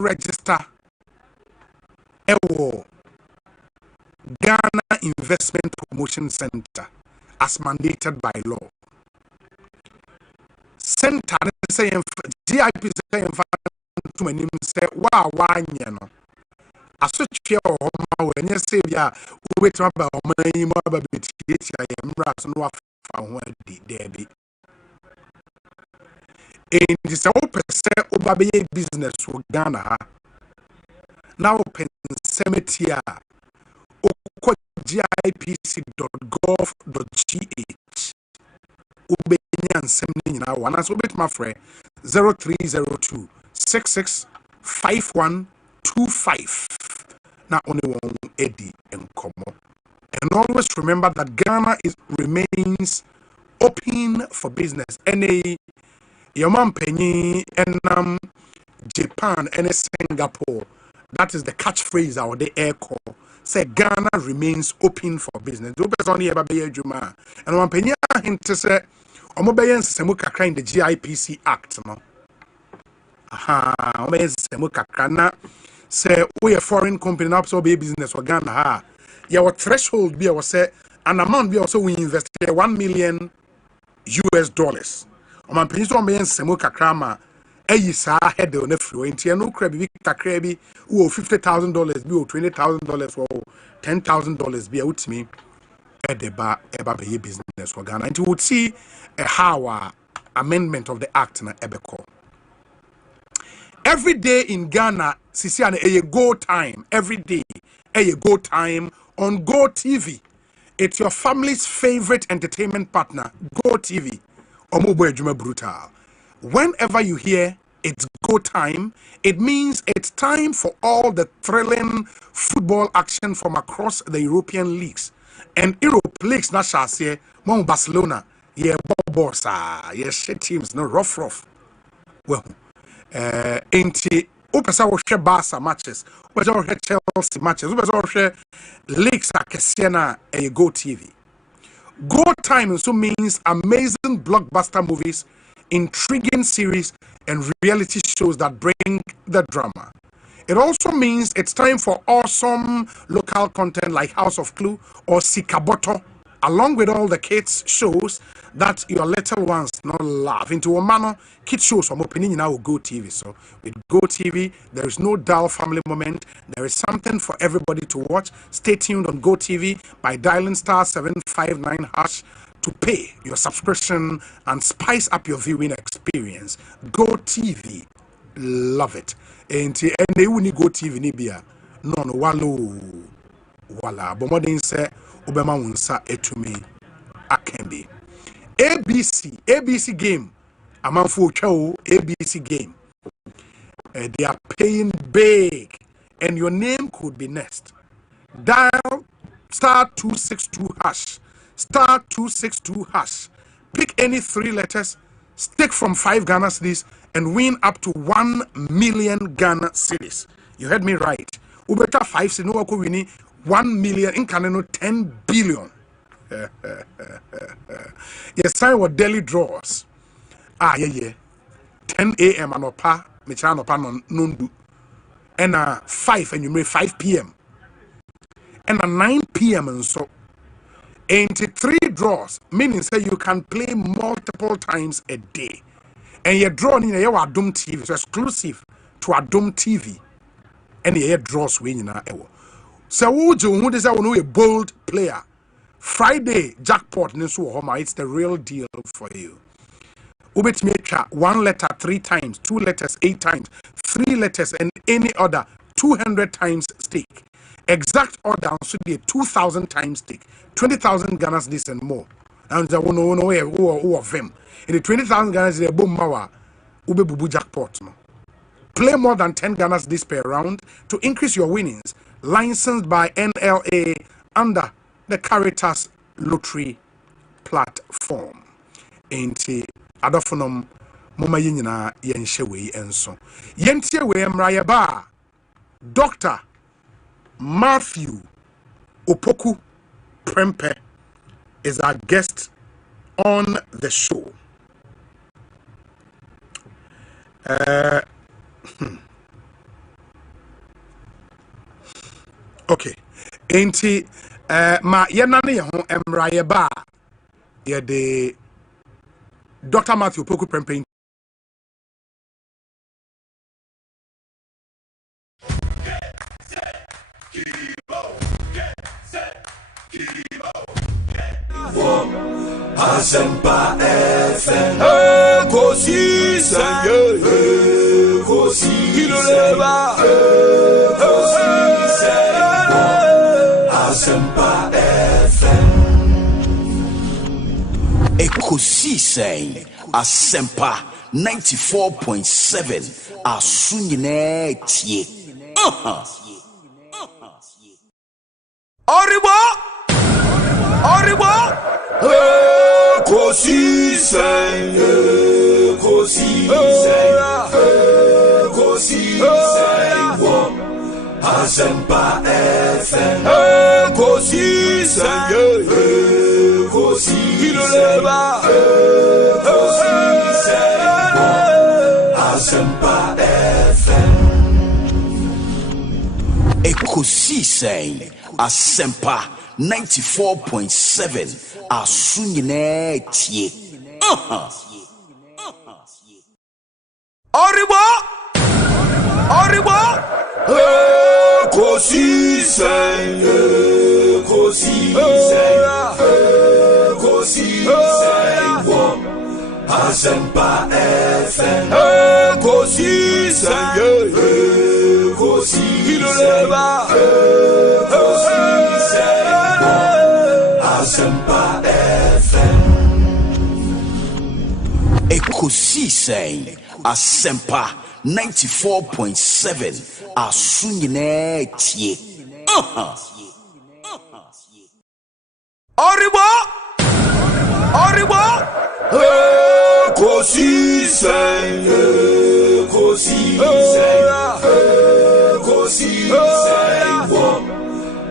register ewo Ghana Investment Promotion Center as mandated by law. Center say GIP say to my name say wow no. Asotwe o ma when you say ya we to ba o man yi ma ba betie ya mra so no afa ho adi debi. And this open say oba be business for Ghana ha. Now open cemetery gipc.gov.gh ubenya nsem ni nyina wana so bet my friend 0302 665125 na only one Eddie and Komo. And always remember that Ghana remains open for business. Any Yaman Penny and Japan and Singapore. That is the catchphrase or the air call. Say Ghana remains open for business. Do person here baby Juma. And one penny hint to say Omobayan Semuka in the GIPC Act. No. Aha, Omobayan Semuka Kana say we a foreign company now so be business for Ghana. Ha. Your threshold be say an amount be also we invest $1 million. Oman penny so Omobayan Semuka Krama. Eyi sa head on the floor. Inti no crabby crabby who $50,000 be or $20,000 or $10,000 be out me at the bar eba business for Ghana. And you would see a how amendment of the act na ebeko. Every day in Ghana, Sisiane a go time. Every day a go time on Go TV. It's your family's favorite entertainment partner, Go TV. Omobo Ejuma Brutal. Whenever you hear it's go time, it means it's time for all the thrilling football action from across the European leagues. And Europe leagues, not shall say, Mount Barcelona, yeah, Barca, yeah, shit teams, no rough. Well, ain't it? Upesa wo hwe Barca matches, upesa wo hwe Chelsea matches, upesa wo hwe leagues akese na Go TV. Go time also means amazing blockbuster movies, intriguing series, and reality shows that bring the drama. It also means it's time for awesome local content like House of Clue or Sikaboto, along with all the kids shows that your little ones not love. Into a manner, kids shows from opening now Go TV. So with Go TV, there is no dull family moment. There is something for everybody to watch. Stay tuned on Go TV by dialing *759# to pay your subscription and spice up your viewing experience. Go TV, love it. And they won't Go TV nibia. No, wala. But more than say, Obama wonsa etumi akembe. ABC game. Amanfo chow ABC game. They are paying big, and your name could be next. Dial *262#. *262#. Pick any 3 letters, stick from 5 Ghana cedis, and win up to 1 million Ghana cedis. You heard me right. Ubeta 5 cedis, no wako winning 1 million in Canada, 10 billion. Yes, sign what daily draws. Yeah. 10 a.m. anopa, mecha anopa nondu. And 5 and you make 5 p.m. And 9 p.m. and so. 83 draws, meaning say you can play multiple times a day. And you're drawn in a Adum TV, so exclusive to Adum TV. And you draws winning ewo. So who is a bold player? Friday jackpot it's the real deal for you. Ubet mecha 1 letter 3 times, 2 letters 8 times, 3 letters and any other 200 times stake. Exact order should be 2,000 times stake, 20,000 Ghana cedis and more. And the one of them. In the 20,000 Ghana cedis, boom mawa ube bubu jackpot. Play more than 10 Ghana cedis per round to increase your winnings. Licensed by NLA under the Caritas Lottery platform. Enti adofonom moma yinyina yenhye wei enso. Yentie wei emra ba Dr. Matthew Opoku Prempe is our guest on the show. Okay. Enti ma yenane ye ho emra ye ba ye de Dr. Matthew Poku Prempen. Asempa FM Ekosiisen Ekosiisen Asempa FM Ekosiisen Asempa 94.7 Asunyine tie Oribo Ekosiisen Asempa FM Ekosiisen Asempa FM Ekosiisen Asempa 94.7 Asunyine tie Oribo Ekosiisen Asempa FM Ekosiisen Asempa FM Ekosiisen Asempa 94.7 Asunyine tie Oribo Ekosiisen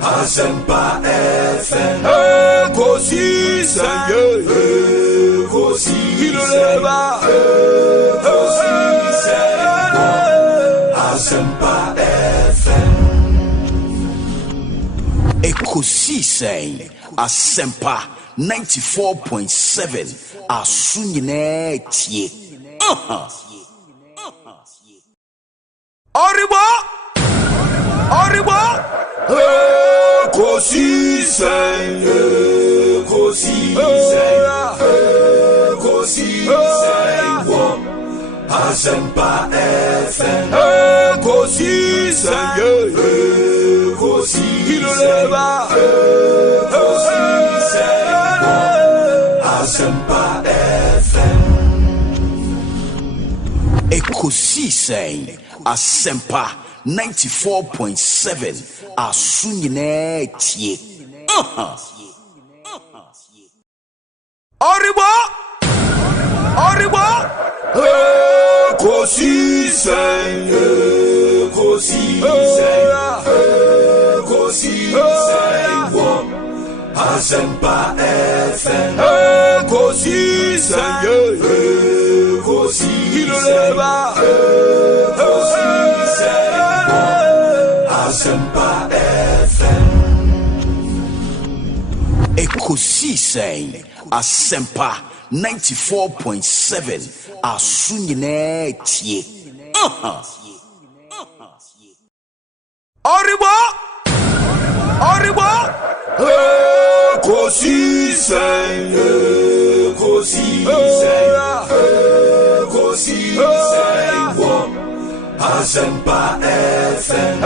Asempa FM Ekosiisen Asempa FM Ekosiisen Asempa 94.7 Asunyine tie Oribo Ekosiisen Asempa FM Ekosiisen Asempa FM Ekosiisen Asempa 94.7 Asunyine tie Oribo Ekosiisen Asempa FM Ekosiisen Asempa FM Ekosiisen Asempa 94.7 Asunyine tie Oribo Ekosiisen Asempa FM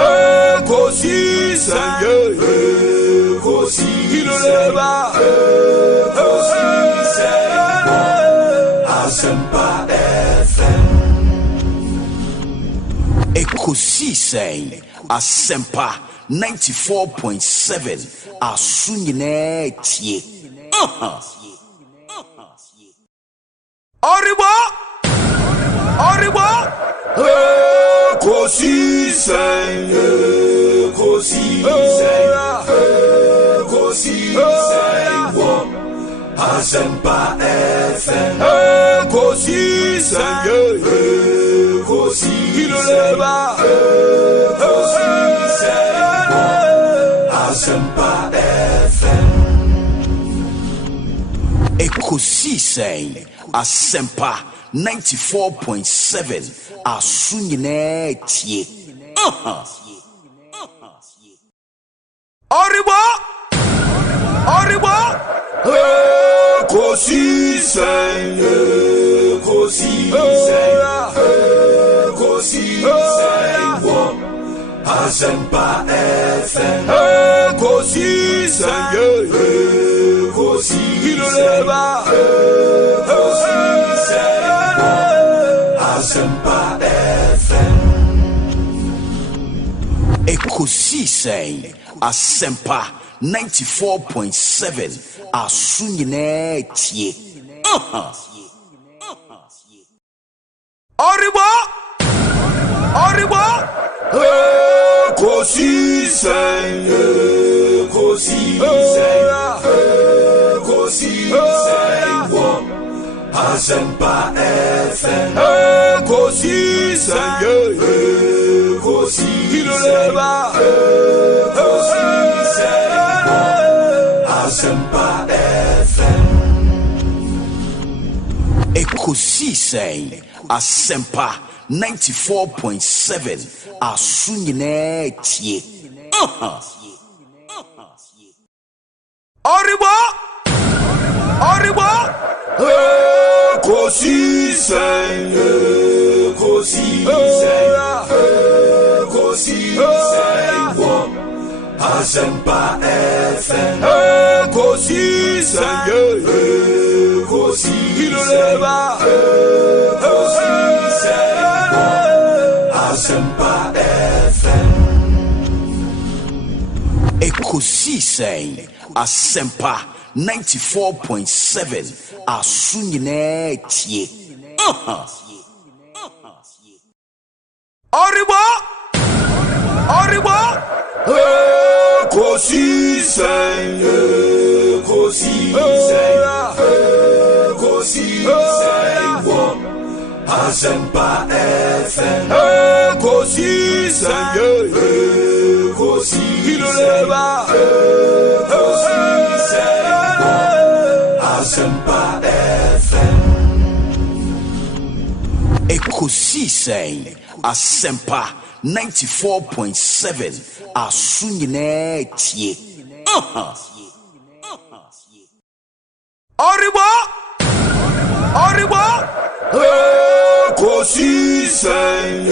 Ekosiisen Asempa FM Ekosiisen Asempa 94.7 Asunyine tie Oribo Ekosiisen Asempa FM Ekosiisen Asempa FM. Ekosiisen Assafuah 94.7 Asunyine tie. Oribo Ekosiisen Asempa FM. Ekosiisen Asempa FM. Ekosiisen Assafuah 94.7 Asunyine tie. Oribo Ekosiisen Asempa FM. Ekosiisen Asempa FM. Ekosiisen Assafuah 94.7 Asunyine tie. Oribo Ekosiisen Asempa FM. Ekosiisen Asempa FM. Ekosiisen Assafuah 94.7 Asunyine tie. Oribo Ekosiisen Asempa FM. Ekosiisen Asempa FM. Ekosiisen Assafuah 94.7 Asunyine tie. Oribo Ekosiisen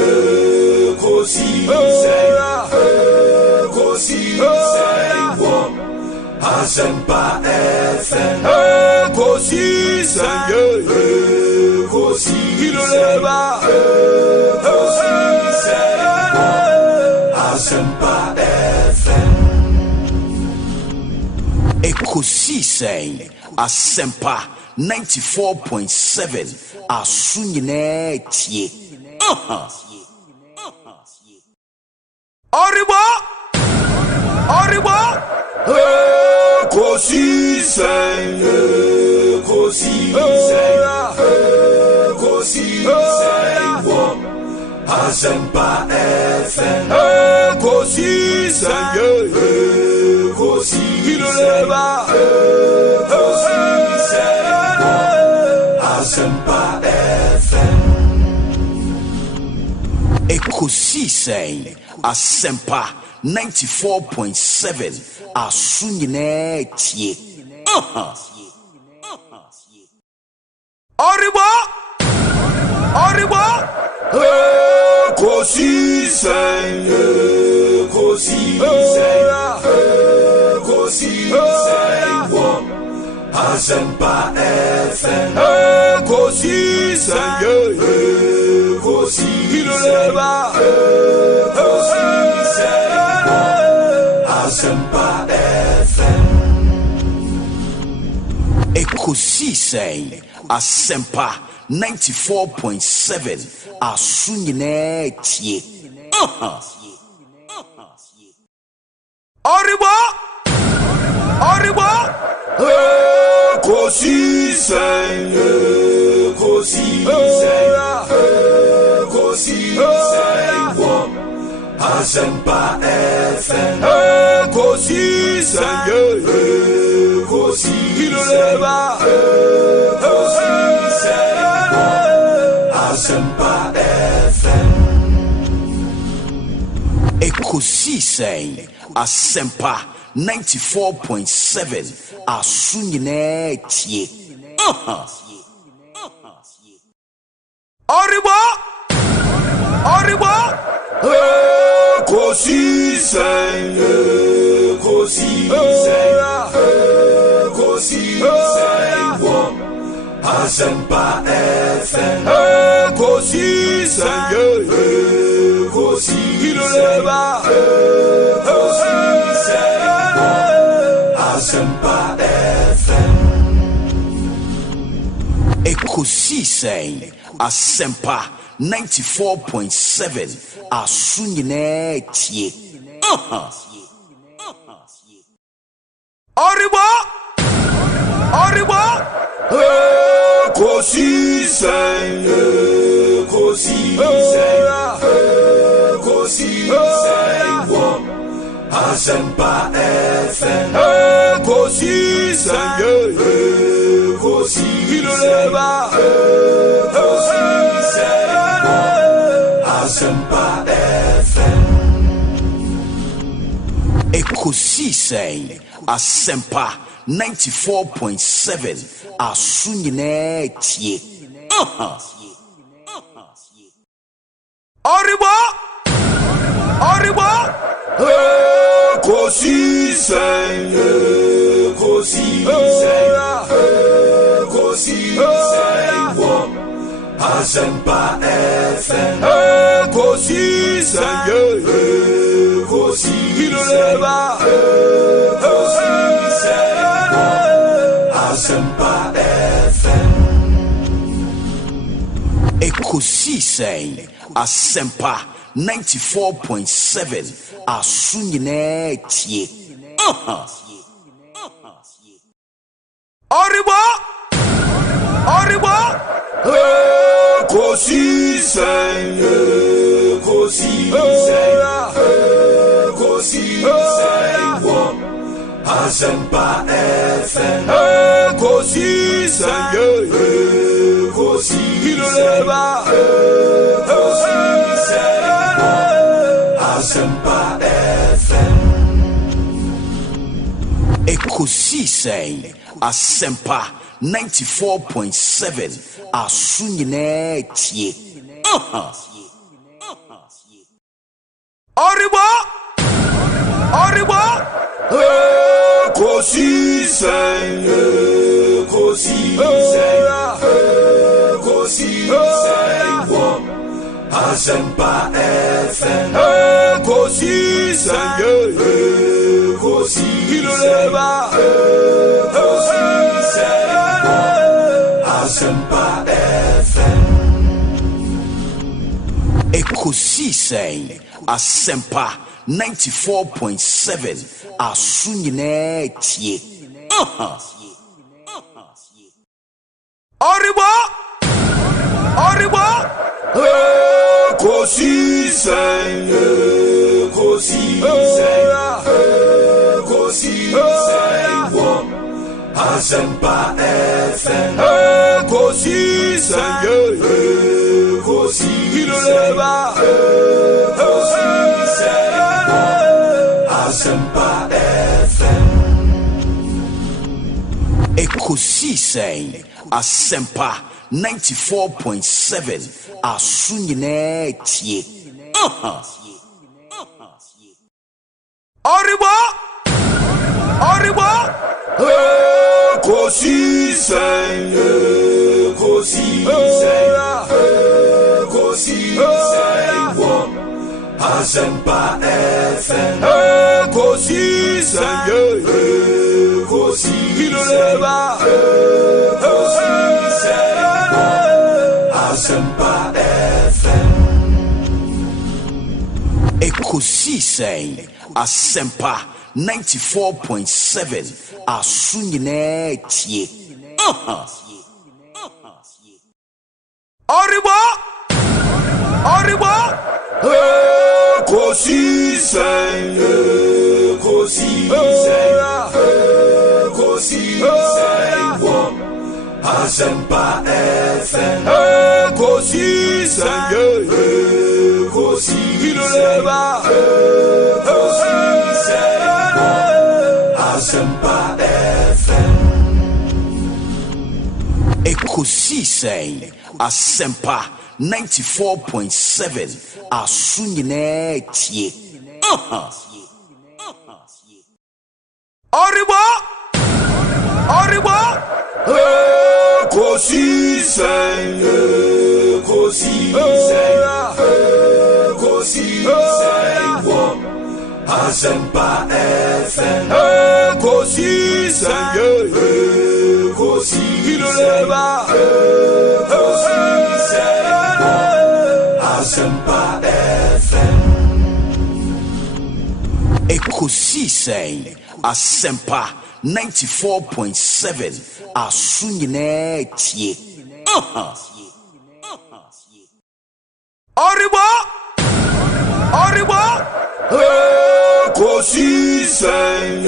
Asempa FM. Ekosiisen Asempa FM. Ekosiisen Assafuah 94.7 Asunyine tie. Oribo Ekosiisen Asempa FM. Ekosiisen Asempa FM. Ekosiisen Assafuah 94.7 Asunyine tie. Oribo Ekosiisen Asempa FM. Ekosiisen Asempa FM. Ekosiisen Assafuah 94.7 Asunyine tie. Oribo Ekosiisen Asempa FM. Ekosiisen. Ekosiisen. Asempa FM. Ekosiisen Asempa 94.7 Asunyine tie. Oribo Ekosiisen. Asempa FM. Ekosiisen. Asempa FM. Ekosiisen Asempa 94.7 Asunyine tie. Oribo Ekosiisen. Asempa FM. Ekosiisen. Asempa FM. Ekosiisen Asempa 94.7 Asunyine tie. Oribo Ekosiisen. Asempa FM. Ekosiisen. Asempa FM. Ekosiisen Asempa 94.7 Asunyine tie. Oribo Ekosiisen. Asempa FM. Ekosiisen. Asempa FM. Ekosiisen Asempa 94.7 Asunyine tie. Oribo Ekosiisen. Asempa FM. Ekosiisen. Asempa FM. Ekosiisen Asempa 94.7 Asunyine tie. Oribo Ekosiisen. Asempa FM. Ekosiisen. Asempa FM. Ekosiisen Asempa 94.7 Asunyine tie. Oribo Ekosiisen. Asempa FM. Ekosiisen. Asempa FM. Ekosiisen Asempa 94.7 Asunyine tie. Oribo Ekosiisen Assafuah FM Ekosiisen Assafuah FM Ekosiisen Assafuah 94.7 Asunyine tie. Oribo Ekosiisen Assafuah FM Ekosiisen Assafuah FM Ekosiisen Assafuah 94.7 Asunyine tie. Oribo Ekosiisen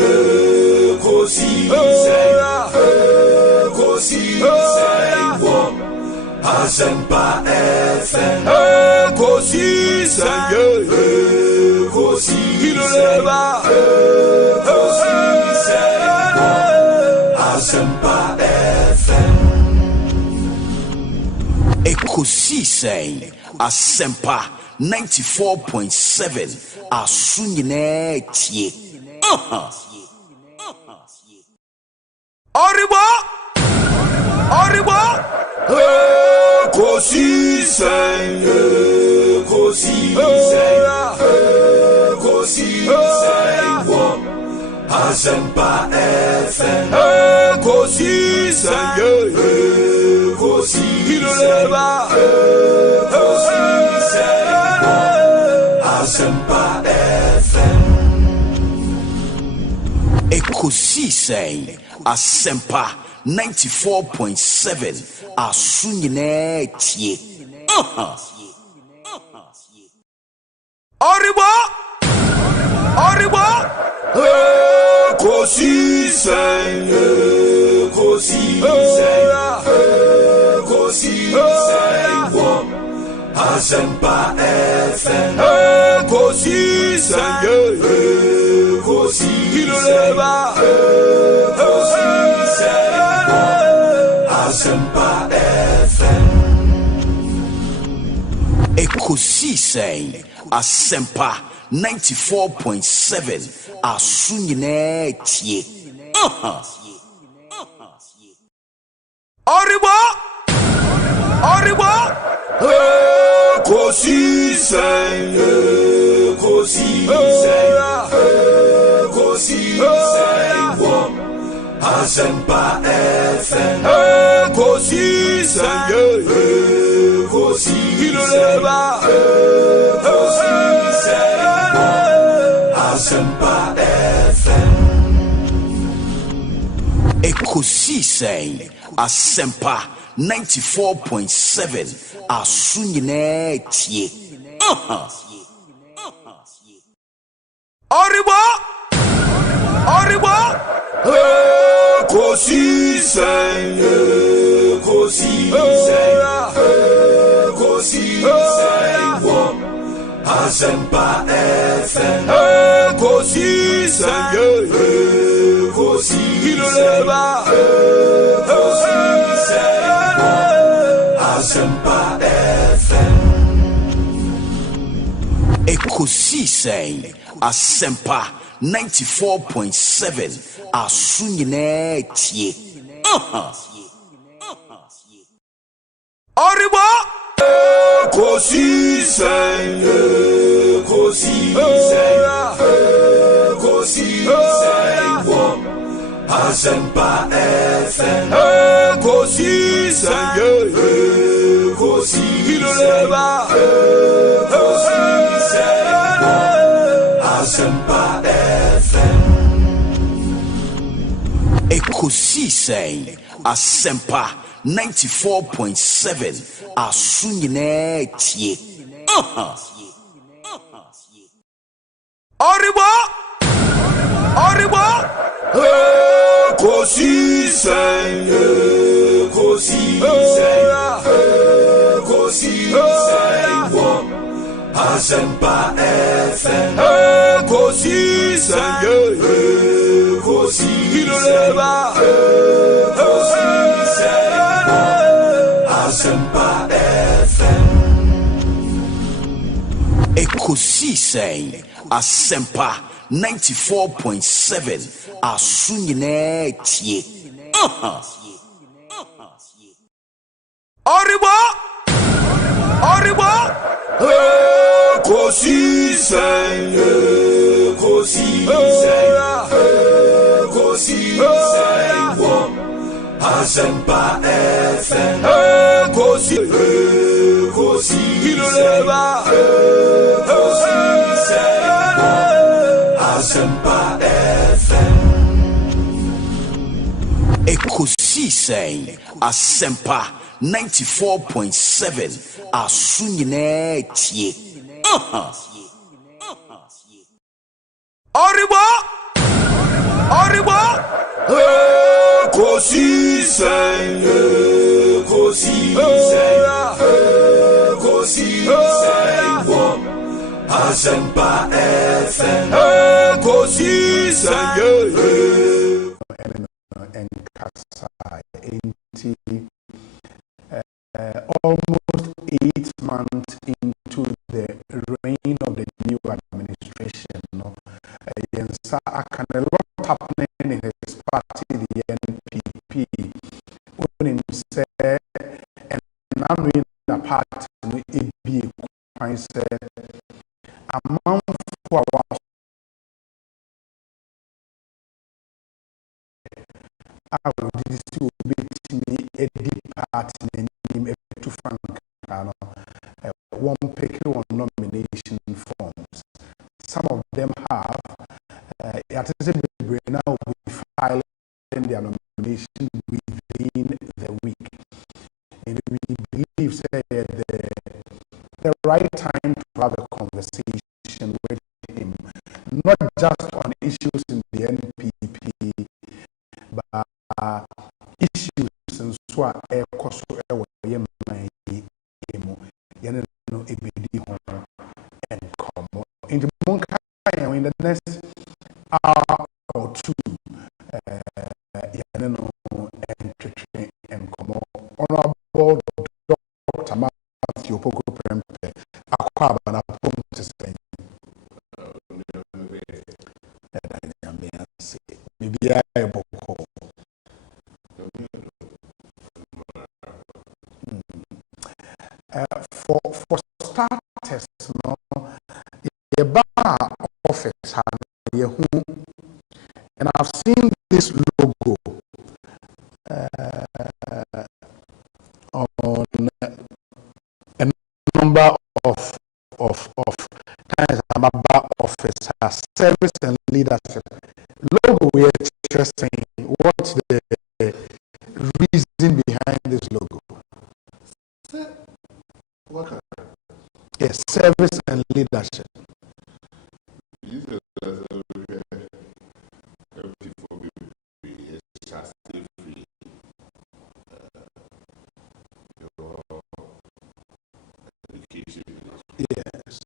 Assafuah FM Ekosiisen Assafuah FM Ekosiisen Assafuah 94.7 Asunyine tie. Oribo Ekosiisen Assafuah FM Ekosiisen Assafuah FM Ekosiisen Assafuah 94.7 Asunyine tie. Oribo Ekosiisen Assafuah FM Ekosiisen Assafuah FM Ekosiisen Assafuah 94.7 Asunyine tie. Oribo Ekosiisen Assafuah FM Ekosiisen Assafuah FM Ekosiisen Assafuah 94.7 Asunyine tie. Oribo Ekosiisen Assafuah FM Ekosiisen Assafuah FM Ekosiisen Assafuah 94.7 Asunyine tie. Oribo Ekosiisen Assafuah FM Ekosiisen Assafuah FM Ekosiisen Assafuah 94.7 Asunyine tie. Ekosiisen, Ekosiisen, Ekosiisen, Asempa FM. Ekosiisen, Ekosiisen, Asempa FM. Ekosiisen Assempa 94.7 Asunyine tie. Oribo Ekosiisen, Ekosiisen, Ekosiisen, Asempa FM. Ekosiisen, Asempa FM. Ekosiisen Assempa 94.7 Asunyine tie. Oribo Ekosiisen, Ekosiisen, Ekosiisen, Asempa FM. Ekosiisen, almost 8 months into the reign of the new administration, a lot happening in his party, the NPP. When he said, and I'm in the party, it be a said, a month for our I would still be a deep part in to Frank, one picket on nomination forms. Some of them have, now will be filing their nomination within the week. And we believe the right time to have a conversation with him, not just on issues in the NPP, but issues and so on. In the next hour or two, and come Honorable Dr. Matthew Poko Prempe, Aquabana Pontis. Maybe I will call. For starters, a bar office, and I've seen this logo on a number of times. I'm a bar officer, service and leadership. Logo we're interesting. What's the reason behind this logo? Yes, service and leadership. Yes.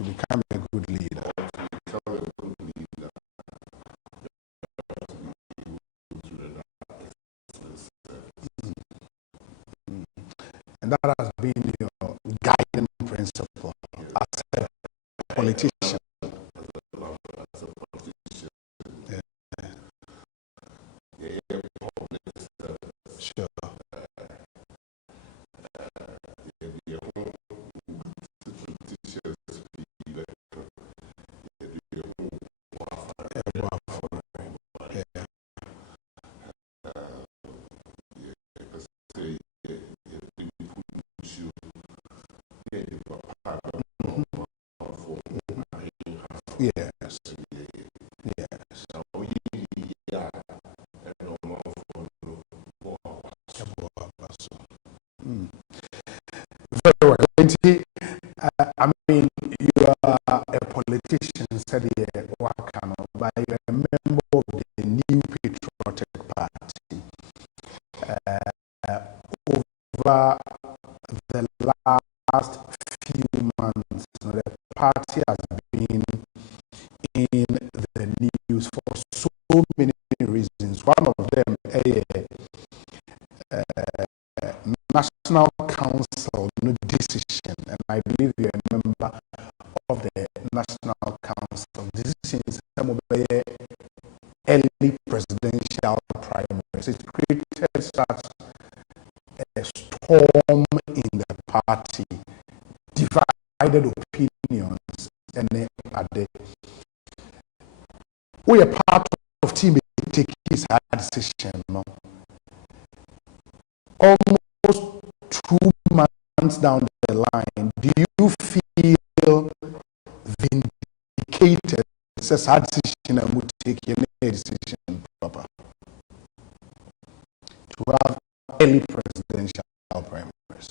to become a good leader. And that has been your guiding principle as a politician. Sure. Yes. Yes. Very well. I mean, you are a politician, said Wakano, but you're a member of the New Patriotic Party. Over the last few months, the party has been in the news for so many reasons. One of them, National Council decision, and I believe you're a member of the National Council decisions, some of the early presidential primaries. It created such a storm in the party, divided opinions, and we are part of team taking his decision. No? Almost 2 months down the line, do you feel vindicated? Says hard decision and would take a decision proper to have early presidential primaries.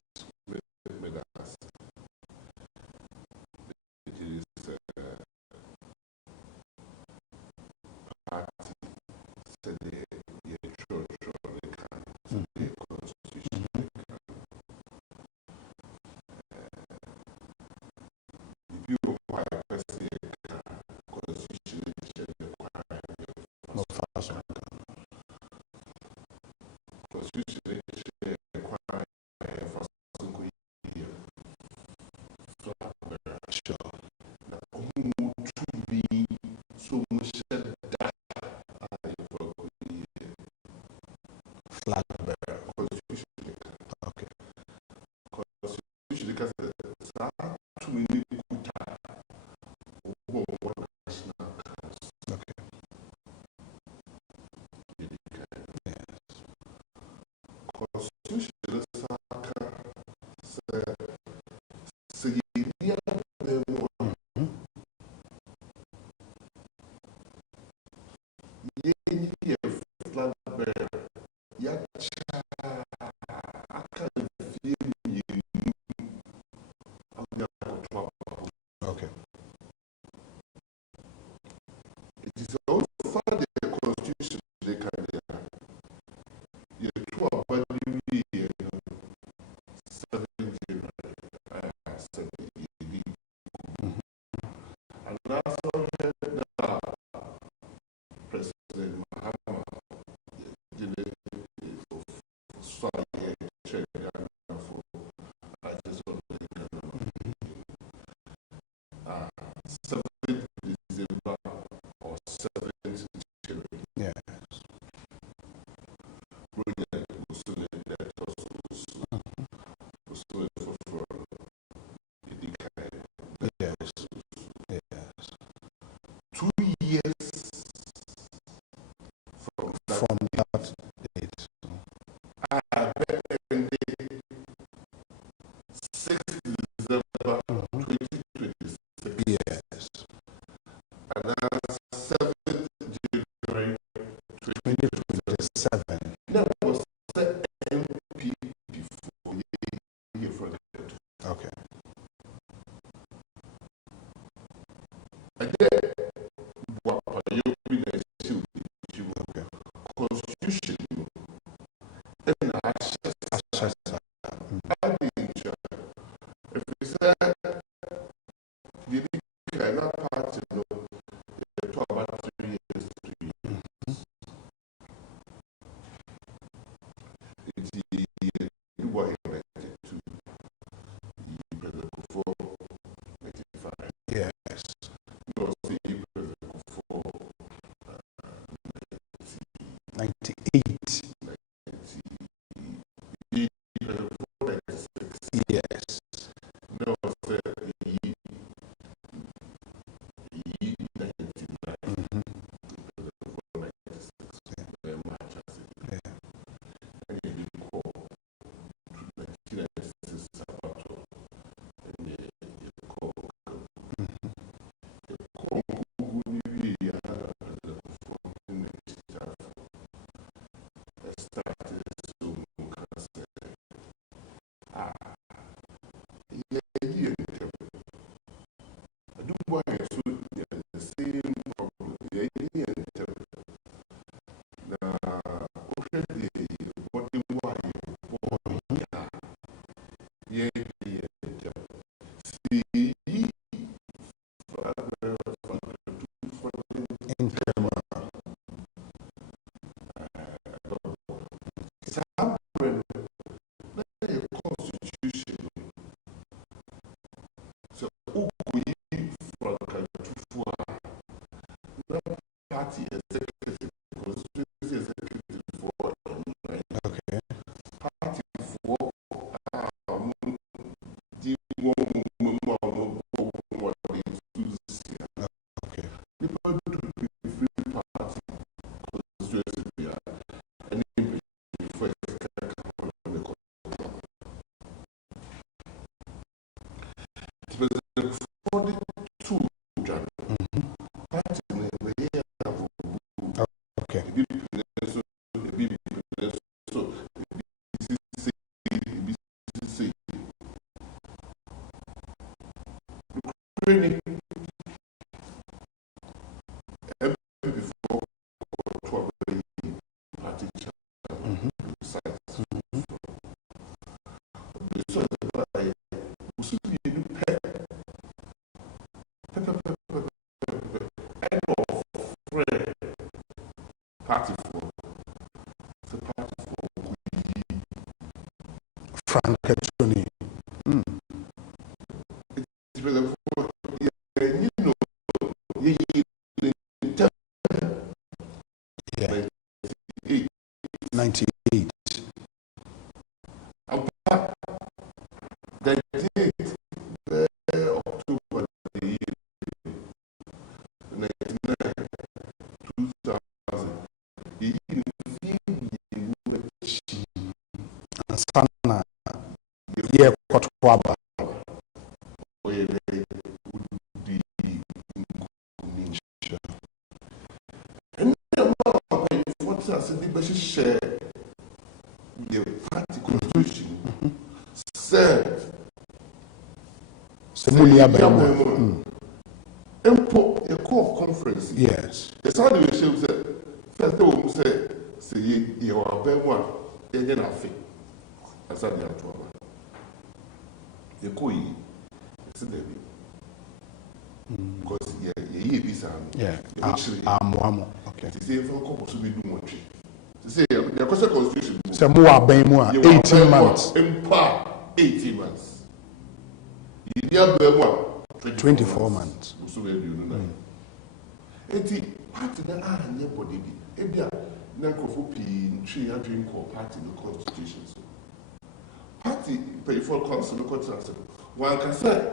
Flag bearer. Okay. Okay. It is also found in the Constitution. They can President Mahama did it for December or 7th January. Yes. Yes. Yes. 2 years From that date. I bet in the 6th December 2026. Yes. And then 7th January 2027. That was the MP before the year for the Okay. and then what you Okay. Constitution and access. If we say the Yeah, yeah. Constitution. So, party executive, constituency executive for Okay. party for Okay. Okay. Party for Frank Tony. Yeah. 98. the date October the year 99 2000 Sana. Yeah, Kotwaba. Share the party constitution said Semulia Bemo. Empo a core conference. Yes. The sound of the show said first they will say you are Bemo and then I think I said the actual you could because yeah this Amuamo. Okay. to say for couple to be doing what to say the constitution Semua Bemo 18 months. Empa 18 months. You 24 months. So we do know. Enti party na anye body bi. Ebia na nkofo pi ntwe adwen ko party no constitution so. Party pay for council no contract. One can say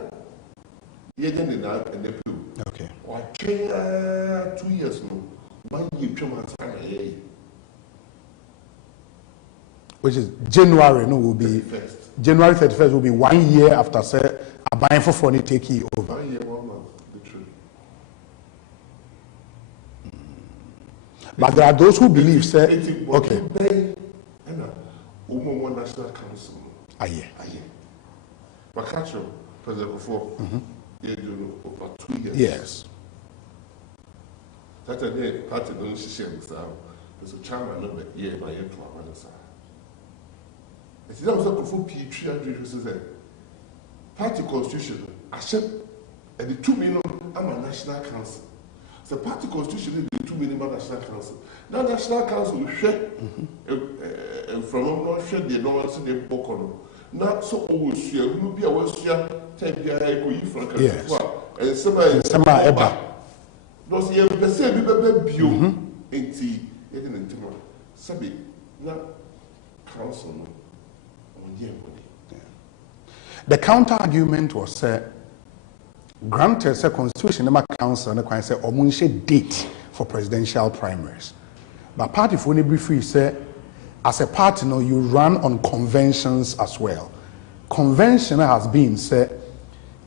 ye den na NPO. Okay. Or 2 years no. 1 year twema say Which is January, no, will be 31st. January 31st will be 1 year after say a buying for funny take it over. 1 year, 1 month, literally. But there are those who believe say okay. National Council. Aye. But catch you, President before over 2 years. Yes. That a day party don't share this out. There's a chairman number year by year to our side. It's not so for P300 says party constitution, I said, and the 2 million, I'm a national council. The party constitution is the 2 million national council. Now, national council will share, and from not share the normal city book on. Not so always share, we will be our share, take the eye from and somebody ever. Those years, the same baby, and tea, and tomorrow. Sabi, not council. The counter argument was granted the constitution and council and the say omunshe date for presidential primaries. But party for any brief say as a party no you run on conventions as well. Convention has been said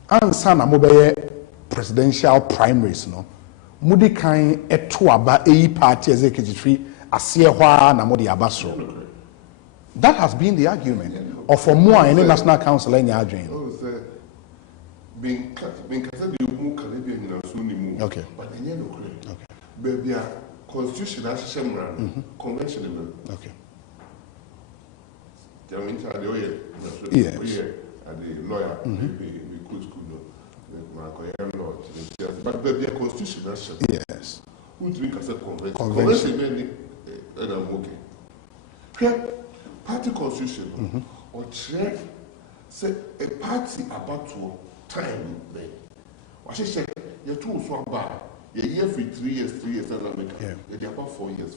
ansa na mobile presidential primaries no mudi kan eto aba party executive ase hwa na modi abasro. That has been the argument. Or for more any national council any argument. Okay. But the no okay. But their constitution has convention. Okay. Yeah. lawyer, we could school, but there be a constitutional ship. Yes. Who drink as a convention? And I'm okay. Party constitution or check say a party about to time. I should say you're too so bad. You're here for 3 years, and America. You're about 4 years.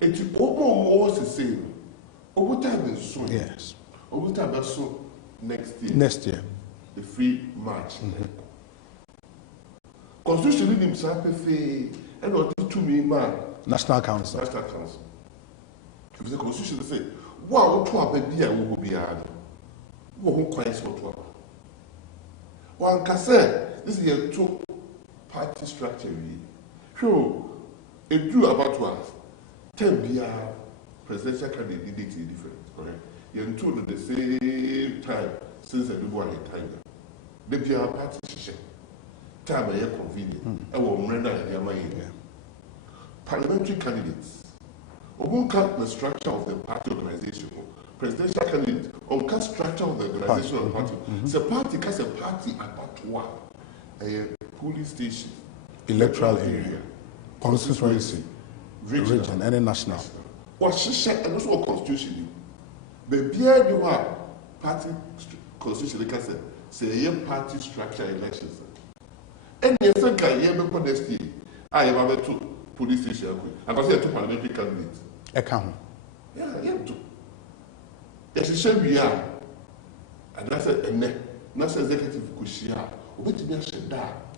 It's almost the same. Over time is soon. Yes. Over time is soon next year. The free march. Constitution in himself and what to me man. National Council. If the constitution say, wow, to a baby I will be hard. Who quite what one can say this is a 2-party structure. Sure, it drew about us. 10 BR presidential candidate different, correct? You're two at the same time since everyone had time. The PR party time I convenient. I will render in parliamentary candidates. Who cut the structure of the party organization? Presidential candidate on cut structure of the organization of the party. So party has a party about one. A polling station, electoral area, constituency, region, and national. What she said, and also constitution. But beer you have party constitution, like I said, say a party structure elections. And yes, I can hear me next year. I have 2 police stations. I can say 2 parliamentary candidates. I can. Yeah, you too. Yes, she said we are. And that's executive Kushia.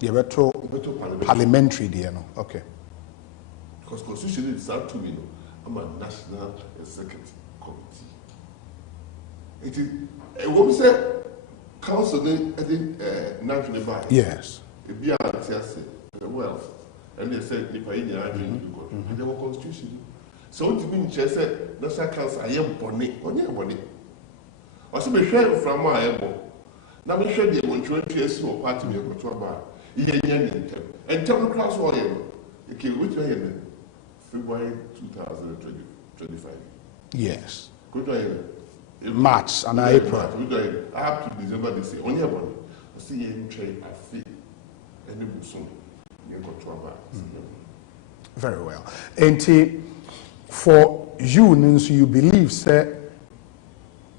You better parliamentary, dear. No, okay. Because constitution is up to me. I'm a national executive committee. It is what we say. Council, national by. Yes. It be a well, and they said if I need to and there was constitution. So what mean just said national council I am bonnet, bonnet. Also be share from my elbow. Now we share the 120 years or party me go to about. And tell the class what okay, which way February 2025. Yes. Good March and April. Up to December this year. Only one. I see you trade. I feel any soon. You go to about. Very well. And for you, Nancy, you believe, said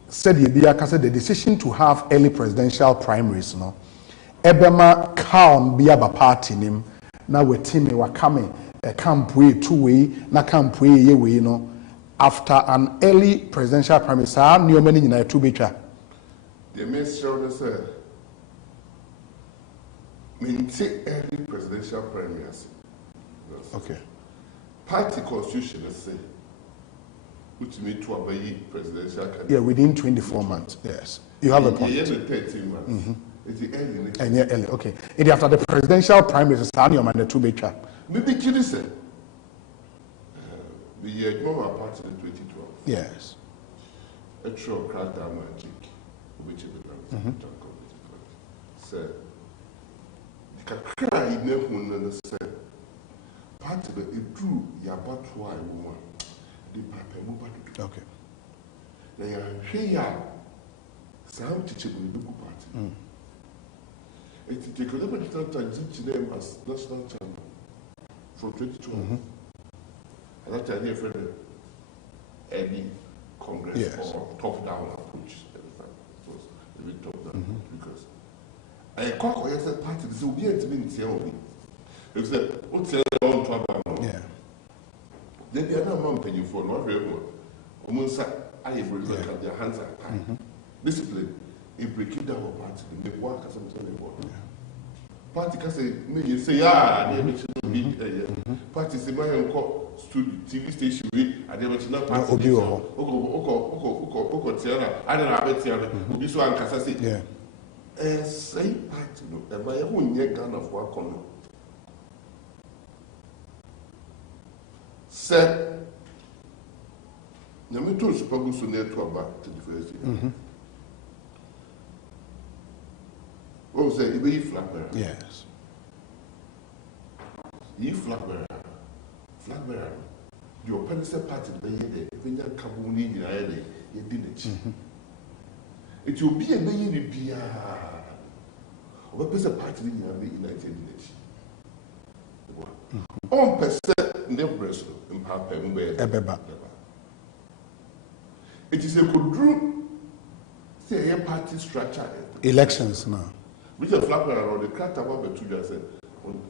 the decision to have early presidential primaries, no? Ebema calm biaba party nim. Now we team we coming. Camp way 2-way. Na camp way ye way no. After an early presidential primaries, new many in a 2-betra. The minister said, maintain early presidential primaries. Okay. Party constitution, let's say, which means to obey presidential candidate. Yeah, within 24 months. Yes. You have a point. Yeah, 13 months. It's the early. And yeah, early. Okay. And after the presidential primaries, it's on your man the 2-betra. Maybe Kiri said, the year party in 2012. Yes. A true crackdown magic, which is the said, the cry never said, part of it drew your batwa woman, the papa. Okay. They are here, some teachable party. It's the economic time teach them as national chamber from 2012. And that's the friend any Congress or top-down approach. So it's a bit top-down because I call the party to be a team. If they what's their own trouble, then the other man paying for not very well. Almost I have their hands are tied. Discipline, if we keep down a party, they work as something about. Party can say, maybe say, they mention party say, my uncle. TV station we I never know party Tiara I don't have Tiara be so ankasa say say party no e ba ye ho nye Ghana for akon say na me to super go so na to aba to the first year oh say e be flag bearer Yes. You flag bearer the opposition party, they had a Vinyan Kabuni in Ireland, you didn't. It will be a million beer. What is a party in the United Nations? 1% never in Papa. It is a good group, say a party structure. Elections now. Which a flapper around the crack about the 2 years.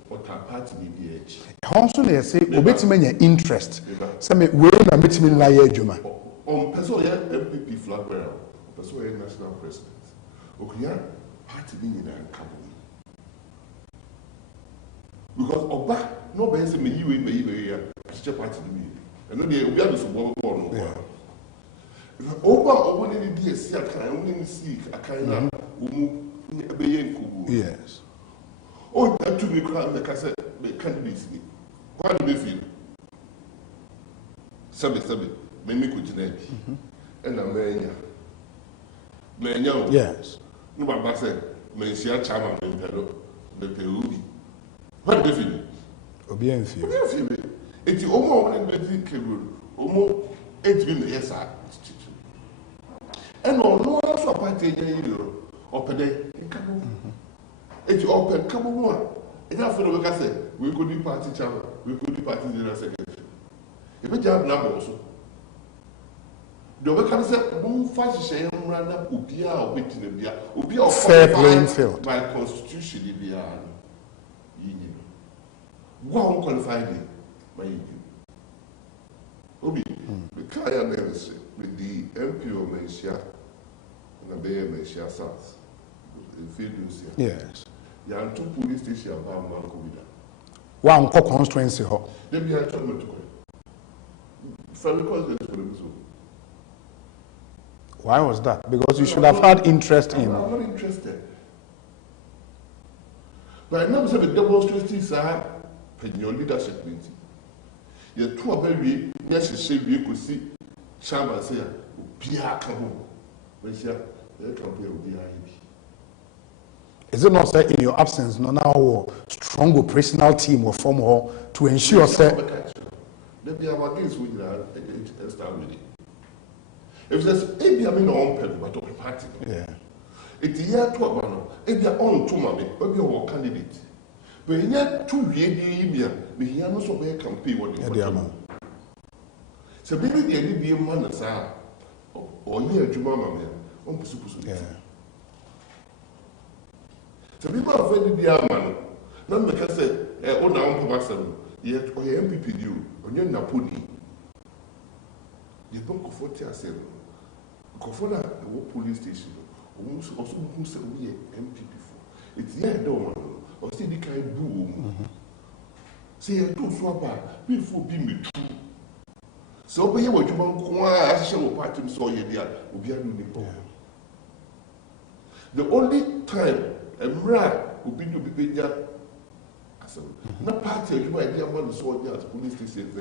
What a party DBH. Also, they say, obey interest. Some way na meet me like Juma. On person MPP flag bearer, person national president. Okay, party being in a company. Because Oba, nobody say me you a party to me. And then they will be some born. Oba need to see a kind, only see a kind of yes. Oh, that to me, like I said, candidates. Why do they feel? Sabi, many could name. And a man, yes. No, my said, Mensia Chama, the Perubi. What do they feel? Obien feel. It's almost one in the almost 8 million years. And no one else appointed or per day. It's open, come on. Enough for the work I said, we could be party chairman, we could be party general secretary. If a job number also. The work I said, move fast, shame, run up, Ubia, or waiting a beer, Ubia, fair playing field. By constitution, the beer. One qualified by you. Obi, the Kaya ministry with the MPO Mensia and the Bay Mensia South. Yes. There are 2 police stations about Mancovida. One constituency. They be a trouble to go. Why was that? Because you should have had interest in. I'm not interested. But I never said the demonstrations are in your leadership meeting. You're 2 very necessary you could see Chama say, Pia come home. When she compare with the IEP. Is it not say in your absence, no now strong operational team will form her to ensure say there be our against with the if there's maybe I mean on paper but on party. Yeah. It's year 12 no. If you're on to mommy, maybe your candidate. But in year 2 years, the here no so be campaign what the so maybe the idea be man say or year juma mammy on pusu. Yeah. So people are offended the man. Now because say, oh now on Pabasam, yet or your MPP you, on your Napoli. The bank of 40 are saying, Kofona, the police station, almost also who said we MPP for. It's yeah, don't or see the kind boom. Say, I don't swap before being me true. So, be what you want, I shall party so ye dear, will be a new. The only time Emra will be to be paid. No party, you might be able to sort out police station.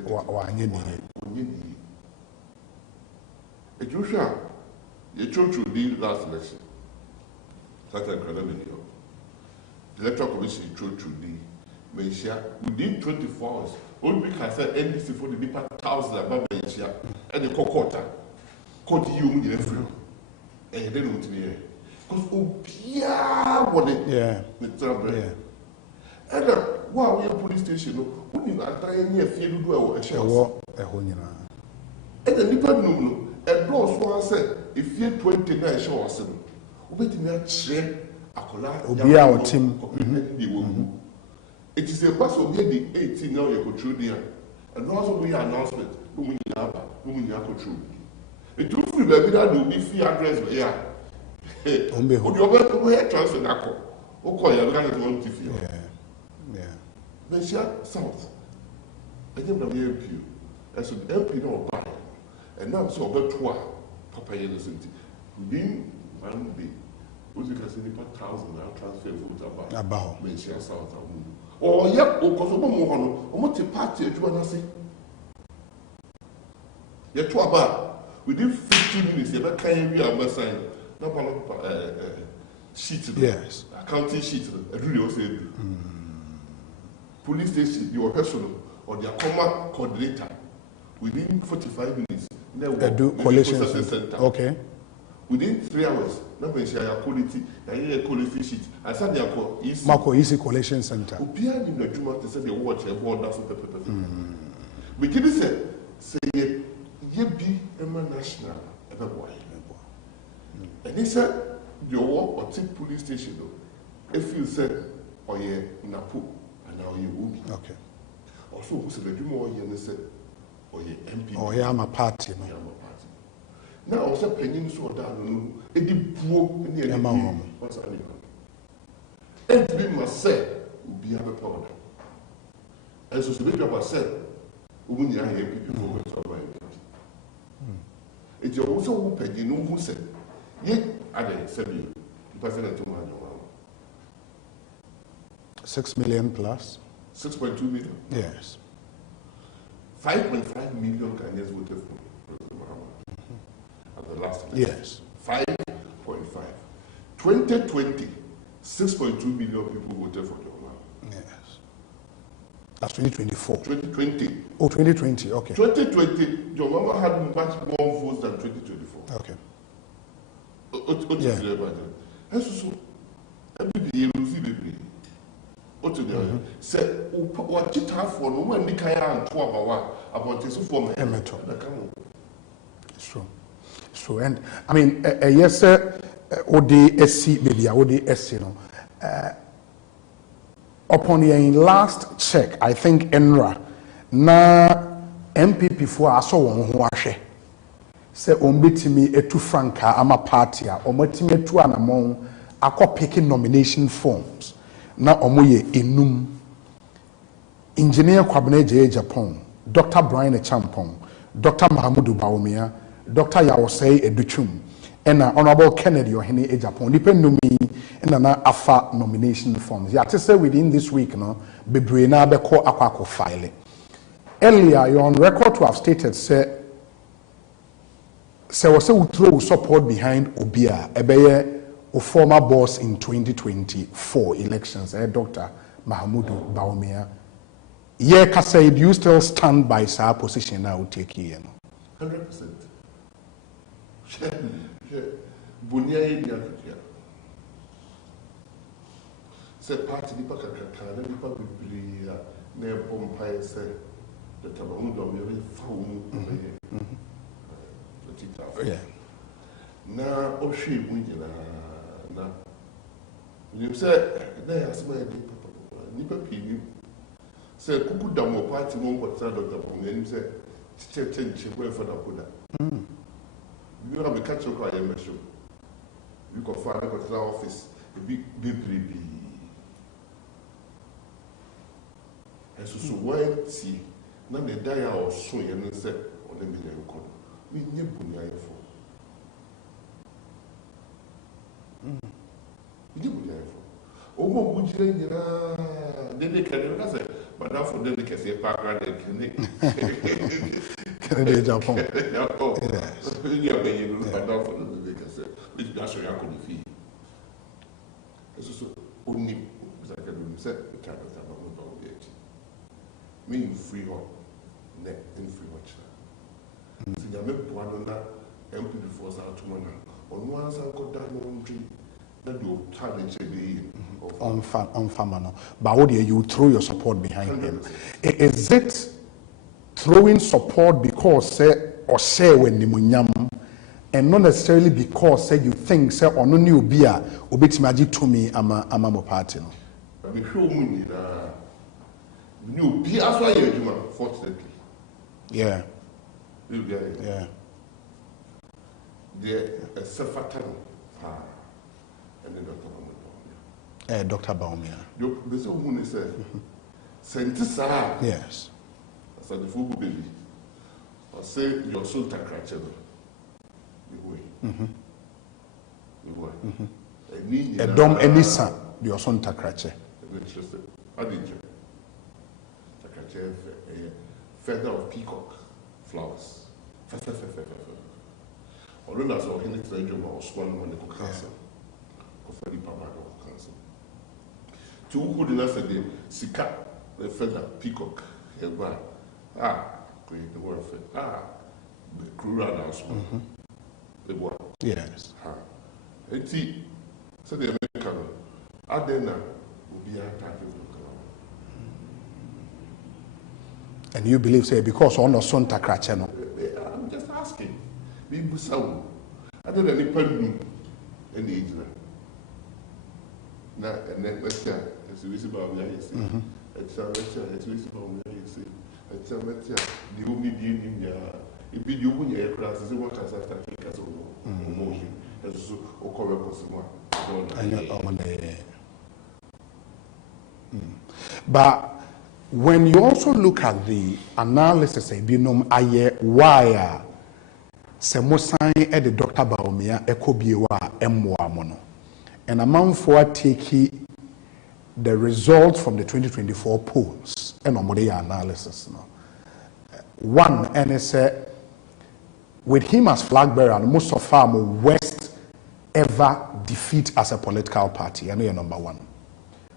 A Joshua, a church will be last election. That's a credible. The electoral commission church will be within 24 hours. Only we can say NDC for the deeper 1,000 above Malaysia and the Kokota. Caught you in the free. And then with me. Because Obia wanted the trouble. And while we are police station, we are trying to do a show. And the Nippon no, and those one said, if you 29 shows, we did not share a collage. Team. It is a bus of the 18 now you control there. And also we announcement, whom we have control. It took me baby that will be free address. Yeah. Would you ever transfer that call? Okay, you're going to want to feel. Yeah. Then she had South. I think the MP. I said, MP don't buy. And now so about 2 Papa Innocent. Within 1 day, what you can say, 1,000 now transfer vote about. When she had South. Oh, yeah, because of more to party, you want to say. You're 2 about. Within 15 minutes, you're not carrying your sign. Sheet. Yes. Accounting sheet. I really also police station, your personal or their command coordinator within 45 minutes. Do coalition center. Okay. within 3 hours, not when she had quality, I hear quality sheet. I said, I call easy. Marco Easy Collation Center. Opia in the Juma to say they watch a board for pepper. We can say, ye be a national, ever boy. And he said, your walk or take police station, if you said, or ye Napo, and now you will be. Okay. Also, who said, you more ye said, or ye MP. Oh, yeah, I'm a party. Now, also penny so down, it did poor near the home. What's anyone? And we must say, will be a powder. As was the big of said, when you are here, people will talk about it. It's also penny, no who said, yet, I didn't say you, President to 6 million plus 6.2 million. Yes. 5.5 million Ghanaians voted for President Mahama at the last election. Yes. 5.5. 2020, 6.2 million people voted for John Mahama. Yes. That's 2024. 2020. Oh, 2020. Okay. 2020, John Mahama had much more votes than 2024. Okay. Say, what you have for no one, the Kaya and Tuabawa about this form. It's true. It's true. And I mean, yes, sir, ODSC, maybe ODSC, you know. Upon your last check, I think Enra, na MPP for us, so one who are say, Ombitimi, etu franca, ama partia, Omotime tu anamon, ako picking nomination forms. Na omoye enum engineer Kwabena J Japan, Dr. Brian Champon, Dr. Mahamudu Baumia, Dr. Osei Bonsu, and Honorable Kennedy Ohene Japan. Depend on me and na afa nomination forms. Yeah, to say within this week, no, bebre na beko akwako file. Earlier, you're on record to have stated, say was a throw support behind Obia, ebeye a former boss in 2024 elections, Dr. Mahamudu Baumia. Yeah, Kasa, do you still stand by our position now? Take here, 100%. Bunya say party nipa kakaka na nipa bibiri na empire say the Mahamudu Baumia found yeah. Na Osei Bonsu na you say na asma nipa pii say kuku da mo party mo kwatra Dr. Baumia say che go for da koda you have a catch up by a show you go find a office a big and so why see na the die or so you say on the million code we nye bunya for Omo Bujira Nira, Dede Canada, but now for Dede Cassia Parker and Canada Japan. Yes. You are paying but now for the Cassia, which that's where I could fee. This is only as I can say, the Canada about it. Me free home, net in free watch. So you make one MP before South on one side, got down on tree. On Famano. But how do you throw your support behind him? Is it throwing support because say or say when Nimunyam and not necessarily because say you think say or no new beer obitimaji to me ama party no? We show money new beer as why you fortunately. Yeah. Yeah. The self-attack. And then Dr. Baumia. This woman said, Scientists are. Yes. I said, the fool baby. I say, your soul takrache. A dom enisa, your son takrache. How did you? Takrache, feather of peacock flowers. Although that's all in the bedroom or swan when they cook cancer. For the papa of cancer. Two who did not say the sika, the feather, peacock, great the word of it. The crew ran out. The boy, Yes. Eti, so the American, Adena will be attacking the ground. And you believe, say, because on a son takracheno? I'm just asking. People so. I don't know any person in the Israel. Now, and then let's say, it's visible, it's visible, it's the only being in there. If you win your class, is what has after Africa so motion. As so, or correct. But when you also look at the analysis, why Semosan at the Dr. Baumia Ekobiewa Mwamono, and a month for taking the results from the 2024 polls and analysis. No. One, and it's with him as flag bearer, most of our worst ever defeat as a political party. I know you're number one.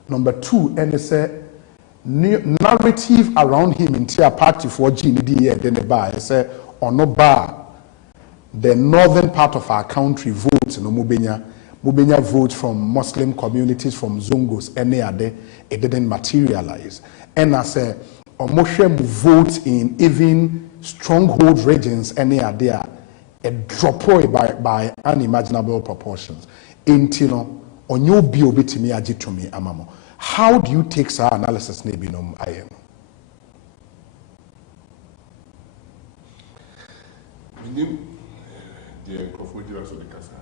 Number two, and it's a narrative around him in tier party for GND and then the bar. It's a no bar. The northern part of our country votes no Mubenya votes from Muslim communities, from Zungos, any other, it didn't materialize. And as a Moshe votes in even stronghold regions, any idea, a drop by unimaginable proportions. Intino, on your biobitimi ajitumi amamo. How do you take our analysis, Nebinum I am? The Ekofojira so the Casa.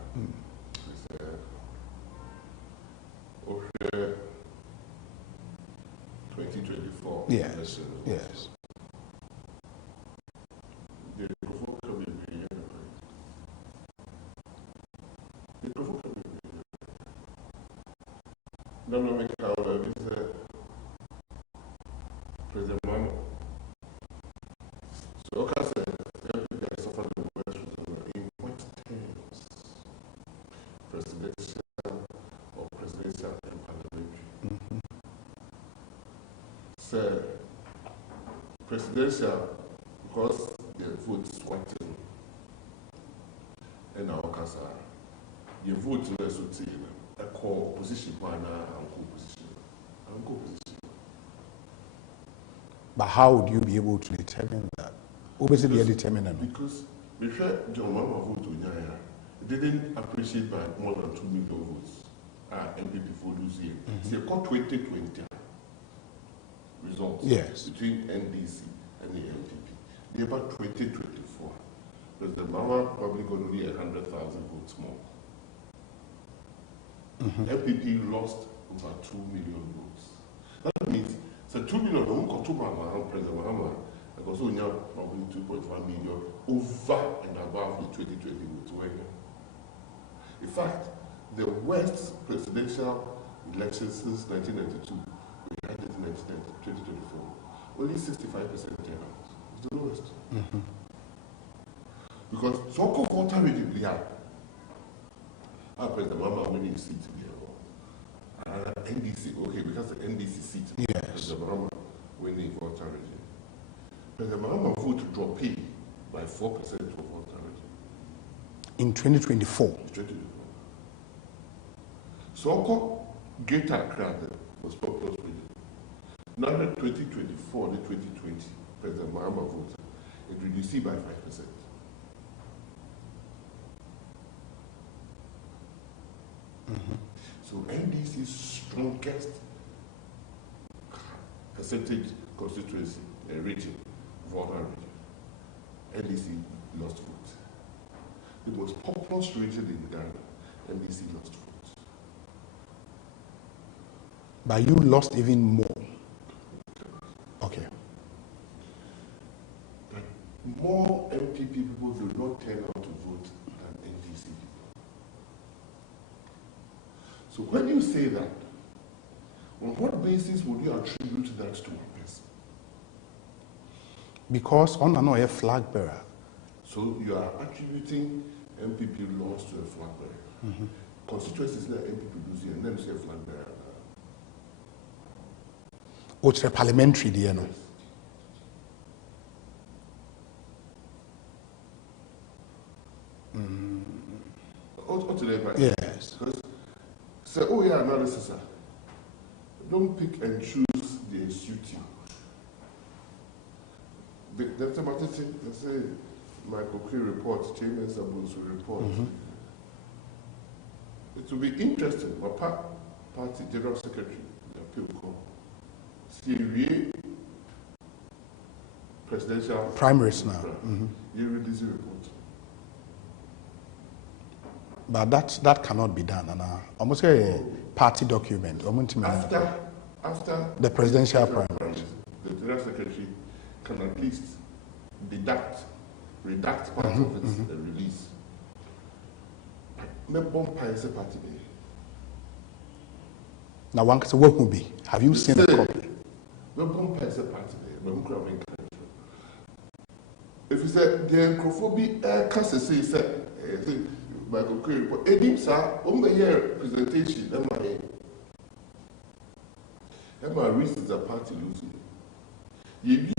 2024. Yes. Yes. President Mamo. So, okay, I suffered the worst in what terms? Presidential or presidential and parliamentary. So, presidential, because the votes wanting, and our casa, you vote to the a core position, and co-position. But how would you be able to determine that? Obviously, you're determining. Because before John Mama vote to Nyaya, didn't appreciate by more than 2 million votes. MPP for losing. So, 2020 results between NDC and the MPP. They about 2024. Because the Mama probably got only 100,000 votes more. MPP lost over 2 million votes. That means, so 2 million, President Mahama, because we now probably 2.1 million over and above the 2020 votes. In fact, the worst presidential election since 1992, we had it in 2024, only 65% turnout. It's the lowest. Because so-called voter region, President Mahama winning seat here. NDC, okay, because the NDC seat, President Mahama winning voter region. President Mahama vote drop by 4% of voter region. In 2024? 2024. So-called Greater Accra was populous region. Now that 2024, the 2020, President Mahama vote, it reduced by 5%. So NDC's strongest percentage constituency, region, voter region, NDC lost votes. The most populous region in Ghana, NDC lost votes. But you lost even more. Okay. But more MPP people do not turn out to vote than NDC people. So when you say that, on what basis would you attribute that to one person? Because on another flag bearer. So you are attributing MPP loss to a flag bearer. Constituencies that MPP losing and then say flag bearer. Which is parliamentary, you know. right. Yes. Because say, oh yeah, analysis. Don't pick and choose the suit you. The thematic thing, they say, Michael Key report, Chairman Bonsu report. It will be interesting. My party general secretary, the appeal see presidential primaries now. You release a report. But that cannot be done. And almost a party document. After the presidential primaries, the general secretary can at least redact part of it and release. Party. Now one can say, what will be? Have you seen a copy? If you say the acrophobia cancer say Michael Curry, but Edim sir, year presentation, Emma Reese is a party losing. You be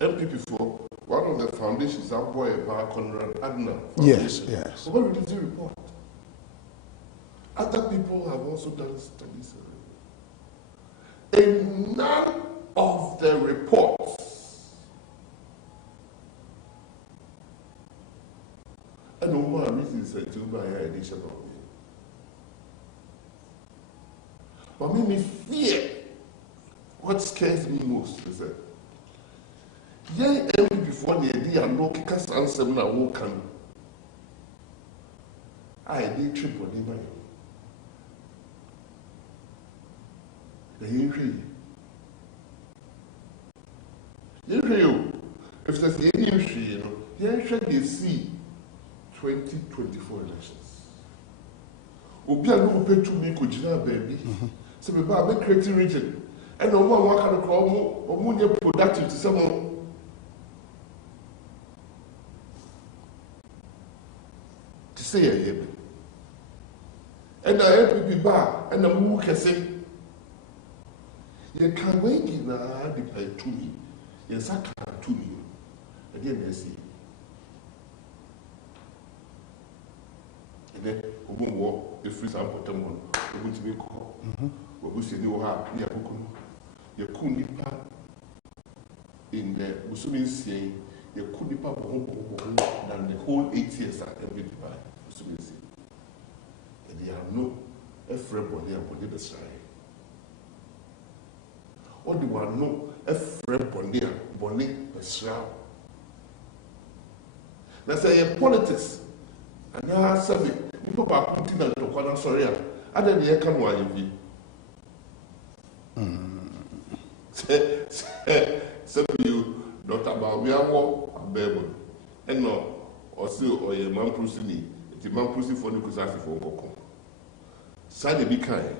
MPP for one of the foundations, our boy, Conrad Adner. Yes. What will the report? Other people have also done studies. In none of the reports, and no more reason said to buy an edition of me. But made me fear. What scares me most is that young MP before the idea no kickers answer na who can. I did trip on him. The injury. If there's any injury, the injury see 2024 elections. Obi a no pay to me kujina baby. So we ba be creating region. And no one can call more productive to someone. To say a year. And I have to be back and the who can say, you can't wait in a depend to me. Yes, I can't to me. Again, I see. And then, we will walk the free sample, we're going to be called. We're going to see you have you couldn't in the Muslim saying you couldn't than the whole 8 years at every divide. Muslim saying. And they have no everybody upon the side. Or they were no everybody upon the shroud. That's a politics. And now, something people are putting on the corner, sorry, I don't know can why you Some of you, Dr. Bawiawo, a baby, and no, or still, or a man proceeding, it's a man proceeding for the Kusasi for Boko. Side be kind.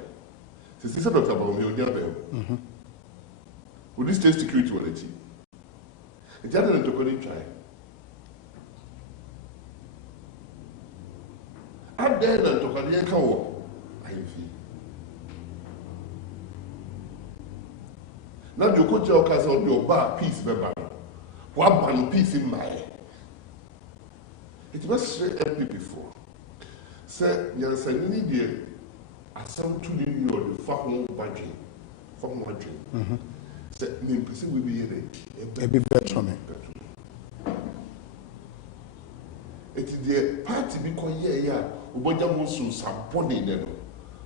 Sister Dr. Bawiawo, would this take security quality? It's not to call it try. I'm there and to call it a cow. I feel. Now you could joke as on your bar piece, member. One piece in my. It was straight empty before. Say, yes, I need you. I sound to you or the farm budget. Farm budget. Say, me, person will be in a bit better me. It is the party because, yeah, Uboja Monsu, some body then.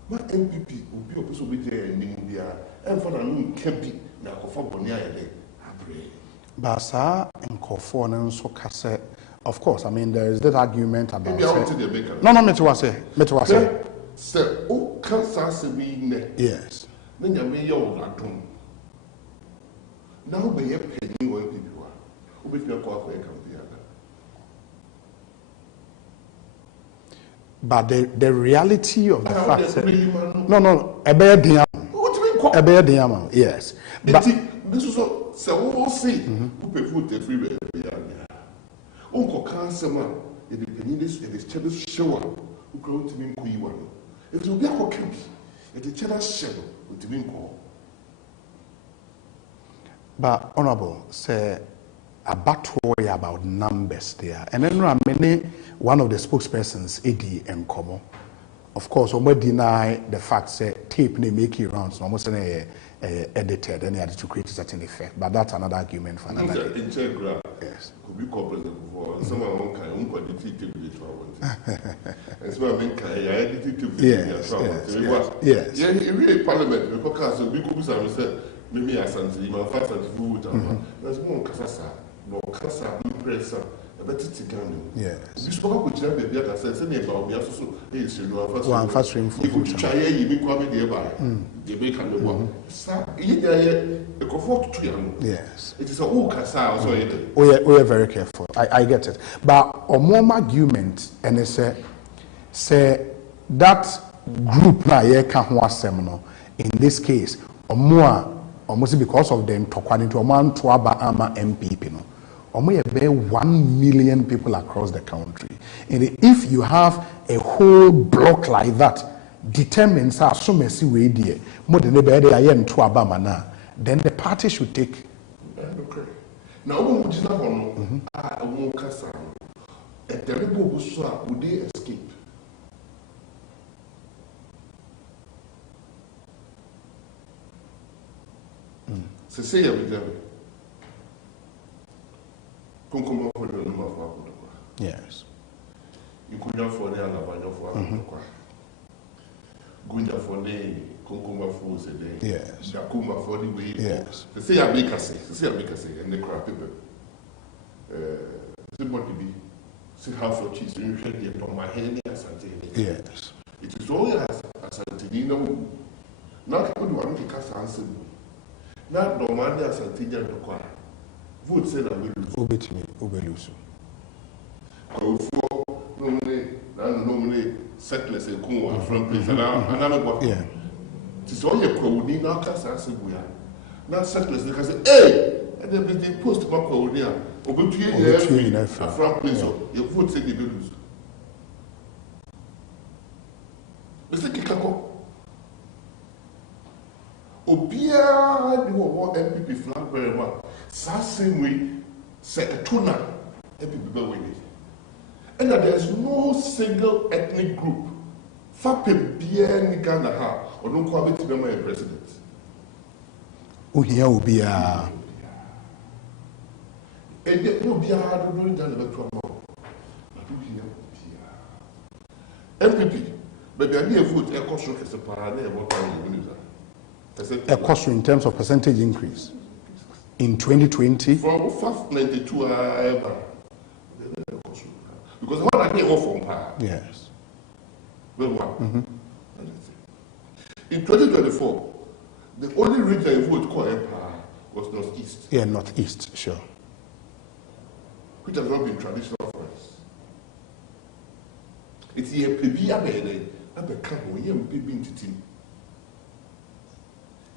My MPP will be a person with their name there, and for the new campy. Basa and Kofon and so Cassette. Of course, I mean there is that argument about No, me to say. Sir, oh, cancer me. Yes. Then you may own at home. Now be a penny when people are. Who be your call for a other. But the reality of the fact no, a bear diam. A bear diam, yes. But this is so we'll see who pay food the free way. Uncle cancer man, if the pennies if it's cheddar shower, who grow to me one. If it will be a hockey, if the cheddar shadow with the call. But honorable, say a battle about numbers there. And then many one of the spokespersons, AD and Como, of course, we deny the fact that tape may make it rounds, almost edited, and they had to create a certain effect. But that's another argument for another day. Yes. Could be corporate before. Someone won't carry on quality tape with and so I think I edited to be yes. Yeah, really parliament, because we could say, maybe I sent you my first and food. There's more Casasa, no Casa, impressor. Yes. You spoke with Jan, the other says, about me also. Yes, you know, first ring for you try, you be coming nearby. The bacon, the one. A comfort to you. Yes. It is a whole Casa, so we are very careful. I get it. But a more argument, and they say that group na ye can seminar in this case, or more, almost because of them, talking to a man to Ama MPP. No? There 1 million people across the country. And if you have a whole block like that, determines how so many way there, more than then the party should take. Okay. Now, what is that one? I won't cast a terrible would they escape? So say every yes. You could not for the Alabama for Gunya for the Kunkuma Fools a day. Yes. Jakuma for the way. Yes. The say I make a say, and the crap people. Somebody be see half of cheese you should get on my hand as I yes. It is only as Santino. Not people who want to cast answer. Not no money as Santina to choir. Vote say that we lose. Lose. Go for normally settlers and cool from place and another one. Yeah. It is all your crowd in our cast answer. We are now settlers because hey, and then they post about Korea. Over 2 years from place. Your vote say they lose. Mr. Kikako. Obia, you want MPP flag very well. Same way, say a tuna, MPP winning. And that there's no single ethnic group. Fape bien Ghana ha, or don't call it to my president. Here will be a. And yet, no be a hard to do MPP, but the idea of vote, a cost is a parallel what time you a cost in terms of percentage increase in 2020 from 592 because what I get off from her. Yes. In 2024, the only region I vote called Empire was Northeast. Yeah, Northeast, sure. Which has not been traditional for us. It's a PB abede, a become a young baby into team.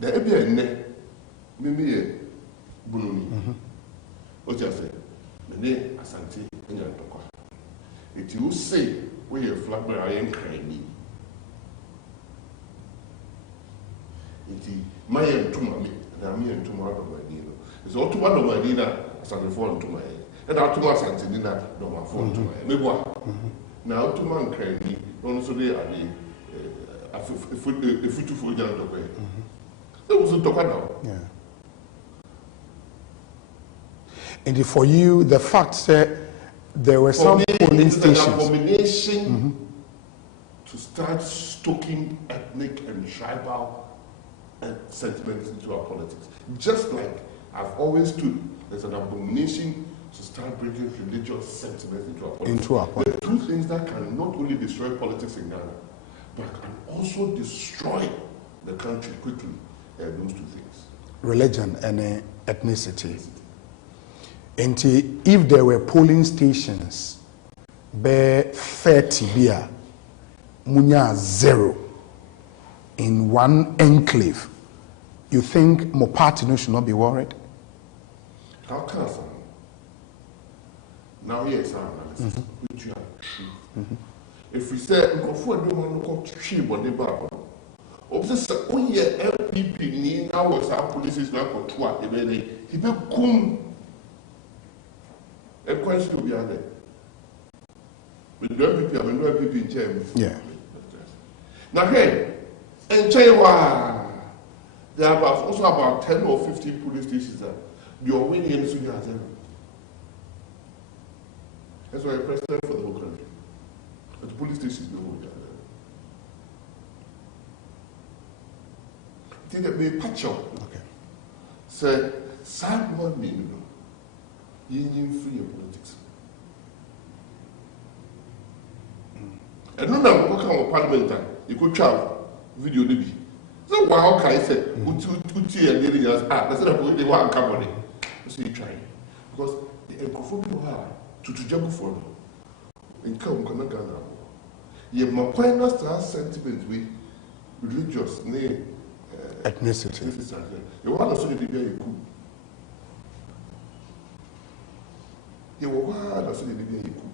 The ABN, maybe Bununi. What you say? Mene Asante, and Yantoka. It you say, where your flag where I am crying. It my and to me, and I'm here to my dinner. It's all to one of my dinner as I fall to my head. And out to my Santa dinner, no my phone to my head. Maybe what? Now to man crying, also they are a foot to foot down the way. That wasn't talking now. Yeah. And for you, the fact that there were some polling stations. An abomination to start stoking ethnic and tribal sentiments into our politics. Just like I've always stood, there's an abomination to start bringing religious sentiments into our politics. There are two things that can not only destroy politics in Ghana, but can also destroy the country quickly. Those two things. Religion and ethnicity. And if there were polling stations, be 30 beer, munya 0 in one enclave, you think more party should not be worried? How can I? Now here's our analysis, which you are true. If we say, before the one who got tree, what they bought. Obsessor, oh yeah, LPP ni now was our policies now for 2 he be kum. A question to be added. With no LPP, I mean no LPP in terms. Yeah. Now hey, and Chaiwa, there are also about 10 or 15 police stations that you're winning in Sunya. That's why I president for the whole country. But the police stations know what they are. Think that may patch up. Okay. Say, sad one mean, union free in politics. And no matter what kind of parliament, you could travel video DB. So, wow, I said, Uti and Lily as that's not they want company. So you try. Because the Ekofobia are to jump for them. And come, Ghana. You have my pointless sentiment with religious name. Ethnicity. You want to say the baby cool. You want to say the baby cool.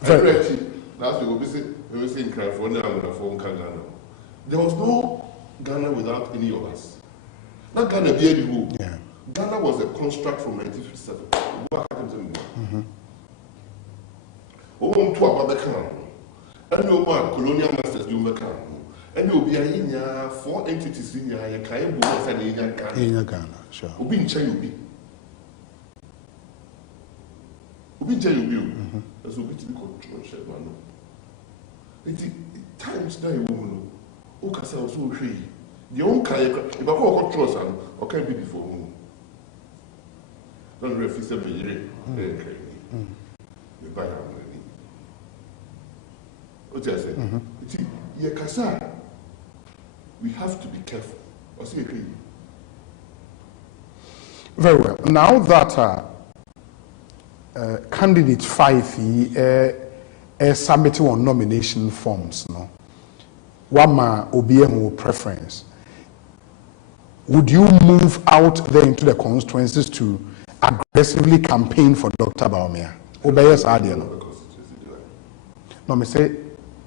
Very actually, last week we were saying California and the phone Ghana. There was no Ghana without any of us. Not Ghana be who. Yeah. Ghana was a construct from 1957. What happened to me? Oh, to about the Ghana. And no more colonial masters do the Ghana. And you'll be a 4 entities in your Kayabu and Indian Ghana. In Ghana, sure. Ubi in Chayubi. Ubi in Chayubi. That's what we control Shebano. It's times now you won't know. Okasa was so free. The own Kayaka, if I call control son, or can be before home. Don't refuse a million. You buy our money. What I say? Yakasa, we have to be careful. Or say, very well. Now that candidate 5 submitted on nomination forms, no, Wama Obiemo preference. Would you move out there into the constituencies to aggressively campaign for Dr. Baumia? Obeyes idea. No, me say,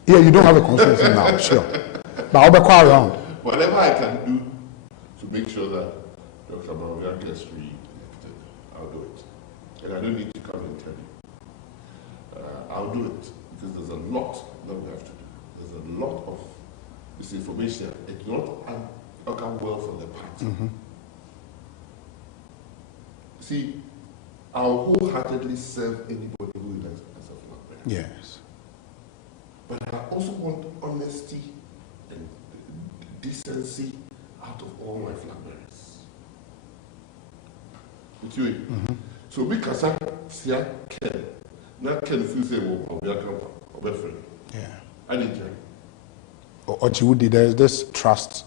yeah, you don't have a constituency now, sure. But I'll be quite around. Whatever I can do to make sure that Dr. Baumia gets re-elected, I'll do it. And I don't need to come and tell you. I'll do it because there's a lot that we have to do. There's a lot of this information. It's not well for the party. See, I'll wholeheartedly serve anybody who elects as a flag bearer. Yes. But I also want honesty and decency out of all my flag bearers. So because I see Ken, not Ken feel say, well, we are friend. Yeah. I need you. Or there's this trust.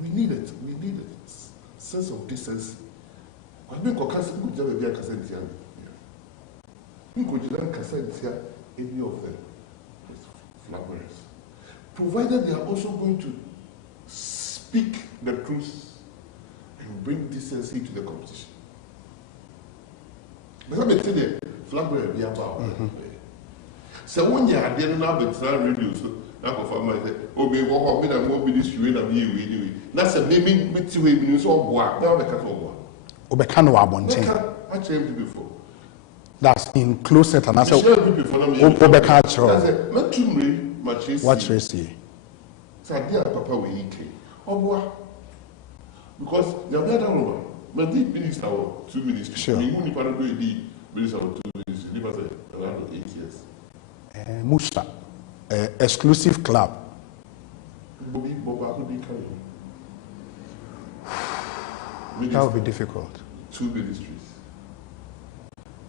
We need it. We need a sense of decency. I mean, any of them flag bearers, provided they are also going to speak the truth and bring decency to the competition. But let me tell you, flag bearer be about. So when you are there now, but radio, so now confirm I say, oh, me walk up with a more ministry and I'm here. That's a maybe with you, you saw boy, now the cat over. Obekano Abonte. I changed it before. That's in closet and I said, Obekano. Not too much. What Tracy? So I did Papa we eat. Oh, boy. Because the other one, but the minister or 2 ministries. Sure. We only part of the minister or 2 ministries. Live as around 8 years. Musta, exclusive club. That would be difficult. 2 ministries.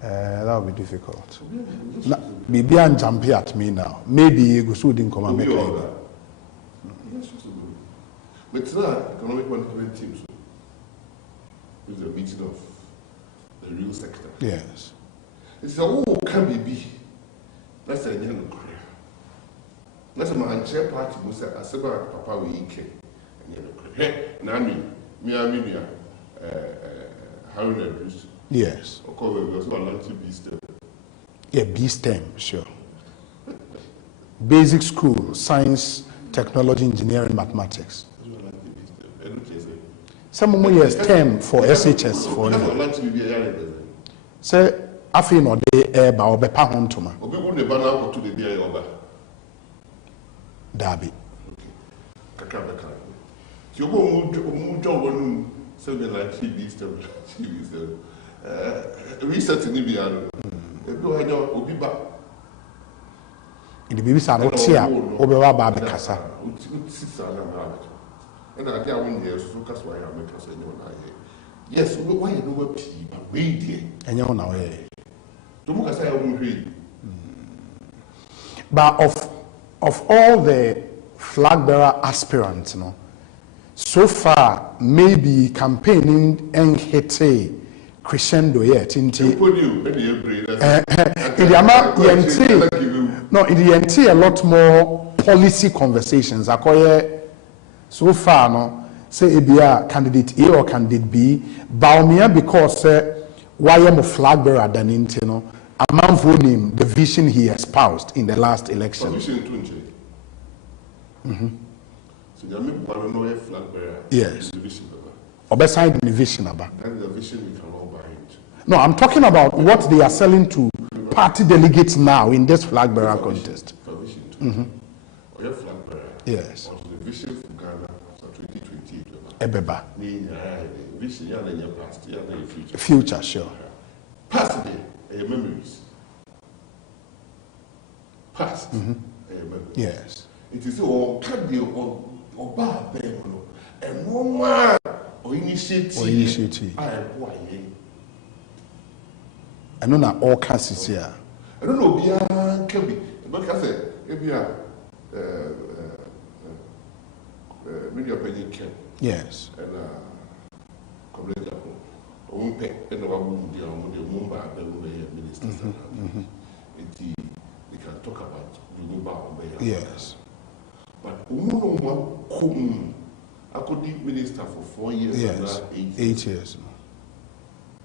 That would be difficult. Maybe I'm jumping at me now. Maybe you didn't come and make it. But now, economic management team, so it's a meeting of the real sector. Yes. It's a can be. That's a young career. That's a man chair party who said, "I said, Papa, we eat cake." And young career. Nami, me, how will I Yes. Of course, we also learn to be STEM. Yeah, B STEM, sure. Basic school, science, technology, engineering, mathematics. Some more years STEM for SHS for you. say, I feel no day air by Obepa Hontoma. the banner to the day over. Dabi. Okay. You go move on something like TV research in Libya. Go ahead, Obi back. In the baby son, what's here? Obewa Babi Casa. And I get 1 year, so that's why I make us say, yes, why you know what P, but wait here. And you're now, Don't say I won't read. But of all the flag bearer aspirants, so far maybe campaigning and hit crescendo yet in the a lot more policy conversations. So far, no, say it be a candidate A or candidate B, Baumia because why am a flag bearer than intino, a man for him the vision he espoused in the last election. So you make one flag bearer. Yes. Or beside the vision about. That is the vision we can all buy it. No, I'm talking about what they are selling to party delegates now in this flag bearer contest. Or your flag bearer. Yes. Or the vision for Ghana for 2028. Ebeba. Vision, you your past, you your future. Future, sure. Past your memories. Past your memories. Yes. It is all cardio or bar and one man or initiative. I know now all cases here. I don't know, Bia can be, but I said, if you are many opinion can. Yes. And complete own pay and the Mumba ministers. They can talk about the yes. But I could be minister for 4 years. Yes. And 8 years.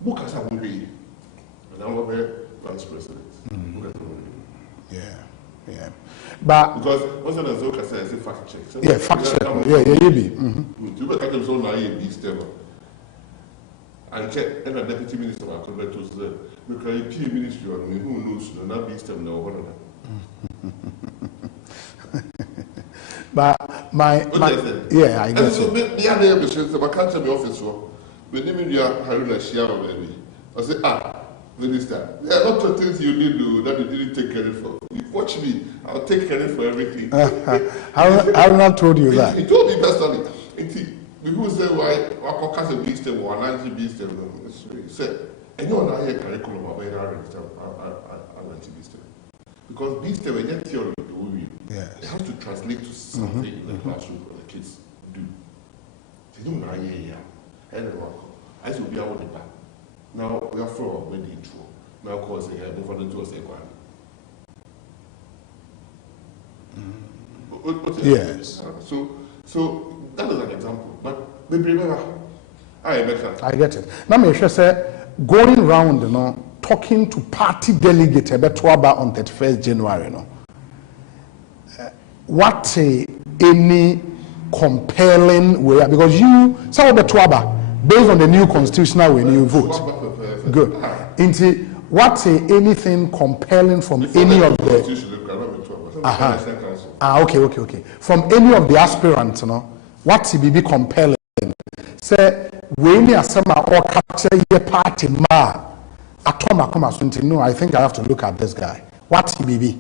Book as I will read. And I'm a vice president. Yeah. But because what's an Azoka says, fact check. So yeah, fact check. Yeah, you be. You better have so naive step. And check and a deputy minister of our to say, look at a P ministry on me who knows no not be step no one. But my yeah, I guess. So the other episode of a country office when you are having a share of baby. I say, Minister, there are lots of things you did do that you didn't take credit for. You watch me, I'll take credit for everything. I've not told you that. He told me personally. People say, why I can't a beast or an anti-beast. He said, and you know, I hear curriculum about anti-beast. Because beast when you theory, it has to translate to something in the classroom for the kids do. They don't know, anyway, I should be able to back. Now we are for a wedding intro. Now, of course, I move on to a second. Yes. So that is an example. But remember, I get it. Now, me say going round, talking to party delegate about on 31st January, what any compelling way, because you some of the Twaba based on the new constitutional when you vote. Good. Into what anything compelling from any of the okay. From any of the aspirants, what to be compelling? Say when you are some or capture your party ma atoma come as no, I think I have to look at this guy. What he be?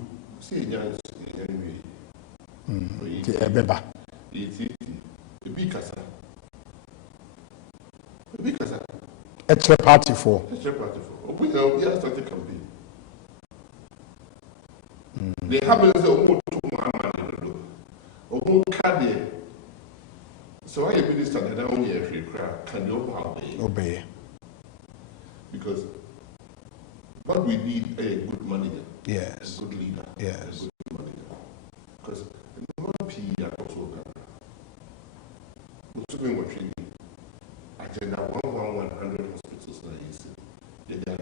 Beba. Extra party for. We have started campaign. They have a so I minister that I only every crowd can you obey. Because what we need a good manager. Yes. A good leader. Yes. A good manager. Because no P are also Muslim were training. Agenda 100 hospitals that you see. The guy.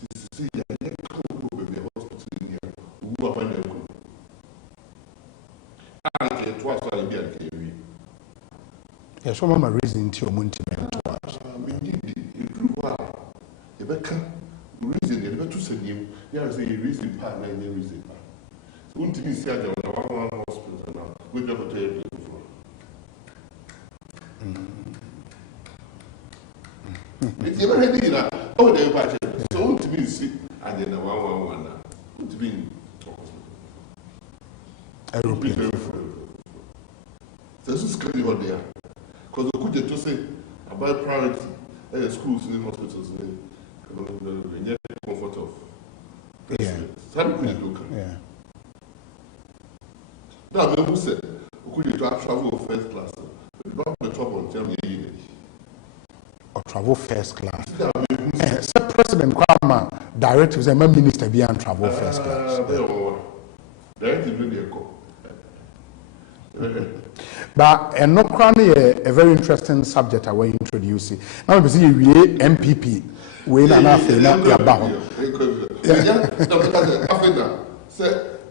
To see that they can't go to the hospital in here. Who are when they go. And twice I be at KV. Yes, some of my reason to your munti twice. Indeed, it grew well. The reason they never to send him. Yeah, say reason part. na nye reason. So unti mi see aja na one hospital na we just to tell before. It's never ready na oh dey ba che. So unti mi see aja na one na unti mi aeroplane. So this is clearly what they are. Because we could just say about priority schools and hospitals and the comfort of some could look. Now who said we could travel first class. Not the trouble tell me or travel first class. So President Kwama directives and minister be and travel first class. Directive really go. But and no crony a very interesting subject I will introduce. Now we see MPP we na na fe na ya ba ho.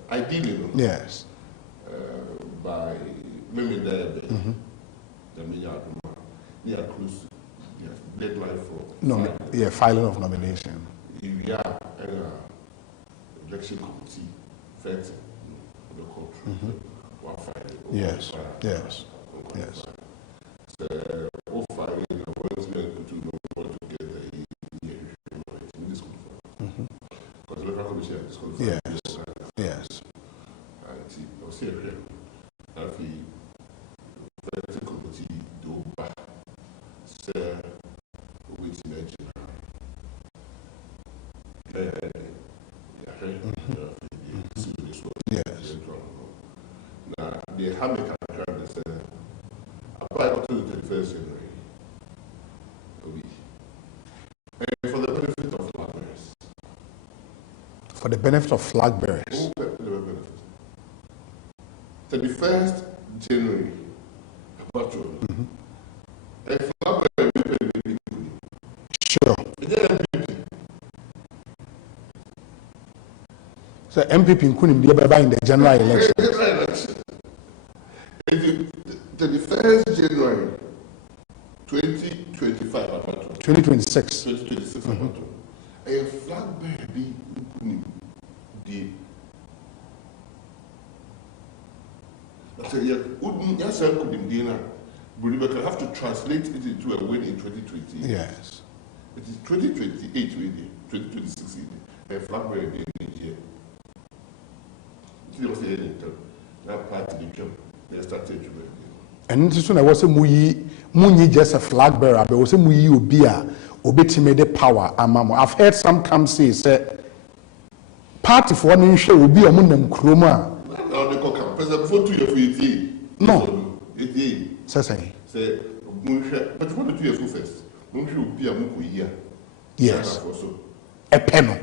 Ideally, yes. By maybe the close deadline for filing of nomination. We are election committee 30 the country. Yes. So, all filing appointment to know to get the in this conference. Because the local commission is conference. Yes. I see here. That the committee do back. Sir, with Nigeria. Yes. Now, they have a contract that says, apply up to the 31st January. And for the benefit of flag bearers. For the benefit of flag bearers. 31st January. About you. And flag bearer sure. So MPP in Kunim in the general election. 31st January 2025 about 2026. 2026 about a flag bearer be the so yes could have to translate it into a win in 2020. Yes. It is 2028 really, 2026 a flag bearer be here. It was the that party became they started to and this one I was a muyi just a flag bearer, but was a muyi ubia obetime the power amamo. I've heard some come say party for one show will be a munam kroma. Now they call president before 2 years for it. No. It say but for the 2 years first. Munshi will be a muku year. Yes. A penno.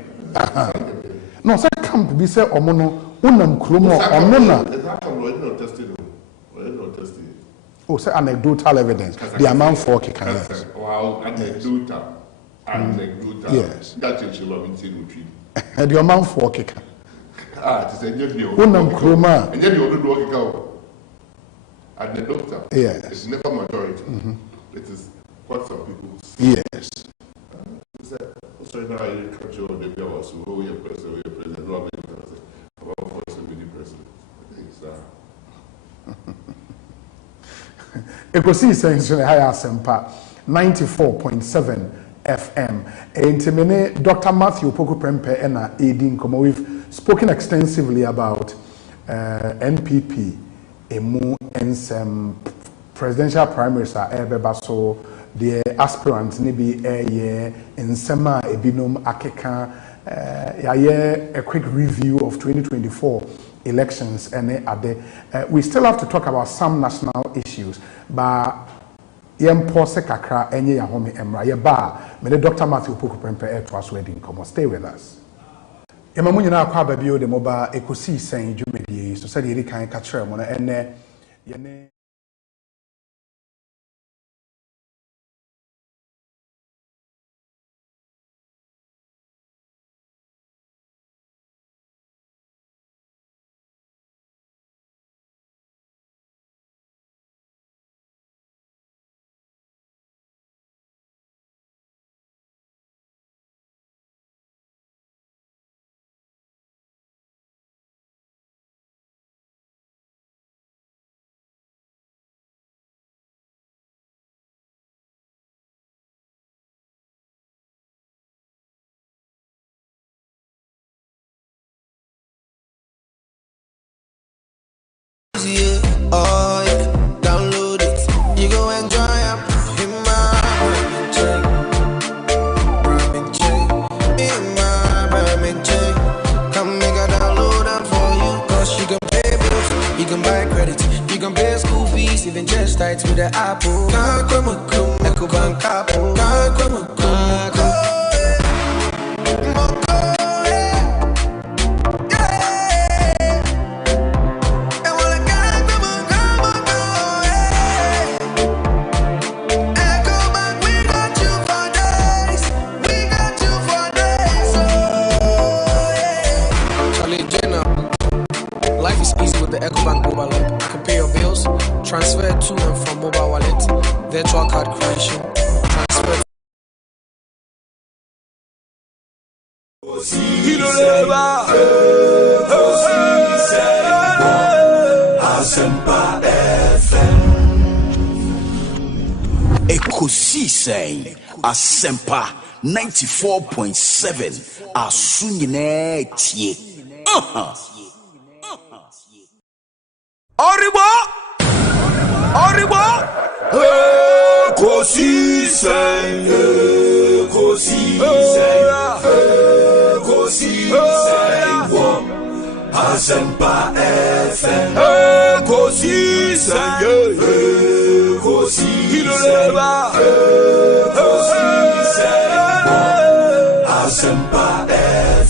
No, say camp be say omono unam kroma omona. That come not tested. Not tested. Oh, say anecdotal evidence. The amount for kickers. Wow, anecdotal. Yes. That's a chill in The amount for kicker. It's a new Unam kroma. And then you don't work it out. And the doctor. Yes. It's never majority. It is what some people say. Yes. So now you catch your baby was who your president, no president. About voice of the president. I think so. Ekosiisen Assafuah 94.7 FM. Intimene Dr. Matthew Poku Prempe ena Edin Komo. We've spoken extensively about NPP, emu ensem presidential primaries are ebebaso the aspirants maybe ensema ebinum akeka a quick review of 2024 elections and we still have to talk about some national issues, but pause kakra enye ya home emra ye ba me Dr. Matthew Poku Prempe to us wedding come stay with us. Yema mu nyina akwa ba bio de moba Ekosiisen dwumedie so said yeri kan ka kire mo na ene ye receiving just tight with the apple. Ecobank apple. Life is easy with the Ecobank mobile app. You can pay your bills, transfer to and from mobile wallet, virtual card creation, transfer. Ekosiisen Assafuah 94.7 Asunyine tie. Oribo Ekosiisen Assafuah FM Ekosiisen Assafuah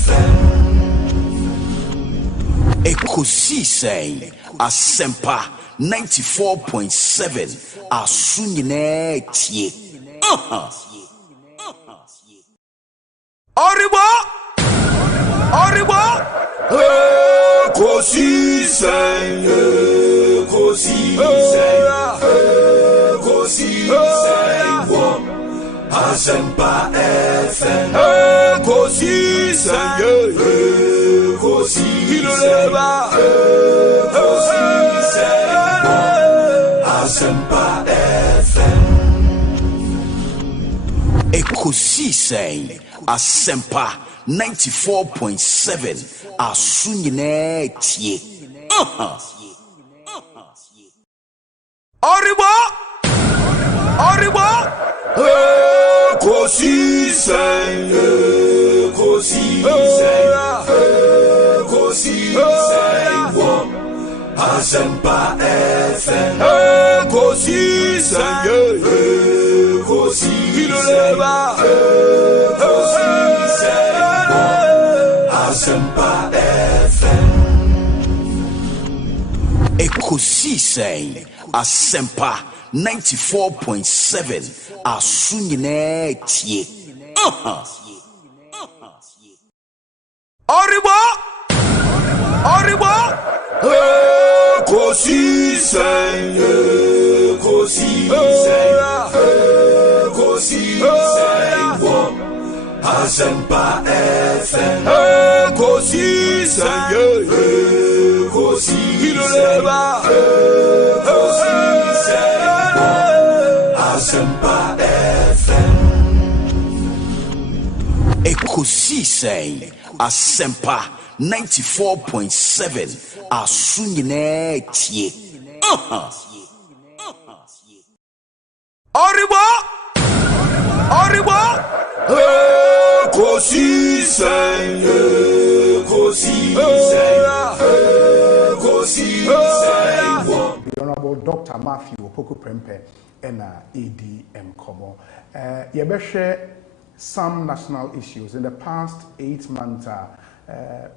FM Ekosiisen Assafuah 94.7 Asunyine tie. Oribo Ekosiisen Assafuah FM Ekosiisen Assafuah FM Ekosiisen Assafuah 94.7 Asunyine tie. Oribo Ekosiisen Assafuah FM Ekosiisen Assafuah FM Ekosiisen Assafuah 94.7 Asunyine tie. Oribo Ekosiisen Assafuah FM Ekosiisen Assafuah FM Ekosiisen Assafuah 94.7 Asunyine tie. Oribo Ekosiisen The Honorable Dr. Matthew Opoku Prempeh and ADM Komo. Yebeshe some national issues. In the past 8 months,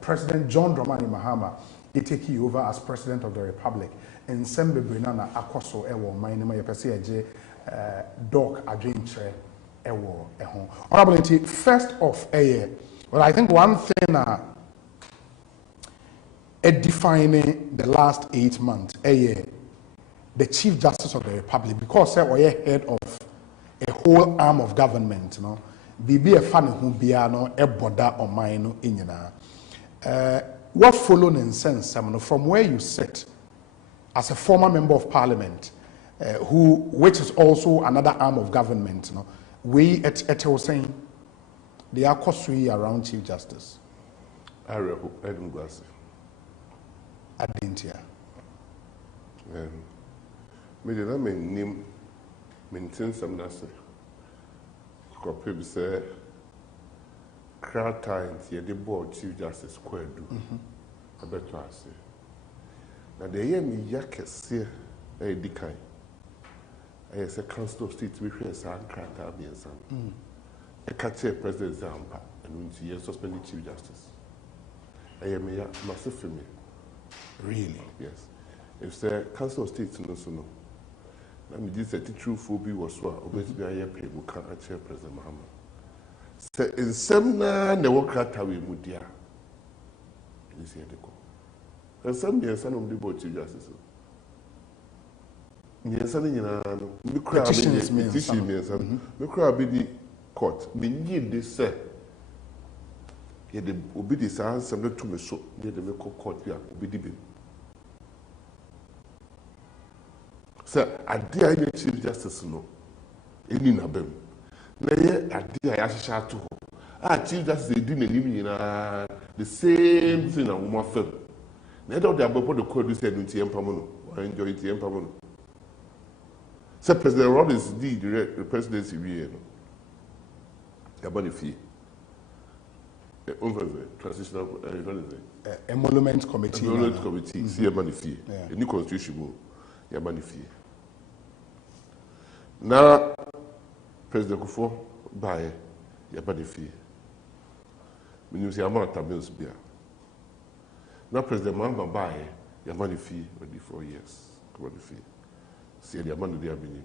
President John Dramani Mahama is taking over as President of the Republic. In Sembe Brenana Akoso Ewo, my name is Pesi Doc Adrintre Ewo Ehon. Honorable, first off, well, I think one thing defining the last 8 months, the Chief Justice of the Republic, because we are head of a whole arm of government, you know, be a fan who be no a border or mine in what followed in sense, from where you sit as a former member of parliament, which is also another arm of government, you know, we at saying they are costly around Chief Justice. I Edmund Glassy. I didn't hear. Me did not name maintain some nasa. Copy say crowd times here the board Chief Justice square do. I bet you say. Now the year me yakese dikai As a council of state, we share some character being some. A catcher president Zampa, and we see suspended chief justice. I am a massive family. Really? Yes. If the council of state no so no. Let me just say the true phobia was what obviously I am able to chair President Mahama. So in some the work out we would dear. This year the go. And some years I don't do chief justice. Yes, I mean, we Petitions means we crab the court. We need this say. Yet the obedience answer to me so near the medical court here obedi. Sir, I dare any chief justice no. Any nabem. Nay, I dare I shall to her. Chief justice they didn't even the same thing a woman felt. Neither of the above the court said in TM Pamono or enjoy TM Pamono. Sir, President Rod is the presidency. Yabani fee. Over the transitional emolument committee. Emolument committee. See Yabani fee. A new constitution. Yabani fee. Now, President Kufo by Yabani fee. When you say amount of bills beer. Now, President Mamba by Yabani fee already 4 years. Yabani fee. See the amount they have been in.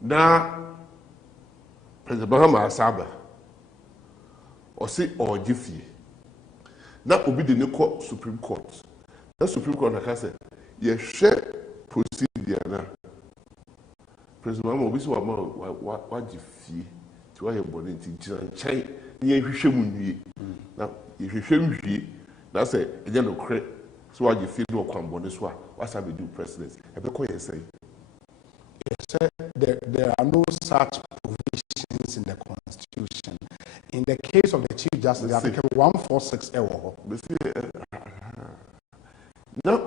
Now, President Mahama Asaba, Osei or Jiffy. Now, Obi the new Supreme Court. That Supreme Court, like I said, you share procedure now. President Mahama, Obi so what Jiffy to why your body to China, you should now, if you should that's a general credit. So what you feel no come on this one? What's have we do, presidents? Yes, there are no such provisions in the Constitution. In the case of the Chief Justice, Article 146 error. Now,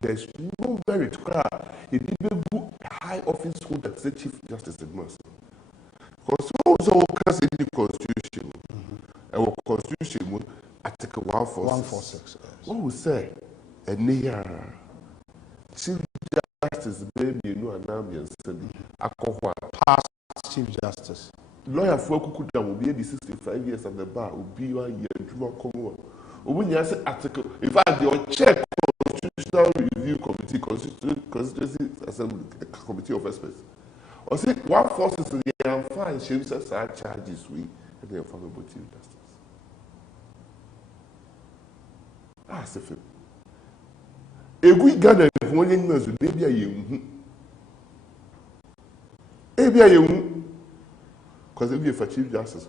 there's no merit to cry. It didn't book high office who that the Chief Justice must. Because also because in the Constitution, our Constitution, Article 146. What we say, Chief Justice, baby, you know, and I'm past Chief Justice. Lawyer for Kukuda will be 65 years at the bar, will be 1 year and 2 more common. When you say article, in fact, your check Constitutional Review Committee, Constituency Assembly Committee of Experts, or say 146 in the and fine, she says our charges we and the inflammable Chief Justice. That's a film. A good gather of 1 year with maybe a young. Maybe a young. Because if you have a Chief Justice,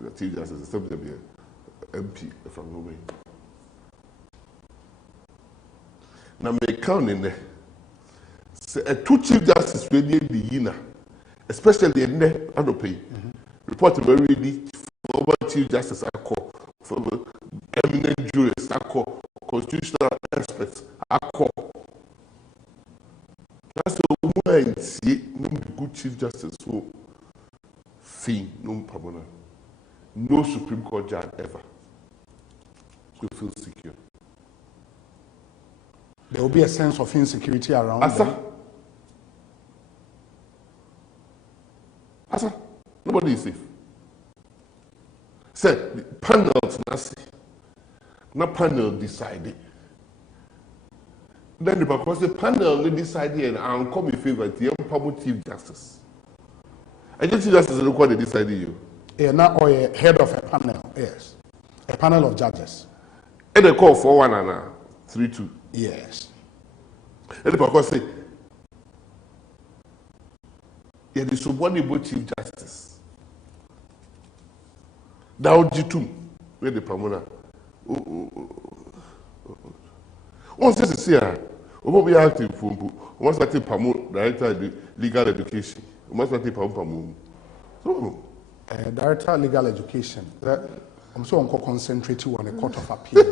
the Chief Justice is something to be MP from nowhere. Now, may count in there. A 2 Chief Justice will be the Yina, especially in there, I don't pay. Report to very deep former Chief Justice I call, for eminent jurists I call, constitutional experts I call. That's the woman see no good Chief Justice who fee no permanent. No Supreme Court judge ever will feel secure. There will be a sense of insecurity around Asa, nobody is safe. Said the panel not panel decided. Then because the panel decided and come in favor of the public Chief Justice. I just Chief Justice look what they decided you. Yeah, now or a head of a panel, yes. A panel of judges. And they call 4-1 and 3-2. Yes. And because say, yeah, the subordinate Chief Justice. Now, G2, where the Pamona. Once this is here, we will be active for once I take Pamu, Director of Legal Education. Once I take Pamu. So, Director of Legal Education. I'm so concentrating on the Court of Appeal.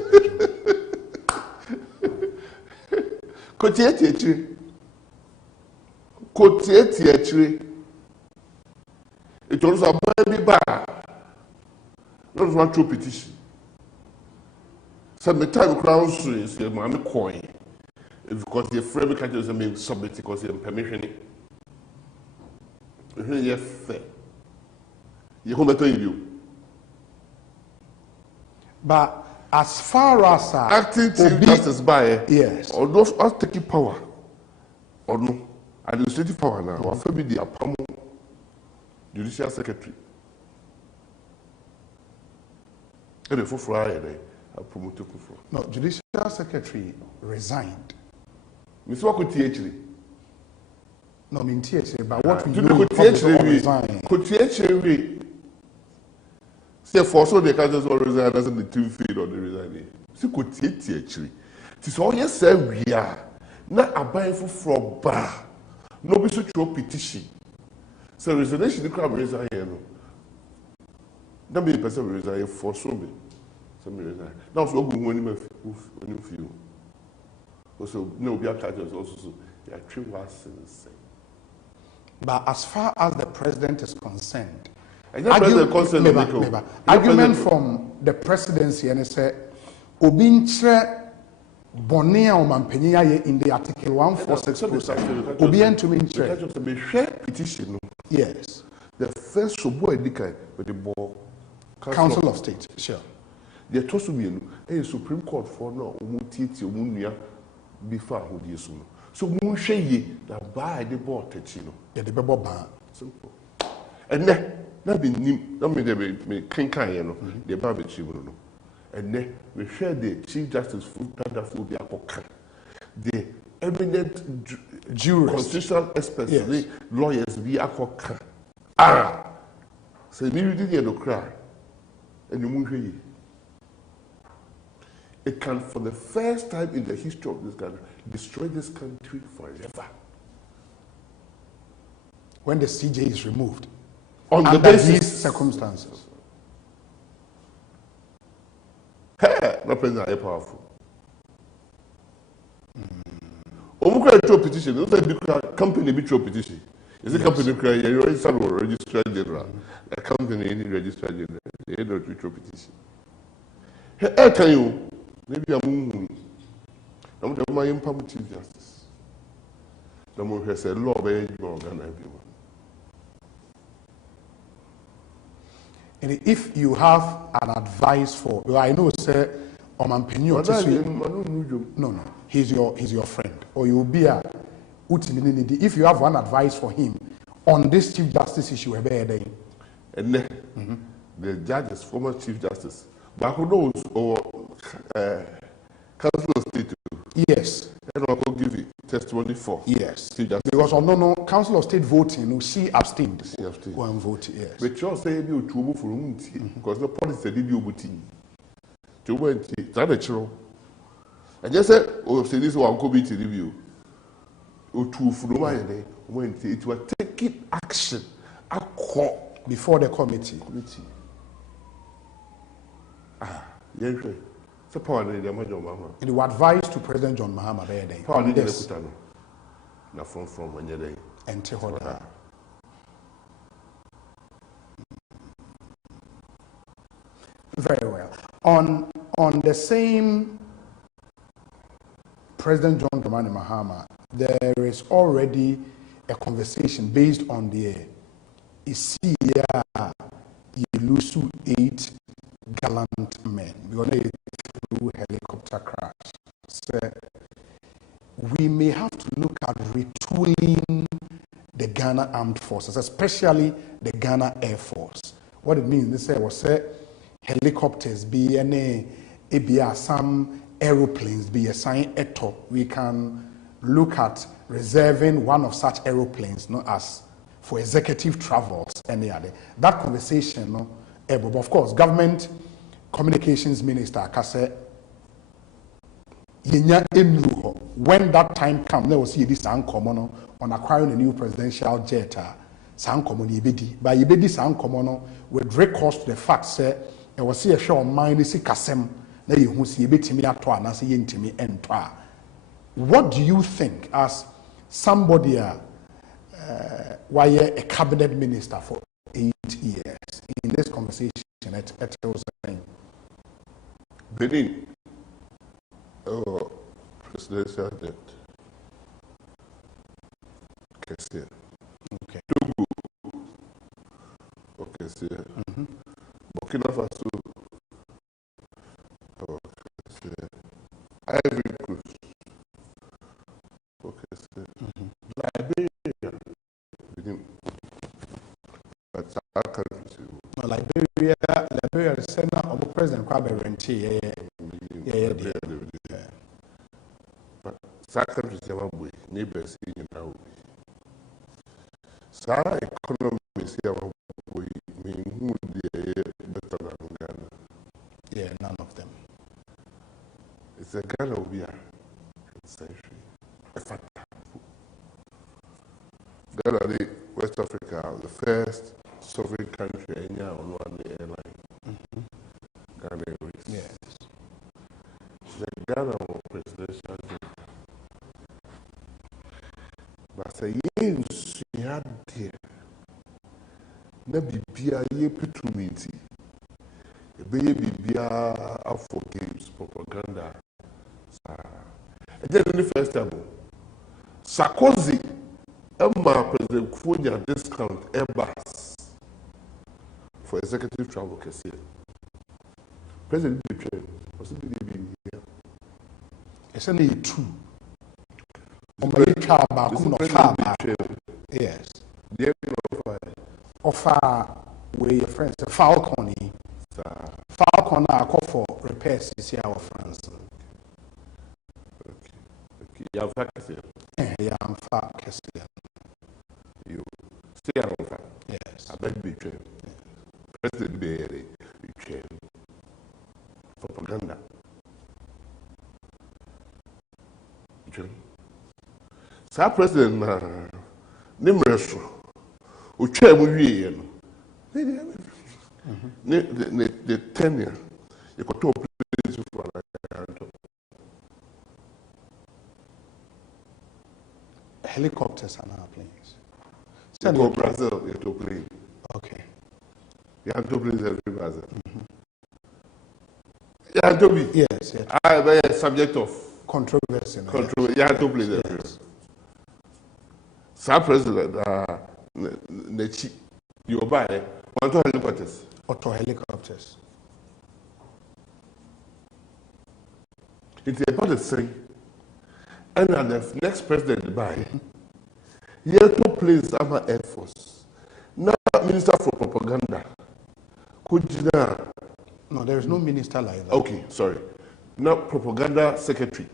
It was a baby bar. Not one true petition. Some time crown is your mammy coin. Because the frame can't may submit because you're permission. You're fair. You're home at you. But as far as acting chief justice by yes, or those are taking power or no administrative power now, or maybe the apamo judicial secretary. And the Friday, I promoted for. No, judicial secretary resigned. Miss Wako THD. No, I mean THD, but what we To know the resign. Could THD say for so they can't just all resign, doesn't the team feed or the resign. See, could THD. It is all you say we are not a buying for bar. No be such a petition. So resignation the crowd resign. That means person resign for so me. Some resign. Now so go when you feel. Also, no be a catch also they are three words in the same. But as far as the president is concerned, argument from the presidency and say Obinche Bonia Omampenia in the article 146 Obien to petition. Yes. The first boy with the ball Council of State, sure. The Tosumian, a Supreme Court for no Mutiti Munia before who is so Munshay that buy the ball Techino. Yeah, the Bebo Ban. Simple. And then, that be me Kinkai, the barbecue. And then we share the Chief Justice food food the eminent jurists, constitutional experts, yes. Lawyers be a cock. Ah, so you didn't cry. And you move. It can, for the first time in the history of this country, destroy this country forever. When the CJ is removed, on the under basis these circumstances. Hey, no president are powerful. Omukra throw petition. Don't say company be throw petition. Is a company cry? You register or registrar general. A company any registrar general. They don't throw petition. Hey, can you? Maybe I'm I'm the my impact chief justice. The more has a law by organ everyone. And if you have an advice for, well, I know, sir, no, he's your friend, or you'll be a if you have one advice for him on this chief justice issue, and then the judges, former chief justice, but who knows or council of state, yes, and I will give you testimony for yes, because no council of state voting, she abstained. One vote, yes. But you say you to for because the policy did you voting. To went that a true. And just said, oh, say this one could be to review. Oh, two for the when it was taking action before the committee. Ah, yes, so power in the Mama. It was advised to President John Mahama there. Power in the now from when you're there. And Tehoda. Very well. On the same President John Dramani Mahama, there is already a conversation based on the Isia Yelusu 8 gallant men. We are through helicopter crash. So we may have to look at retooling the Ghana Armed Forces, especially the Ghana Air Force. What it means, they say, helicopters be any some aeroplanes be assigned eto. We can look at reserving one of such aeroplanes, as for executive travels any other. That conversation, but of course, government communications minister kase when that time comes, there will see this uncommon on acquiring a new presidential jet. Sankomo yebedi, but yebedi sankomo with recourse to the fact say I was see a show on mine is kasem na yehu si yebetimi ato anase yentimi ento a. What do you think as somebody why a cabinet minister for 8 years in this conversation at saying Benin presidential debt see. Okay. Togo. Okay, see. Burkina Faso. Okay, see. Ivory Coast. Okay, see. Liberia. But our countries. No, Liberia is saying now President Kwabe Renti. Yeah. But our countries have a neighbors in our Sarah economy is here. We mean better than Ghana. Yeah, none of them. It's a Ghana will be a century. Ghana, West Africa, the first sovereign country in on one airline. Ghana Airways. Yes. The Ghana presidential jet. But say yes, she had there. Na bibia ye pitumiti. Ebeye bibia for games propaganda. And then the first time, Sarkozy, President Kufuor discount Airbus for executive travel. President Buchanan was it here? It's only two. Yes. The Offer where your friends Falcon. Falcon are call for repairs this year of France. Okay. You have vacancy. Yeah, I'm far Cassian. You stay around. Yes. I beg Buchanan. President Berry Buchanan. Propaganda. Sir President Nimreso, who chair we the tenure, you could talk places for Helicopters are now planes. You go Brazil, you have to plane. Okay. You have to planes every Brazil. You have to be. Yes. I am a subject of controversy. You have to planes every. Sir President, Nechi, you buy 1 helicopters. Auto helicopters. It's about the thing. And the next president buy. You have to place our Air Force. Now, Minister for Propaganda. Could you now? No, there is no minister like that. Okay, sorry. Now, Propaganda Secretary.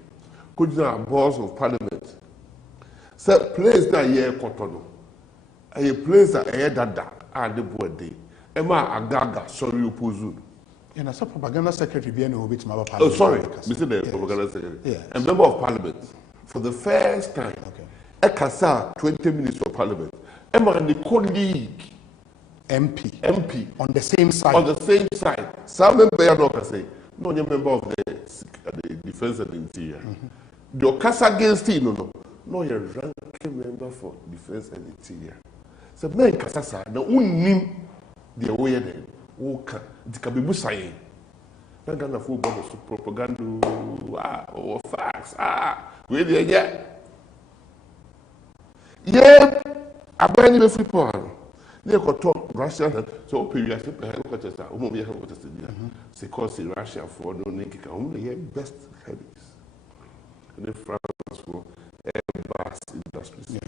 Could you now, boss of Parliament? So, place that year Kotono. A place that air dada and the body. Emma Agaga, sorry, you puzu. And as a propaganda secretary, be any bit my Oh, sorry, Mr. The Propaganda Secretary. Yes. A member of Parliament. For the first time, Ekasa 20 minutes for Parliament. Emma and the colleague. MP. On the same side. On the same side. Some member can say, no, you're member of the Defense and Interior. The Okasa against you, no, you're ranking member for Defense and Interior. So, men Kasasa, the only the way then, who can be Musaye. Not gonna full bonus propaganda, or facts, where they get. Yeah, I buy any free porn. They could talk Russian, so period, helicopters are only helicopters. They cause Russia for no naked, only best heavies. And then France for Airbus industries.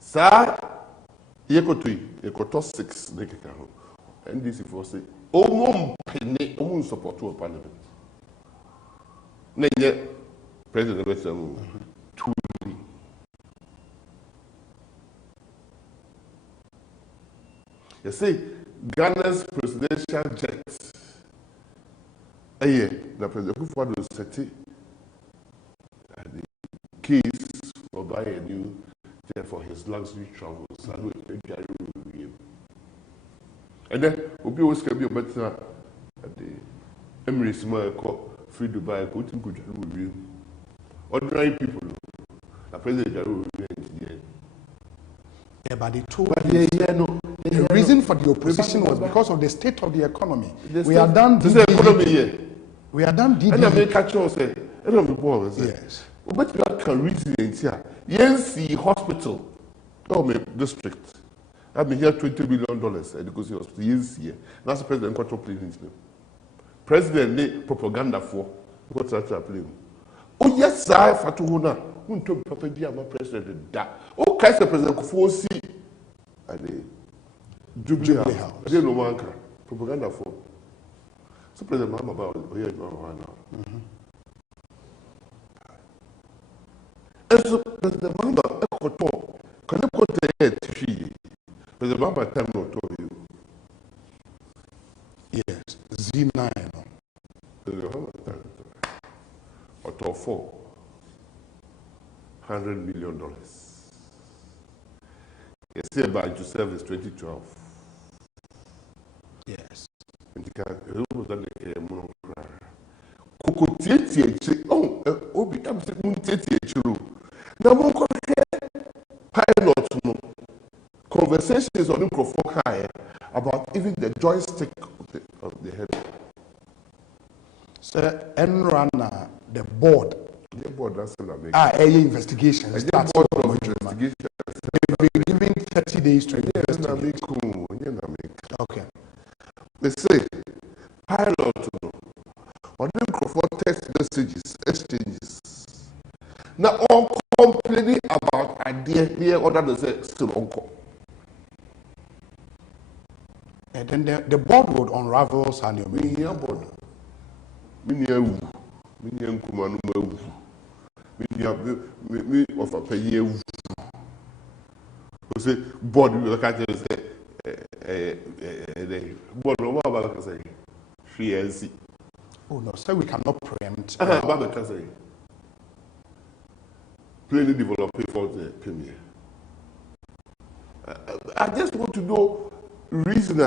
Sir, you could talk 6 naked. And this is for say, almost support to a parliament. Then, President Western, 2. You see, Ghana's presidential jet. The President Kufuor set the case for buying a new jet for his luxury travels. And then, we always can be a better at the Emirates free Dubai, go to good review. Ordinary people, the President but they told the reason for the opposition was because of the state of the economy. We are done. This economy here. We are done. And I make catch us. Yes. But you can reason here. Yensi Hospital, district. I've been here $20 billion at Ekosiisen Hospital. Yensi. That's the president control playing his name. President need propaganda for what's that playing. Oh yes, sir. Fatuhuna. Who told Papa be my president that? Oh, Kaiser President Kofosi. And Jubilee House. I didn't know one propaganda for. So President Mama about here now. And so President Mama Ekoto, can you go there to see? President Mama time not told you. Yes, Z9. Or to $400 million. It's still by to service 2012. Yes. And you can almost done the monocra. Cocotier, oh, Obi, I'm saying, Tietier. Now, one pilot, conversations on the about even the joystick of the head. So, Enrana, the board. The board that's an American. Investigation. The board of investigation. They've been given 30 days to investigate. Okay. They say, pilot, on the text messages, exchanges. Now, all complaining about idea here, other than say, still uncle. And then the board would unravel Sanyo. Board. Mini Kumanu, me of a pay. We say, board, you look at it say, board, no one say, she. Oh no, so we cannot preempt. Baba can say, plainly developing for the premier. I just want to know reason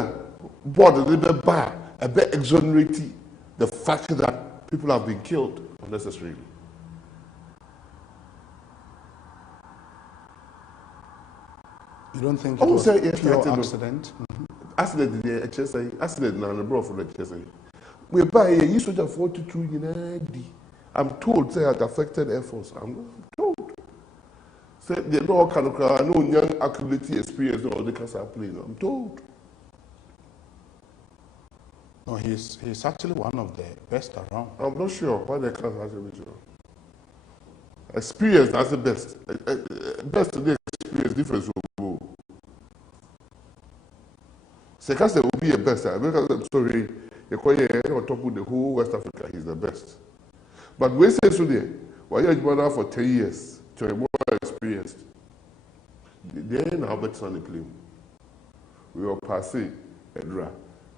board a little bit bad, a bit exonerating the fact that people have been killed unnecessarily. You don't think it was a pure accident? Accident in the HSA, accident in the bro from the HSA. We buy a use of 42 in I'm told say it affected Air Force. I'm told. Say they know kind of no young accountability experience or the cancer plane. I'm told. No, he's actually one of the best around. I'm not sure why they can't actually sure. Experience that's the best. Best today experience difference will go. Sekase will be a best. I'm sorry. On top of the whole West Africa, he's the best. But we say so there, why are you for 10 years to a more experienced? They ain't how better on the plane. We were passing Edra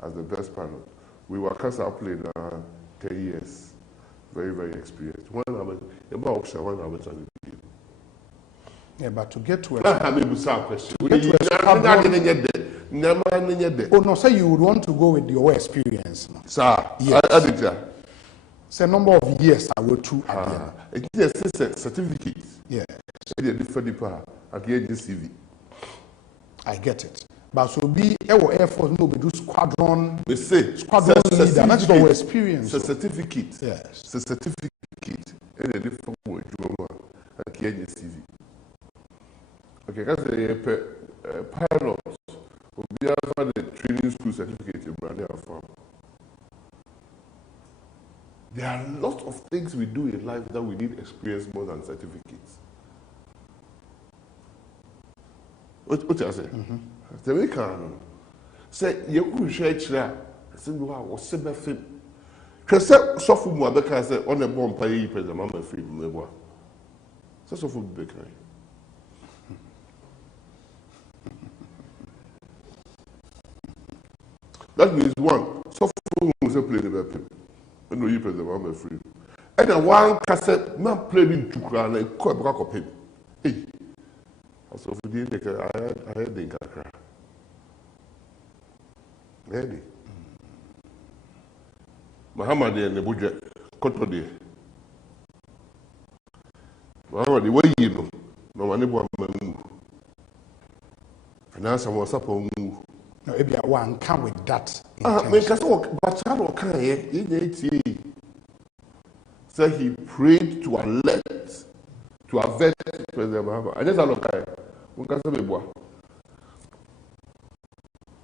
as the best pilot. We were cast our plane 10 years. Very, very experienced. One hour better on the plane. Yeah, but to get to I mean, question. Oh no, say you would want to go with your experience. Sir, yes. I did that. It's a number of years I will through again. It is a certificate. Yeah. It's a different part at the CV. I get it. But so be Air Force no be do squadron. We say squadron leader. That's our experience. It's a certificate. Yes. It's a certificate. In a different way at the CV. Okay, that's a pilot. We have the training school certificate in Brandon Farm. There are lots of things we do in life that we need experience more than certificates. What I say? The way can say you could share it. Say you are was sebe film. Because so for me, because say on a bomb pay president, I'm free me boy. So for me, because. That means one, so for who say play the people. I know you president, I'm free. And then one cassette, man playing to cry like quite back of him. Hey, so for the day, I had the cry. Ready? Muhammad and the budget, cut day. Muhammad, the way you know, no one ever move. And now someone suppose move. No, maybe one come with that. Because but I don't care. So he prayed to alert to avert President Mahama. And that's all okay. We can say boy.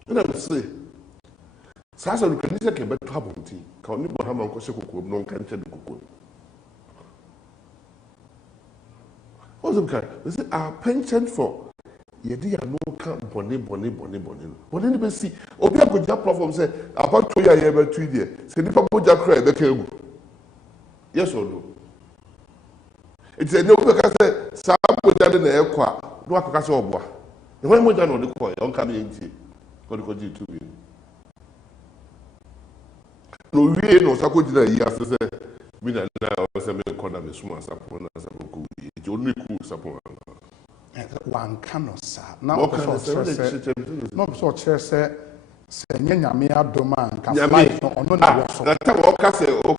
And I would say, Sasa you can say better trouble tea. Can you Mahama ko se koko no kan che koko. What's okay? They say our penchant for yedi ya no kan bone. Bone ni be see. Obi agoja platform say about 2 years be 2 years. Say ni papa ja cry be ka egu. Yes or no? It's a no because say some moja de na ekwa no akaka say oboa. The one moja no de ko e on ka me ntie. Ko ji to be. No wie no sako gina yi ase say mi na o say me ko na me suma sapo na sapo ko yi. It's only cool sapo. One cannot say. Now, no, so chair say, Nyame adoma nka flight no ono na wo so. Na ta wo ka say o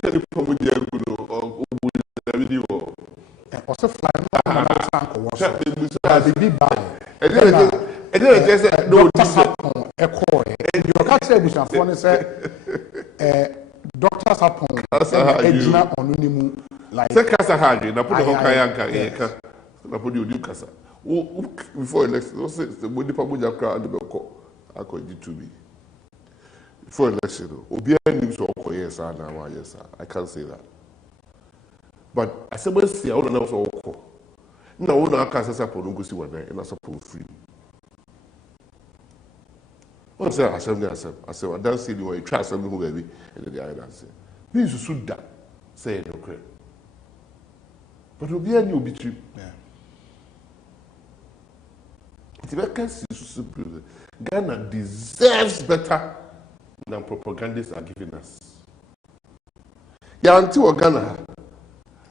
tell from the guno o video. O se fly no na tank wo so. The big buy. E dey just say no this echo e. You ka say bushafo ne say Dr. Sapon ejina ono ni mu like say kasa haje na put the hokayanka e ka na put the kasa. Before election, also the body pabuja crowd and the beko akọji to be. Before election, Obi news or yes, yes, I can't say that. But I said, well, see, I don't know so. No, I can't say support go see one day and I support free. What say I said, I said, I don't see the way try something who baby and the guy that say. Me is so that say no credit. But Obi new be cheap. yeah. Ghana deserves better than propagandists are giving us. Yeah, until Ghana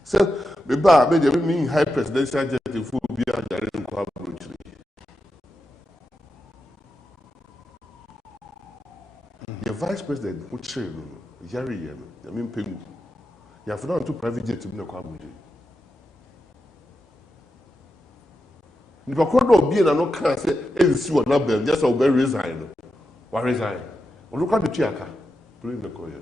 said, maybe me high presidential jet if we be a Jaren Kwabruchli. The vice president, which Yari, I mean, Pengu, you have not to private jet to be a Kwabruchli. If I could not be in an okay, say, see what not them, just obey resign. Why resign? Well, look at the Chiaka. Bring the coin.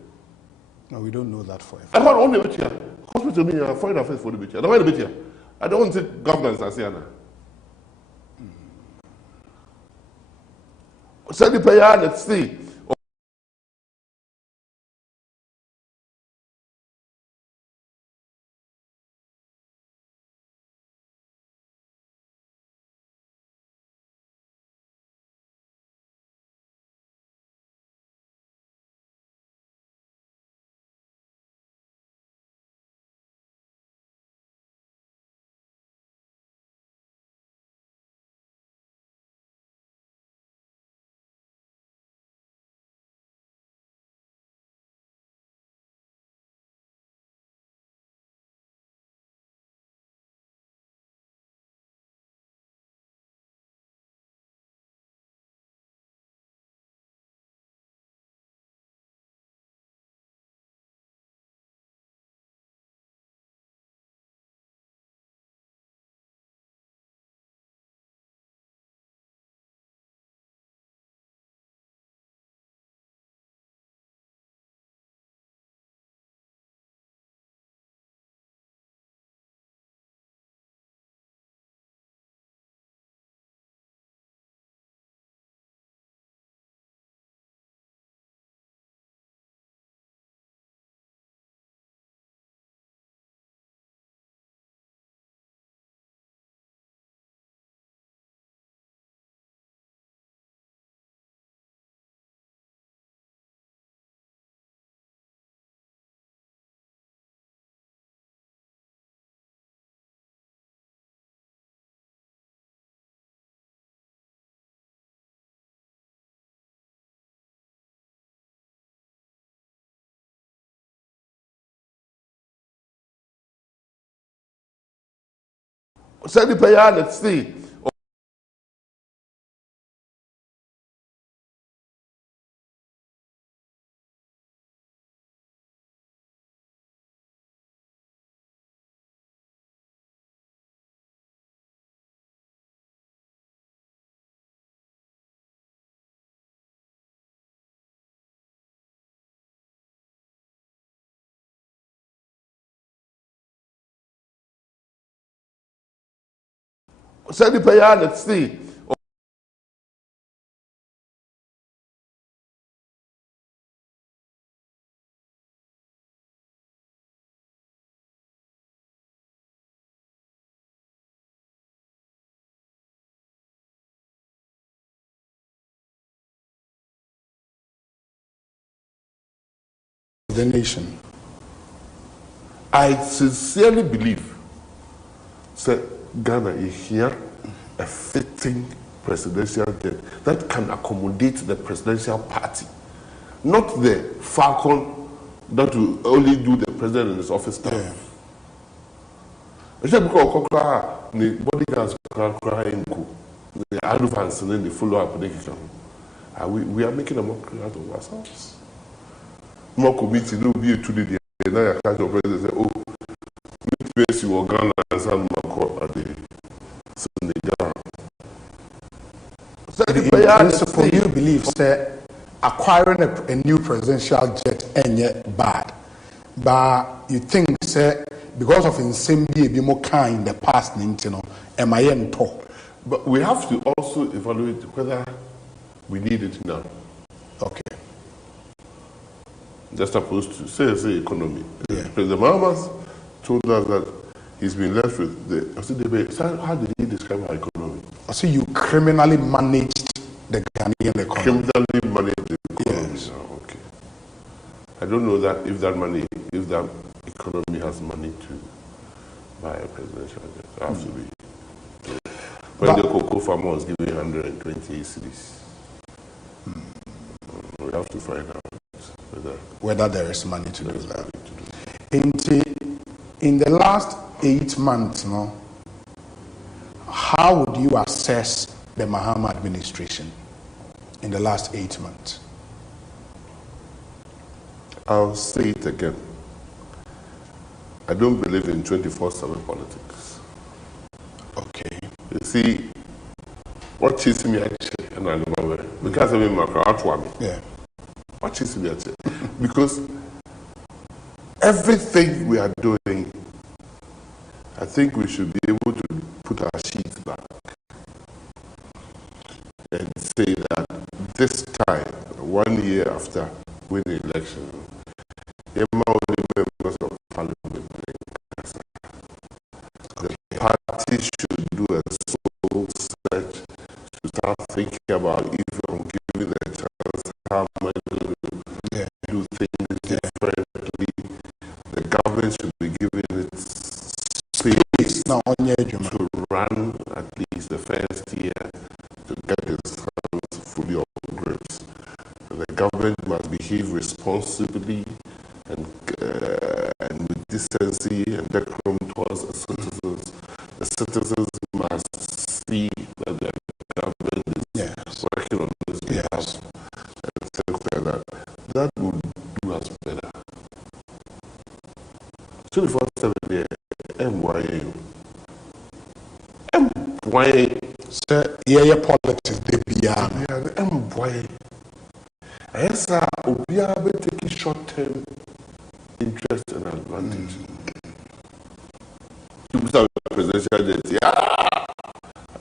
No, we don't know that for I want only a chair. Hospital me a foreign affairs for the bitch. I don't want the bitch. I don't want to governance as Yana. Send the payer, let's see. Send the payer, let's see. Say the player let's see. The nation. I sincerely believe that Ghana is here a fitting presidential jet that can accommodate the presidential party, not the falcon that will only do the president in his office time. Yeah. Except because the bodyguards crying, the advance and then the follow up. We are making a mockery out of ourselves. More committee will be today. Now you catch your president say, oh, meet you or Ghana and San Marco at the Senegal. In principle, you believe that acquiring a new presidential jet ain't yet bad, but you think that because of insane be more kind in the past, you know, am talk. But we have to also evaluate whether we need it now. Okay. Just opposed to say economy. Yeah. President Mahamas told us that he's been left with the. I said, debate. So how did he describe our economy? I see you criminally managed the Ghanaian economy. Criminally managed the economy. Yes. Oh, okay. I don't know that if that economy has money to buy a presidential jet. Absolutely. When the cocoa farmer was giving 120 cities, we have to find out whether there is money to do that. In the last 8 months, no, how would you assess the Mahama administration in the last 8 months? I'll say it again. I don't believe in 24/7 politics. Okay. You see, what chasing me actually, and I know because I mean, Yeah. what chasing me actually? Because everything we are doing, I think we should be able to put our sheets back and say that this time, 1 year after winning the election, the members of parliament, the party should do a soul search to start thinking about if I'm given a chance, how am I going to do things differently. The government should be given its space to run at least the first year to get its hands fully on grips. The government must behave responsibly and with decency and decorum towards the citizens. The citizens must see that the government is working on this behalf and things like that. That would do us better. 24/7 there, MYA. So, yeah, politics, they be MYA. Yes, sir, we are taking short-term interest and advantage. You start presidential jet. Yeah,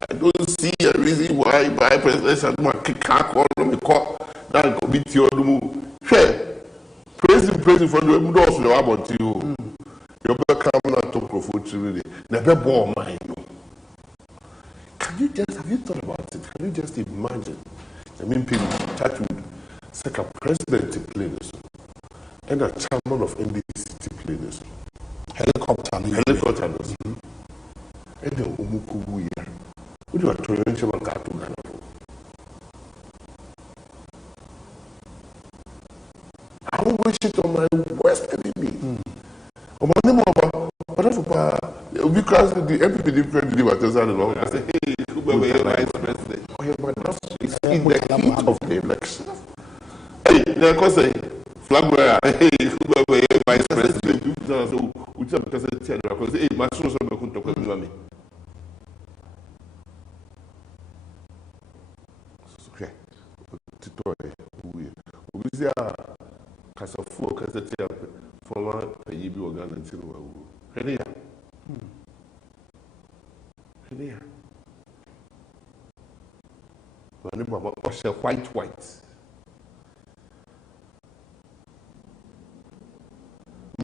I don't see a reason why my presidential can't call me call that committee or do praising for the windows you about you. You're coming out to profit. Never bore mine. Have you thought about it? Can you just imagine? I mean, people chat with like a president to play this and a chairman of NDC to play this. Helicopter. And the Umuku here. What do you want to mention about Ghana? I will wish it on my worst enemy. Because the MPP didn't deliver to Zan, I say, hey, who will be vice president? Oh, yeah, but that's in the heat of the election. Hey, they're going to say, flag bearer, hey, who will be vice president? So, we just because I tell you, because, hey, my son is going to talk with me. Okay. We see a Assafuah, because it's a former Yibi organ and Silver. Here. ɔhyɛ white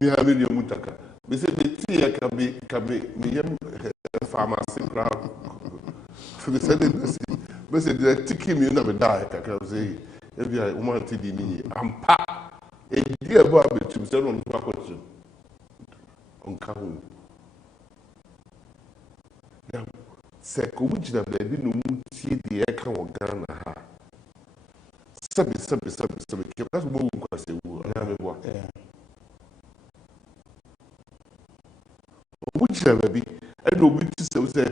me ha me nua mutaka me say me tea ka me yam pharmacy crowd for the selling me say the tiki me na me die kakra say every woman ti di ni ampa e di ebo abetum say no nfa kotu onka ho now sɛ kɔmu gyina baabi na ɔmu tie deɛ ɛka wɔ Ghana ha sɛbi kyɛkwa so bɔwu nkwasɛ wu anaa meboa ɔmu gyina baabi ɛna ɔmu ti sɛ sɛ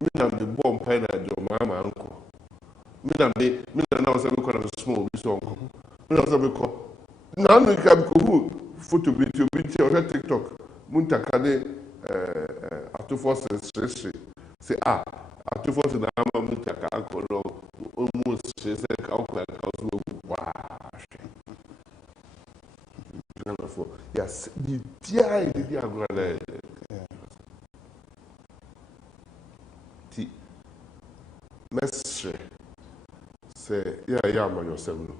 me nam de bɔ mpae na agye ɔmaama nkɔ me nam na wɔ sɛ mekɔ na mesoma obi sɛ ɔnkɔ me nam sɛ mekɔ na ano ka mekɔhu foto bi nti obi nti ɔhwɛ TikTok mu ntaka ne atofoɔ sere say atufo si na ama mu taka akɔrɔ ɔmu sɛ sɛ ɔkɔ ɛka so waa Ghanafoɔ yas bibia yi di agorɔ dɛ ti mɛsrɛ sɛ yɛ amanyɔsɛm no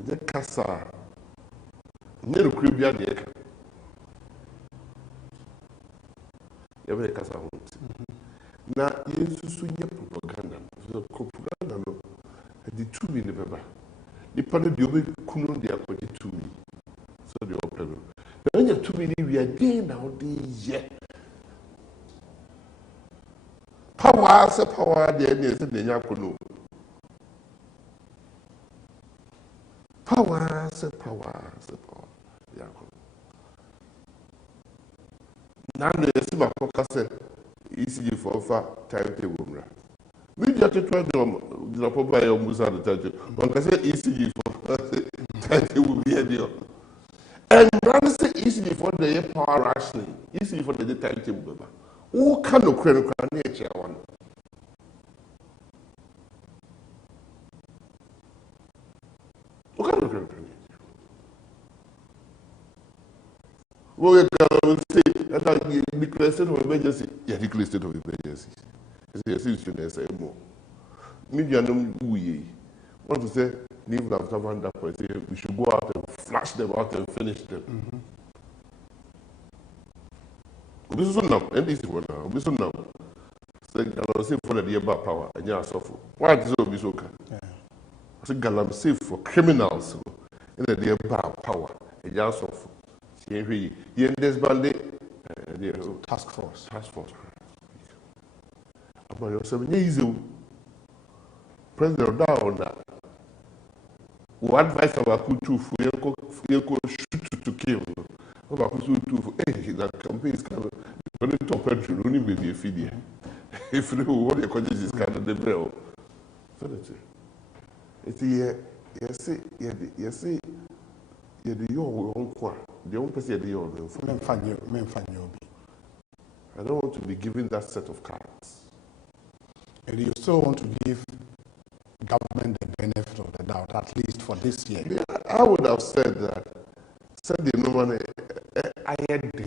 ɛnyɛ kasa nyɛ nokura bia deɛ ɛka yɛbɛyɛ kasa ho nti na yɛnsusu nyɛ propaganda no ɛde tumi ne bɛba nipa no deɛ ɔbɛkunu de akɔgye tumi sɛ deɛ ɔpɛ no na ɔnya tumi no wie den na ɔde yɛ power sɛ power deɛ ɛne sɛ deɛ nya akɔ no power sɛ power deɛ akɔ na no yɛsi ma kɔka sɛ ECG for fa timetable mra media tetwa de gyina pɔ ba yɛ ɔmu sa no timetable ɔnka sɛ ECG for timetable bi ɛdeɛ ɛnra no sɛ ECG for de yɛ power rationing ECG for de yɛ timetable bɛba woka nokora no kora ne ɛkyɛ awa no woka nokora no kora ne we can say that you declare state of emergency. Yeah, declare state of emergency. It's a situation more. Media no we want to say even after that point, say we should go out and flash them out and finish them. This is now, and this is what now. This is now. Say Galam safe for the about power and yeah, so why is it so can? I say Galam safe for criminals and the about power and yeah, so here this band task force. About yourself, easy. President down that. We advise our country for shoot to kill. About to hey, that campaign is kind of when the top country only may be a feed. If you want your country is kind of the bell. It's yes, the your own qua. The only person the your I don't want to be given that set of cards. And you still want to give government the benefit of the doubt, at least for this year. Yeah, I would have said that. Said the no money. I had no.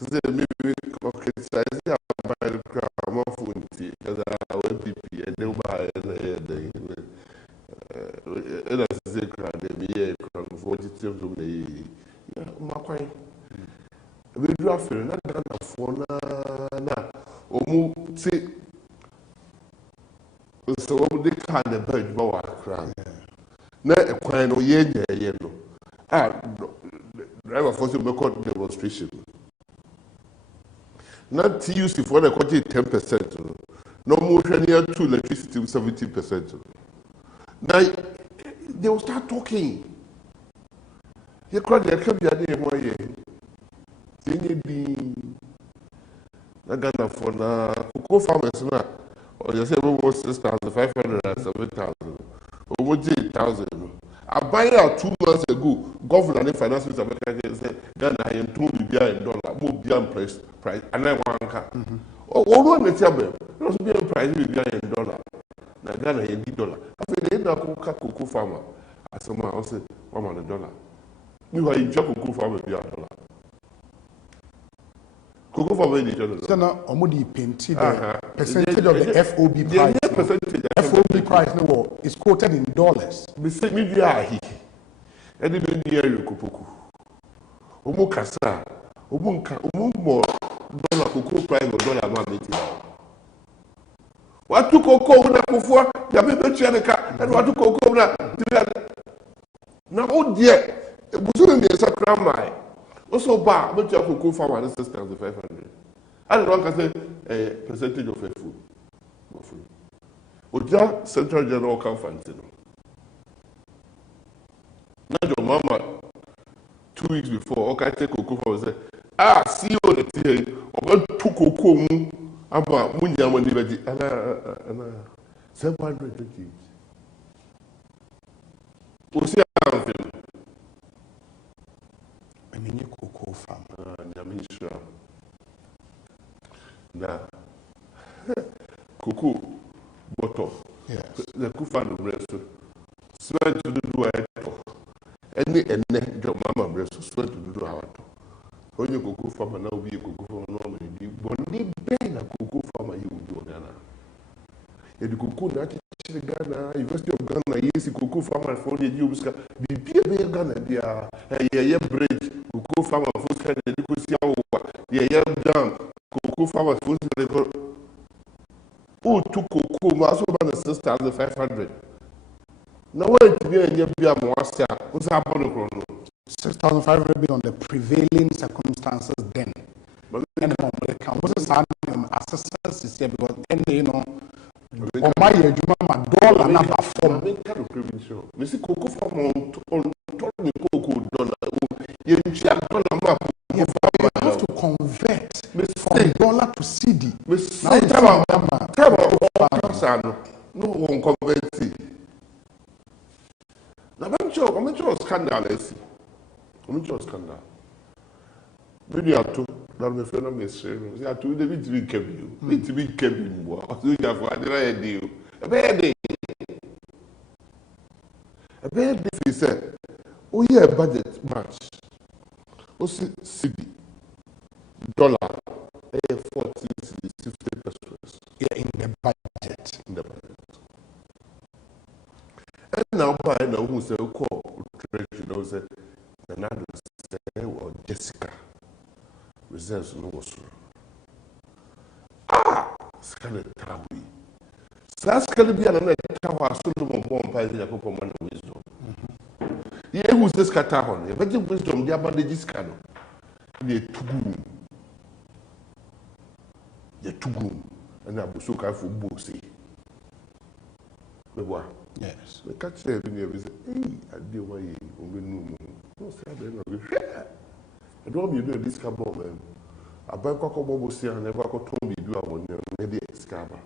So maybe okay, so I say I buy the crowd more food because I went PP and they buy and I say crowd they be crowd for the team to me. Yeah, my quite. We do have to not Ghana for na omu say so we dey card the bird ba wa kra na ekwan no ye no driver for say record demonstration na TUC for the quantity 10% no more near to electricity 70%. Now they will start talking. You crowd there can be a day more year. Na Ghana for na cocoa farmers na or you say almost 6,500 and 7,000 almost 8,000. I buy out 2 months ago governor and finance minister said Ghana am $2 billion more beyond price and I want car oh one the table no be price $1 billion na Ghana $80 after they na cocoa farmer asoma I say $1 you are in job cocoa farmer $1 Cocoa farmer in the So now, omudi painted the percentage of the FOB price. FOB price no is quoted in dollars. Me say me be ahi. Any be near you kupuku. Omu kasa. Omu more dollar cocoa price or dollar man meeting. What to cocoa na kufua? Ya be chianeka. And what to cocoa na? Now oh dear. Busu me sa kramai. Also ba but your cocoa farmer and sisters the 500. I don't know say percentage of food. Oja Central General Conference. Now your mama 2 weeks before, okay, take cocoa farmer say, see you the tea. About two cocoa mu aba munya money beji ana 700 kg. Osi am I mean, you cocoa farm. Nyamisha. Na cocoa bottle. Yes. The kufa no breso. Sweat to do it. Any your mama breso sweat to do out. When you cocoa farmer now be a cocoa farmer normally. Bondi ben a cocoa farmer you do Ghana. The cocoa that Ghana, University of Ghana, yes, cocoa farmer for the Jews. Be a Ghana, they are a bridge, cocoa farmer for the dam, cocoa farmer for the who took cocoa, Master and sister, 500. Now, what to be a year be a master, what's happening? 6,500 be on the prevailing circumstances then. And the campus assistance is here because, you know, on my $1 number from me see cocoa farm on cocoa dollar. You have to convert from dollar to CD. Now, no one convert. Now, I'm sure scandal. I'm sure scandal. Maybe I told that my friend is saying, I told them to keep you. Me to be kept in war. So you have a right deal. A bad day. A bad day, he said, oh, yeah, budget match. Oh, CD, dollar, 40, 50 pesos. Yeah, in the budget. In the budget. And now, by now, who say, call, you know, say, Fernando or Jessica. Reserves no was scarlet tabi. Scarlet be another tower, Solomon born by the Jacob man of wisdom. Ye who's this catahon, but the wisdom, the abandoned discano. The Tugum, and Abusuka for Bossy. Yes. The cat said, hey, I dear way, no, I don't mean this carbon, man. A bank of Bobosi and never got told me do a one maybe scabber.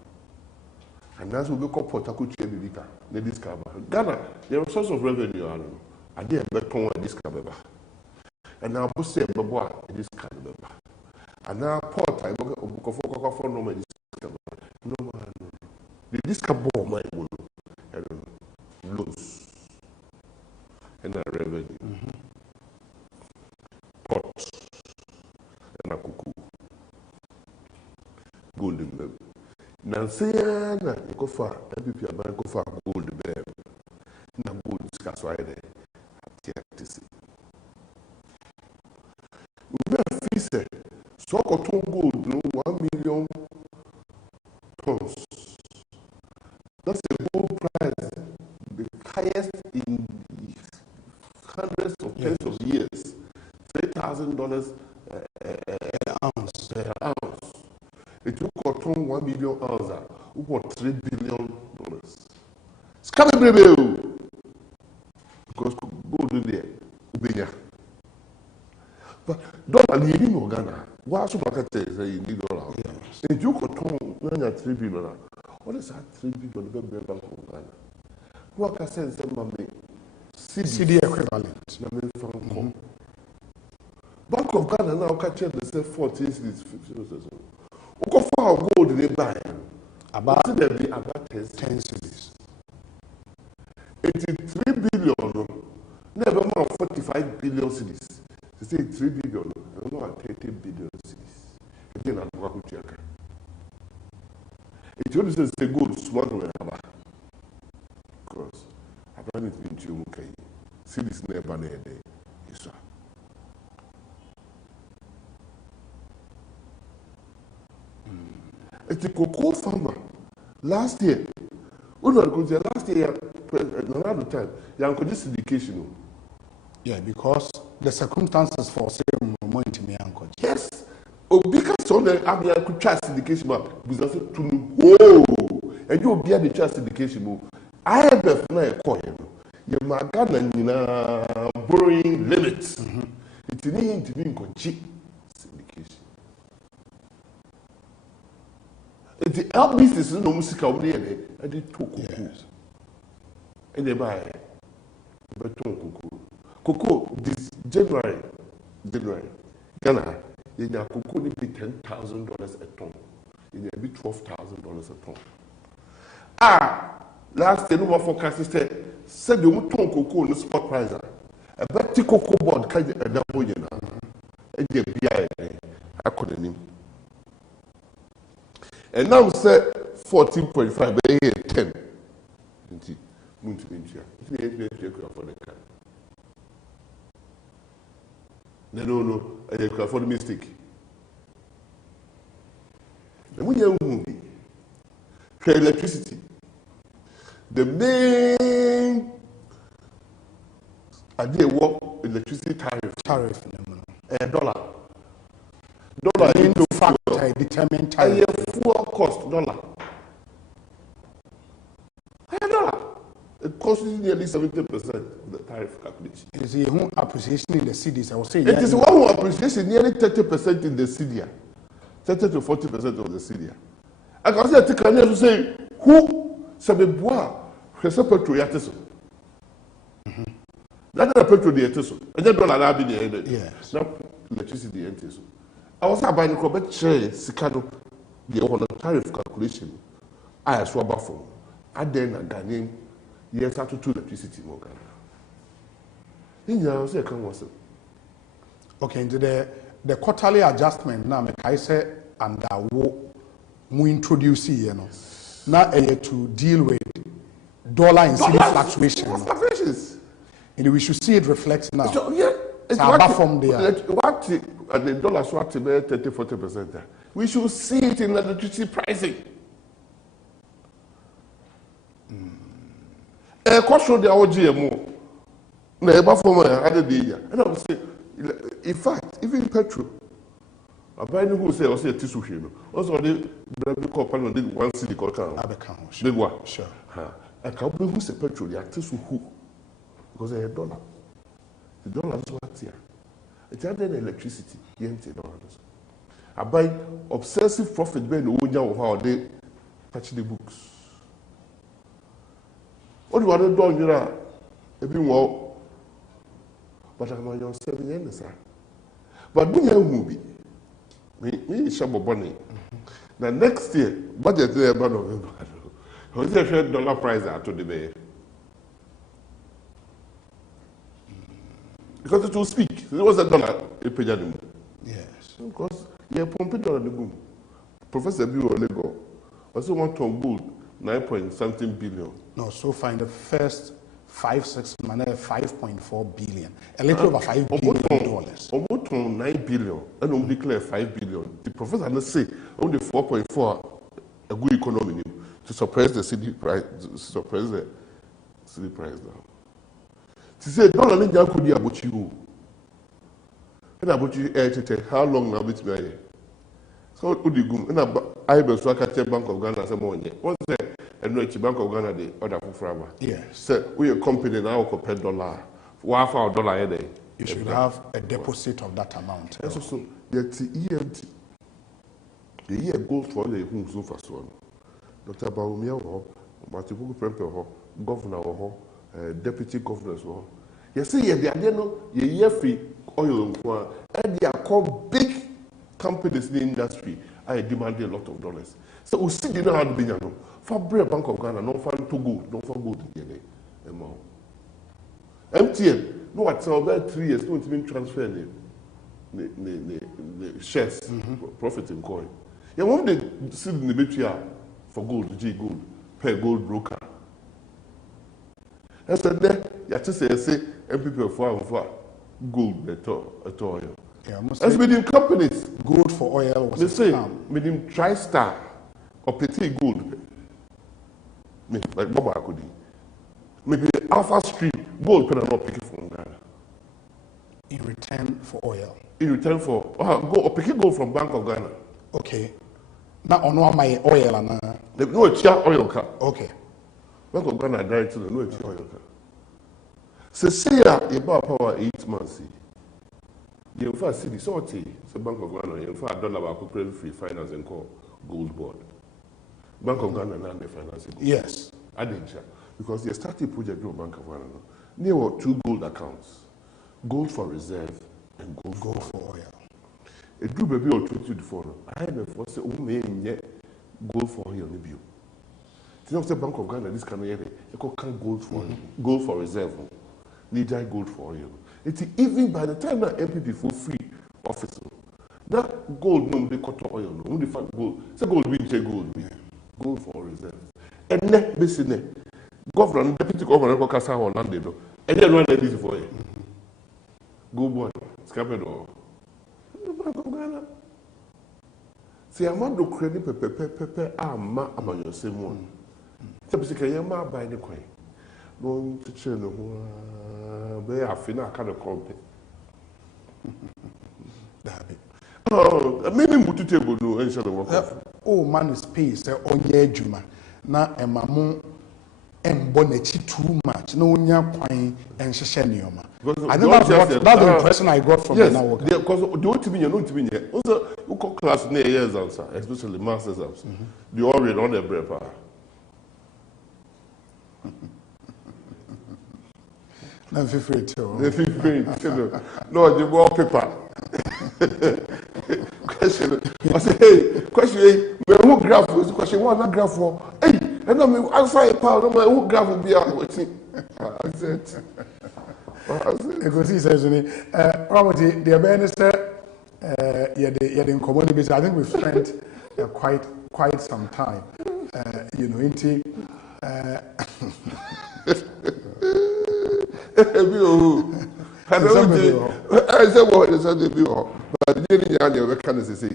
And that's what we call Portacucci and this scabber. Ghana, there are source of revenue. I did a beton and this scabber. And now Bossy and Babois and this scabber. And now Port, I book of for no this scabber. No man. The discabor, my woman, I don't know, lose. And our revenue. Pot and a cuckoo. Golden baby. Nancyana, you go far, every people are go far, gold baby. Na gold discuss right there. To see. We have feasted. So cotton gold, no 1 million tons. That's a gold price, the highest in hundreds of tens of years. $3,000 an ounce. It took cotton 1 million ounces, over $3 billion. Scabby because gold in there, but dollar you need no Ghana. Why should I say you need dollar? It took cotton $3 billion. What is that $3 billion bank of Ghana? What can I say? CD equivalent. Bank of Ghana now catching the same 40 cities, 50 cities. How far gold they buy? About 10 cities. 83 billion. Never more 45 billion cities. They say 3 billion. I don't know 30 billion cities. you want to say gold smuggle because I don't need to be too okay. See this never there. Yes, it's a cocoa farmer. Last year, last year, another time, you could just syndication. Yeah, because the circumstances for sale more into me, uncle. Yes. Oh, because on the I could trust syndication because to whoa, and you'll be at the trust syndication. I have a coin. Your magana borrowing limits. It's need to be cheap syndication. The help business is no music out there, and they took yes. And they buy beton cocoa this January, Ghana, you have cocoa need be $10,000 a ton, you be $12,000 a ton. Last year, no more forecast said you won't ton cocoa on the spot price. A better cocoa board kind of a double, you know, and the BI, I couldn't name. And now say 14.5, but here 10. No, I for the mistake. The movie, electricity. The main idea what electricity tariff. $1. Dollar into factor determine tariff. Fuel cost $1. $1. It costs nearly 70% of the tariff calculation. Is the whole appreciation in the cities? I will say it is one who appreciation nearly 30% in the city, 30 to 40% of the city. I can say to say who sabeboa hwese petrol yateso. That the petrol the yateso. And that dollar na be the yes. Now electricity the yateso. I was about to go back to Sikano, the tariff calculation. I swap for. I then a Ghanaian years after two electricity more Ghana. In your second was okay, into the quarterly adjustment now, I say, and we introduce here, now to deal with dollar and city fluctuations. And we should see it reflect now. So, yeah. It's apart from there. What the dollar swap to 30-40%. We should see it in electricity pricing. Question the GMO. Never from other day. And I would say, in fact, even petrol. I buy who say also a tissue here. Also, the company did one city called Abekan. Big one. Sure. A company who say petrol, they are tissue who? Because they have $1. The dollar is what here. It's under the electricity. $dollars. I buy obsessive profit by the owner of how they touch the books. What do you want to do? You know, every more. But I'm on your 7 years, sir. But do you movie? Me, Shabo Bonnie. The next year, budget there about November. What's the $1 price out to the bay? Because it will speak. It was $1 a page. Yes. Because you have pumped on the boom. Professor Bill Lego also want to gold 9.something billion. No, so far in the first 5-6 months, 5.4 billion. A little over $5 billion. Almost on 9 billion. And only declare 5 billion. The professor not say only 4.4 a good economy to suppress the city price, suppress the city price now. To say dollar ninja could be about you. And about you how long now with me? So would you go? And I was so I can Bank of Ghana some money. What's that? And no Bank of Ghana the other forever. Yes. So we a company now compare $1. $1 for $1 a day. You should have a deposit of that amount. And so yet EMT. The year goes for the who's so fast one. Dr. Baumia or Matibu Premper, Governor deputy governors. You see, they are no year free oil and they are called big companies in the industry. I demand a lot of dollars. So we see the how to be for Bank of Ghana, no fund to go, no for good. MTN, no what's about 3 years, no it's been transferred the shares, profit in coin. You want the see the betria for gold, G gold, per gold broker. And so there, you just say, MPP for gold at all. Yeah, most As within companies, gold for oil was they say, scam. within TriStar or Petit Gold, like Baba Akudi, maybe Alpha Stream, gold pen not picking from Ghana. In return for oil. In return for, go or picking gold from Bank of Ghana. Okay. Now on my oil and They no oil car. okay. Bank of Ghana direct to the no oil car. So say about power 8 months. You first see the sortie, so Bank of Ghana, you first dollar about credit free finance and call gold board. Bank of Ghana now they finance it. Yes. I didn't check because they started project with Bank of Ghana. There were 2 gold accounts, gold for reserve and gold for oil. A group baby or 24. I had a first say, oh man, yet gold for oil maybe. You know, the Bank of Ghana this kind of year, they call gold for reserve. Need gold for oil. It's even by the time that MPP for free office, that gold no they cut oil no, when they find gold, say gold we take gold for reserves. And then basically, governor, deputy governor, go cast on land they do, and then run like this for you. Gold boy, scam it all. Bank of Ghana. See, I'm not do credit pepe I'm on your same one. So basically, you're not buying the coin. Going to chill no be afina kind of company. Maybe mutu table no ensure the work. Oh man is pay say onye adwuma na emamu embo na chi too much na onya kwan enhyehyɛ neoma. I think that's the impression I got from the now. Because the only thing you know to be here. Also, you call class near years answer, especially master's exams. They all read on their bread. No, feel free to. No, the wallpaper. Question. I say, hey, question. Me who graph was question. What that graph for? Hey, and I'm answer a pound. No, who graph will be out. I said. Ekosiisen, probably the awareness in community. I think we've spent quite some time, into. I said, what is that? But the year can say,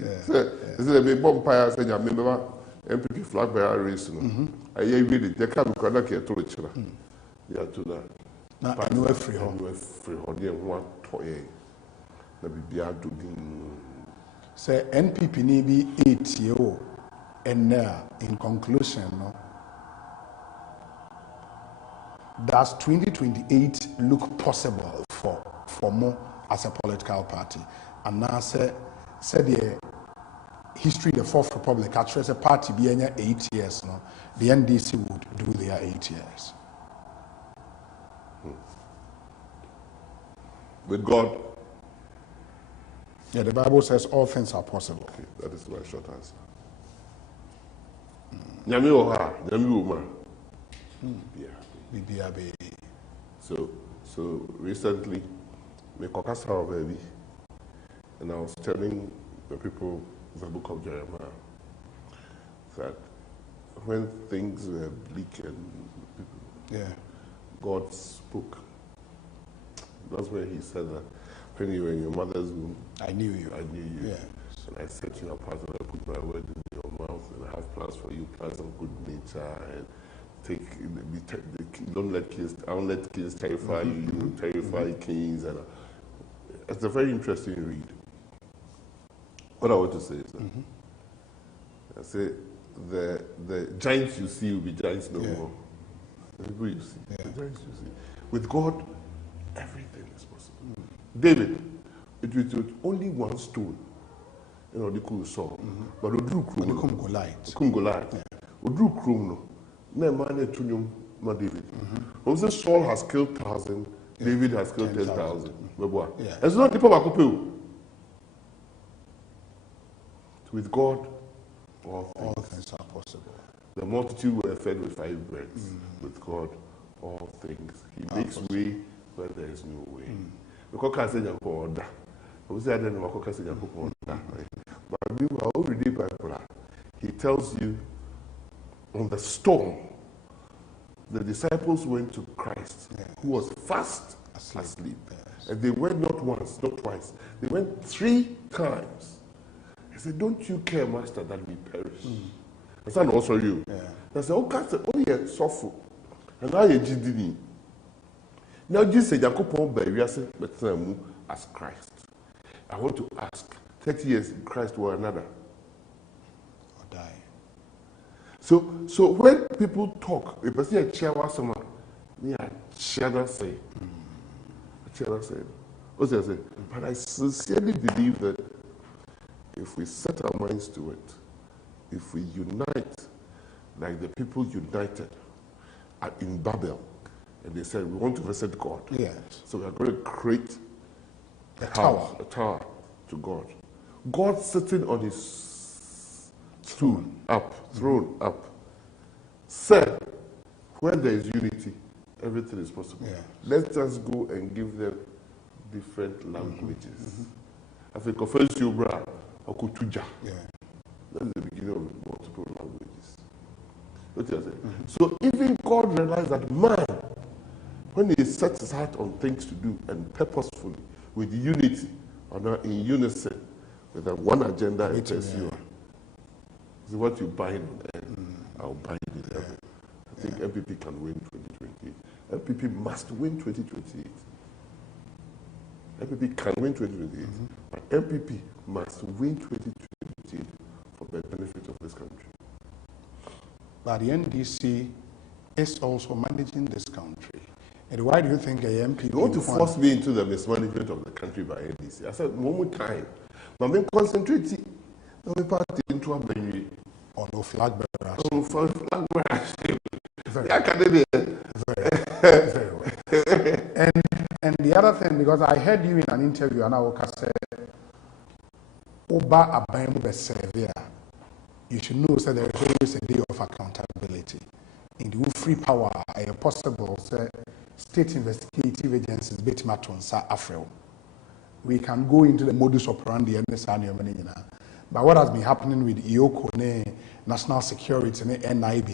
is it a big bonfire? Say, I remember MPP flag by our race. I really, they can't connect here to each other. Yeah, to that. Now, I know free home. One toy. Let be able to say NPP need be 8 years old, and in conclusion, no. Does 2028 look possible for more as a political party? And now said the history the Fourth Republic actually as a party being 8 years, no, the NDC would do their 8 years. With God. Yeah, the Bible says all things are possible. Okay, that is my short answer. Nyami oha, nyami uma. Yeah. So recently, me kokasa baby, and I was telling the people the book of Jeremiah that when things were bleak and God spoke. That's where He said that when you were in your mother's womb, I knew you. Yes. And I set you apart and I put my word in your mouth and I have plans for you, plans of good nature and. Don't let kings terrify you. You terrify kings, and it's a very interesting read. What I want to say is that I say the giants you see will be giants no more. The people you see, the giants you see. With God, everything is possible. David, it was only one stone. The cool saw, but the drew Krum Goliath. The drew Krum no. No man to David. Also, Saul has killed 1,000, David has killed 10,000. It's not the power. With God, all things are possible. The multitude were fed with 5 breads. With God, all things. He makes way where there is no way. Because I said, order. I say, I don't know what I said, order. But meanwhile, every day, He tells you on the storm, the disciples went to Christ, who was fast asleep. Yes. And they went not once, not twice. They went 3 times. He said, don't you care, Master, that we perish? That's not also you. They said, oh, yeah, suffer. And now you did. Now Jesus said, as Christ. I want to ask, 30 years in Christ or another? Or die. So when people talk, if I see a chair or someone, me I shall say. I shall say. What I say? But I sincerely believe that if we set our minds to it, if we unite like the people united in Babel, and they said, we want to visit God. Yes. So we are going to create a tower to God. God sitting on his throne up. Said, when there is unity, everything is possible. Yeah. Let's just go and give them different languages. I think first you bra okutuja. Yeah. That's the beginning of multiple languages. What you say? So even God realized that man, when he sets his heart on things to do and purposefully, with unity, or not in unison, with that one agenda, it says you are. So what you bind on earth, I'll bind it in heaven. I think MPP can win 2028. MPP must win 2028. MPP can win 2028, but MPP must win 2028 for the benefit of this country. But the NDC is also managing this country. And why do you think a MPP... You want to force me into the mismanagement of the country by NDC? I said, one more time. But I'm concentrating on the party into a menu. Or no flag bearers. Oh, flag bearers. Very well. And the other thing, because I heard you in an interview, and I will say, Oba Abaymu Besevia, you should know that there is always a day of accountability. In the free power, a possible state investigative agencies, Betimatonsa Afrel. We can go into the modus operandi and this annual. But what has been happening with IOCO, national security, NIB,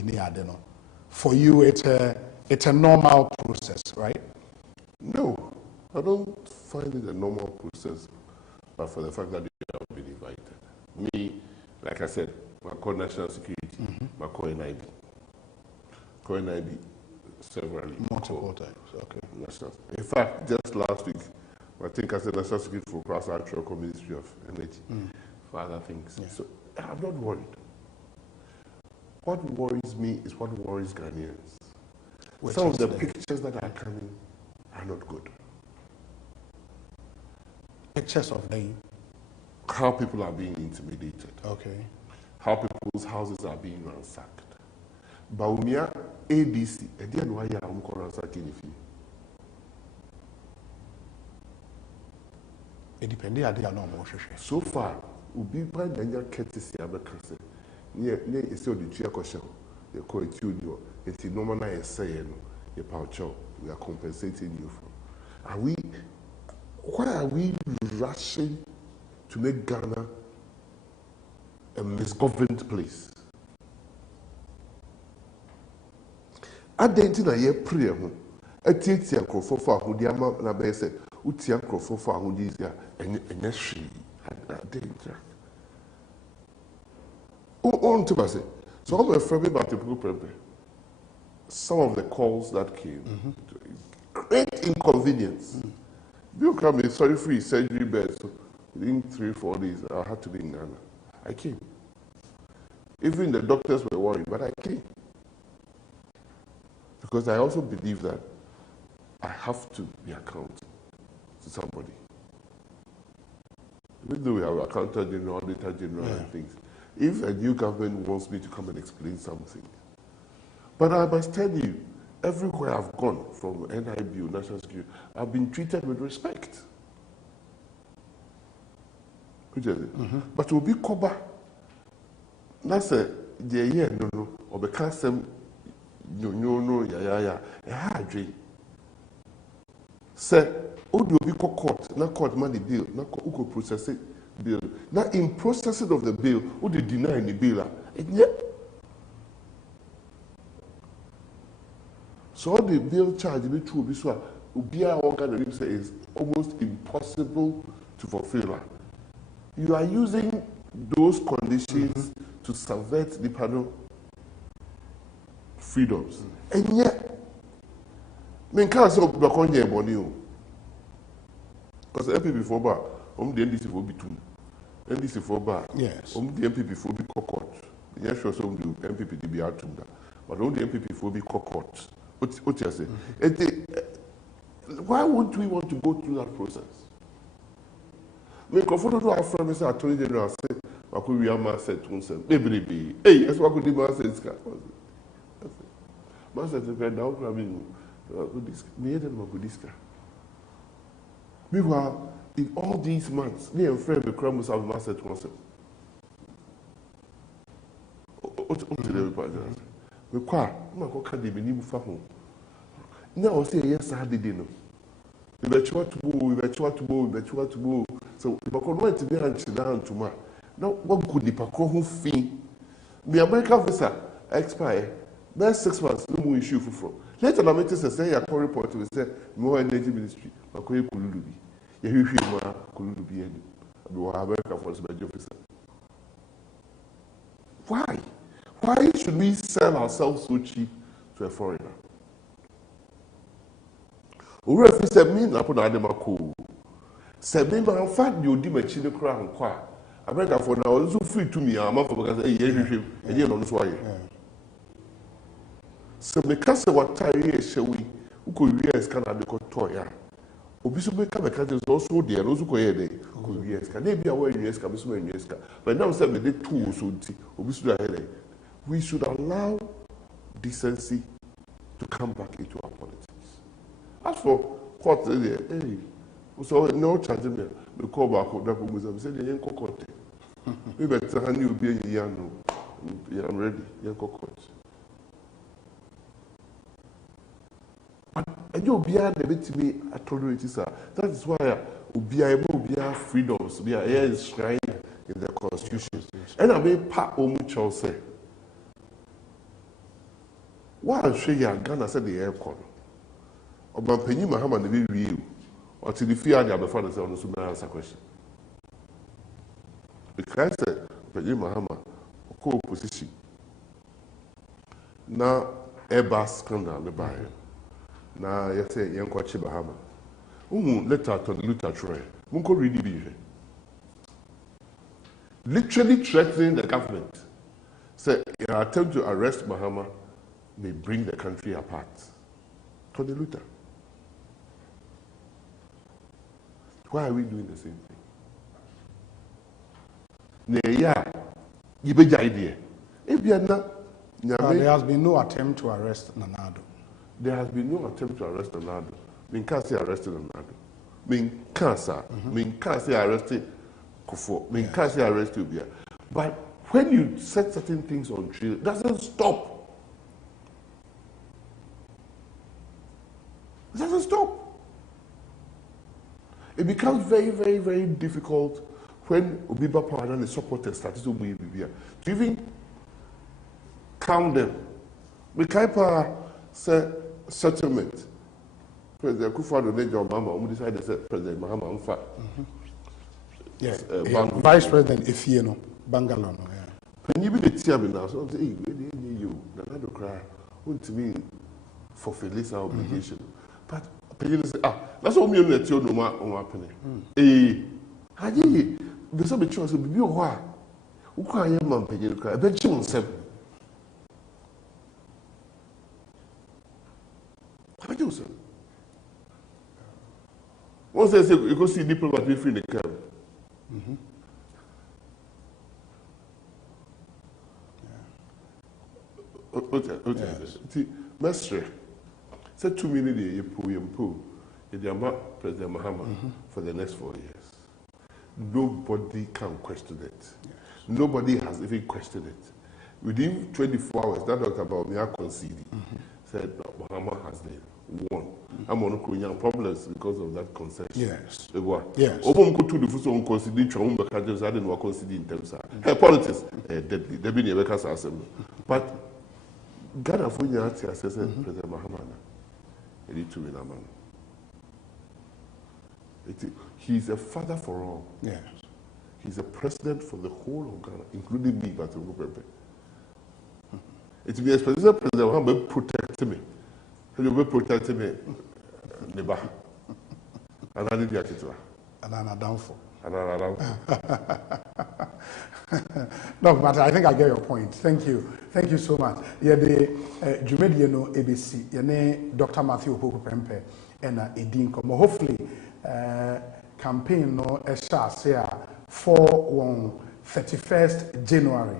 for you, it's a normal process, right? No, I don't find it a normal process, but for the fact that they have been invited. Me, like I said, my core national security, my core NIB. Core NIB severally. Multiple times, okay. National. In fact, just last week, I think I said national security for Cross Actual Ministry of Energy, for other things. Yeah. So I'm not worried. What worries me is what worries Ghanaians. Some of the pictures that are coming are not good. Pictures of them? How people are being intimidated. Okay. How people's houses are being ransacked. Baumia ADC, again, why are you ransacking if you? It depends on the normal. So far, Ubi by Daniel Curtis, Yabakase, near a so the Chiakosha, the call it you, it's normal, I say, a poucho, we are compensating you for. Why are we rushing to make Ghana a misgoverned place? Adentina ye prayer ho atiatia nkrofo for ahodiama na be say utia nkrofo for ahodisia enya hwe adentina on to say so I'm afraid about the people. Some of the calls that came great inconvenience. You come in sorry free surgery bed, so within 3-4 days I had to be in Ghana. I came. Even the doctors were worried, but I came. Because I also believe that I have to be accountable to somebody. Even though we have accountant general, auditor general and things, if a new government wants me to come and explain something, but I must tell you, everywhere I've gone from NIB, National Security, I've been treated with respect. But we'll be covered. That's a no, or because some no, a dream. Say, Odo be court, not court money bill, not uko process it bill. Now in processing of the bill, who did deny the bill? So all the bill charge be true be so ubia organ say is almost impossible to fulfill. You are using those conditions to subvert the panel freedoms. And yet, I can't say Bakonye Bonio. Because MPP for bar, the NDC for be two. NDC for bar, Yes. the MPP for be cockot. Yes, sure, some do MPP to be out that. But the MPP for be cockot. What you say? Why would we want to go through that process? Me comfortable to our friend, Mr. Attorney General, say, "Maku Yama said to himself, baby, hey, that's what could the man say." Man said, "Now, I mean, me and Makudiska." Meanwhile, in all these months, me and friend the crime have mastered to himself. What did everybody do? We qua, Mako can't even need for home. Now, say, yes, I didn't know. We bet you what to go, we bet you what to go, we bet you what to go. So, if I went to be and down tomorrow, now what could the Paco fee? The American visa expire. Next 6 months, no more issue for. Later, I met say a call report to say more energy ministry. Makoye Kulubi. You hear more Kulubi and you are American for the officer. Why? Why should we sell ourselves so cheap to a foreigner? Owurọ fi sẹ mi na po na ade ma ko sẹ mi ma fa de odi ma chi ne kura nkwa America for na o so free to me am for because e hwehwe e dey no so aye sẹ me ka sẹ what tire e hyewi uko US Canada ko to ya obi so be ka be ka so so de no so ko ye dey ko US ka na bia wa US ka be so US ka but now sẹ me dey two so nti obi so da hele we should allow decency to come back into our politics. As for court, hey, so no charge me. We call back on that museum. Say the young court. We better hand you be a young. I'm ready. Young court. And you be a bit me a tolerate, sir. That is why we are freedoms. We are enshrined in the constitution. And I mean, part Omucho say. Why I'm sure you Ghana said the aircon. Obampenyi Mahama na be real until the fear the abefore say on so may answer question. Because Obampenyi Mahama ko opposition na Airbus scandal le buy na you say yenko chi Bahama letter to the literature munko read it literally threatening the government say your attempt to arrest Mahama may bring the country apart. To the Luther. Why are we doing the same thing? There has been no attempt to arrest Nanado. There has been no attempt to arrest Nanado. Min can't say arrested Nanado. Min can't say arrested Kufo. Min can't say arrested Ubia. But when you set certain things on trial, it doesn't stop. It doesn't stop. It becomes very, very, very difficult when Obiba Power and the supporters start to even count them. Mikaipa said settlement. President Kufuor the John Mama, who decided to say President Mahama Mfa. Yes. Vice President Efieno, Bangalore. When you be the chairman now, so say, hey, you, Nana cry, want to me for Felix obligation. But Penny say, that's all me on the tell no ma on happening. How do you be so much choice? Be why? Who can you man Penny cry? I bet you on 7. How do you say? Once they say you go see diplomat be free in the camp. Okay. Mestre. Said 2 million you pull President Mahama for the next 4 years. Nobody can question it. Yes. Nobody has even questioned it. Within 24 hours, that Dr. Baumia conceded. Said Mahama has been won. I'm on Korean problems because of that concession. Yes. Yes. Open to the first one conceding Chong because I didn't want conceding in terms of politics. Deadly. They've been a assembly. But Ghana for says President Mahama. I need to win a man. He's a father for all. Yes. He's a president for the whole of Ghana, including me, but it will be a president who will protect me. He will protect me. Never. And I need to. And I'm downfall. And I'm downfall. No, but I think I get your point. Thank you. Thank you so much. Yeah, the Jumediano ABC, Dr. Matthew Opoku Pempe, and Edin Komo. Hopefully, campaign no say for 31st January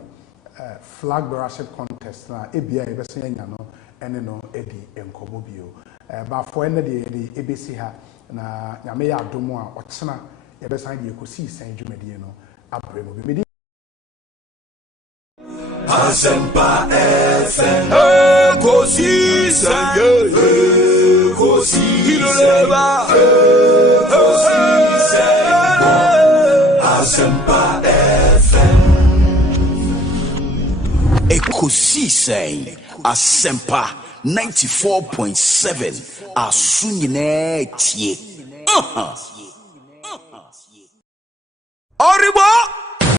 flag bearership contest na ebia ebese nya no ene no edi enkomo bio but for ene de ebesi ha na nyame ya adomo a ochena yebesan de Ekosiisen dwumadie no abremo bi medi Asempa FM Ekosiisen Asempa FM Ekosiisen Asempa 94.7 Asunyine tie Oribo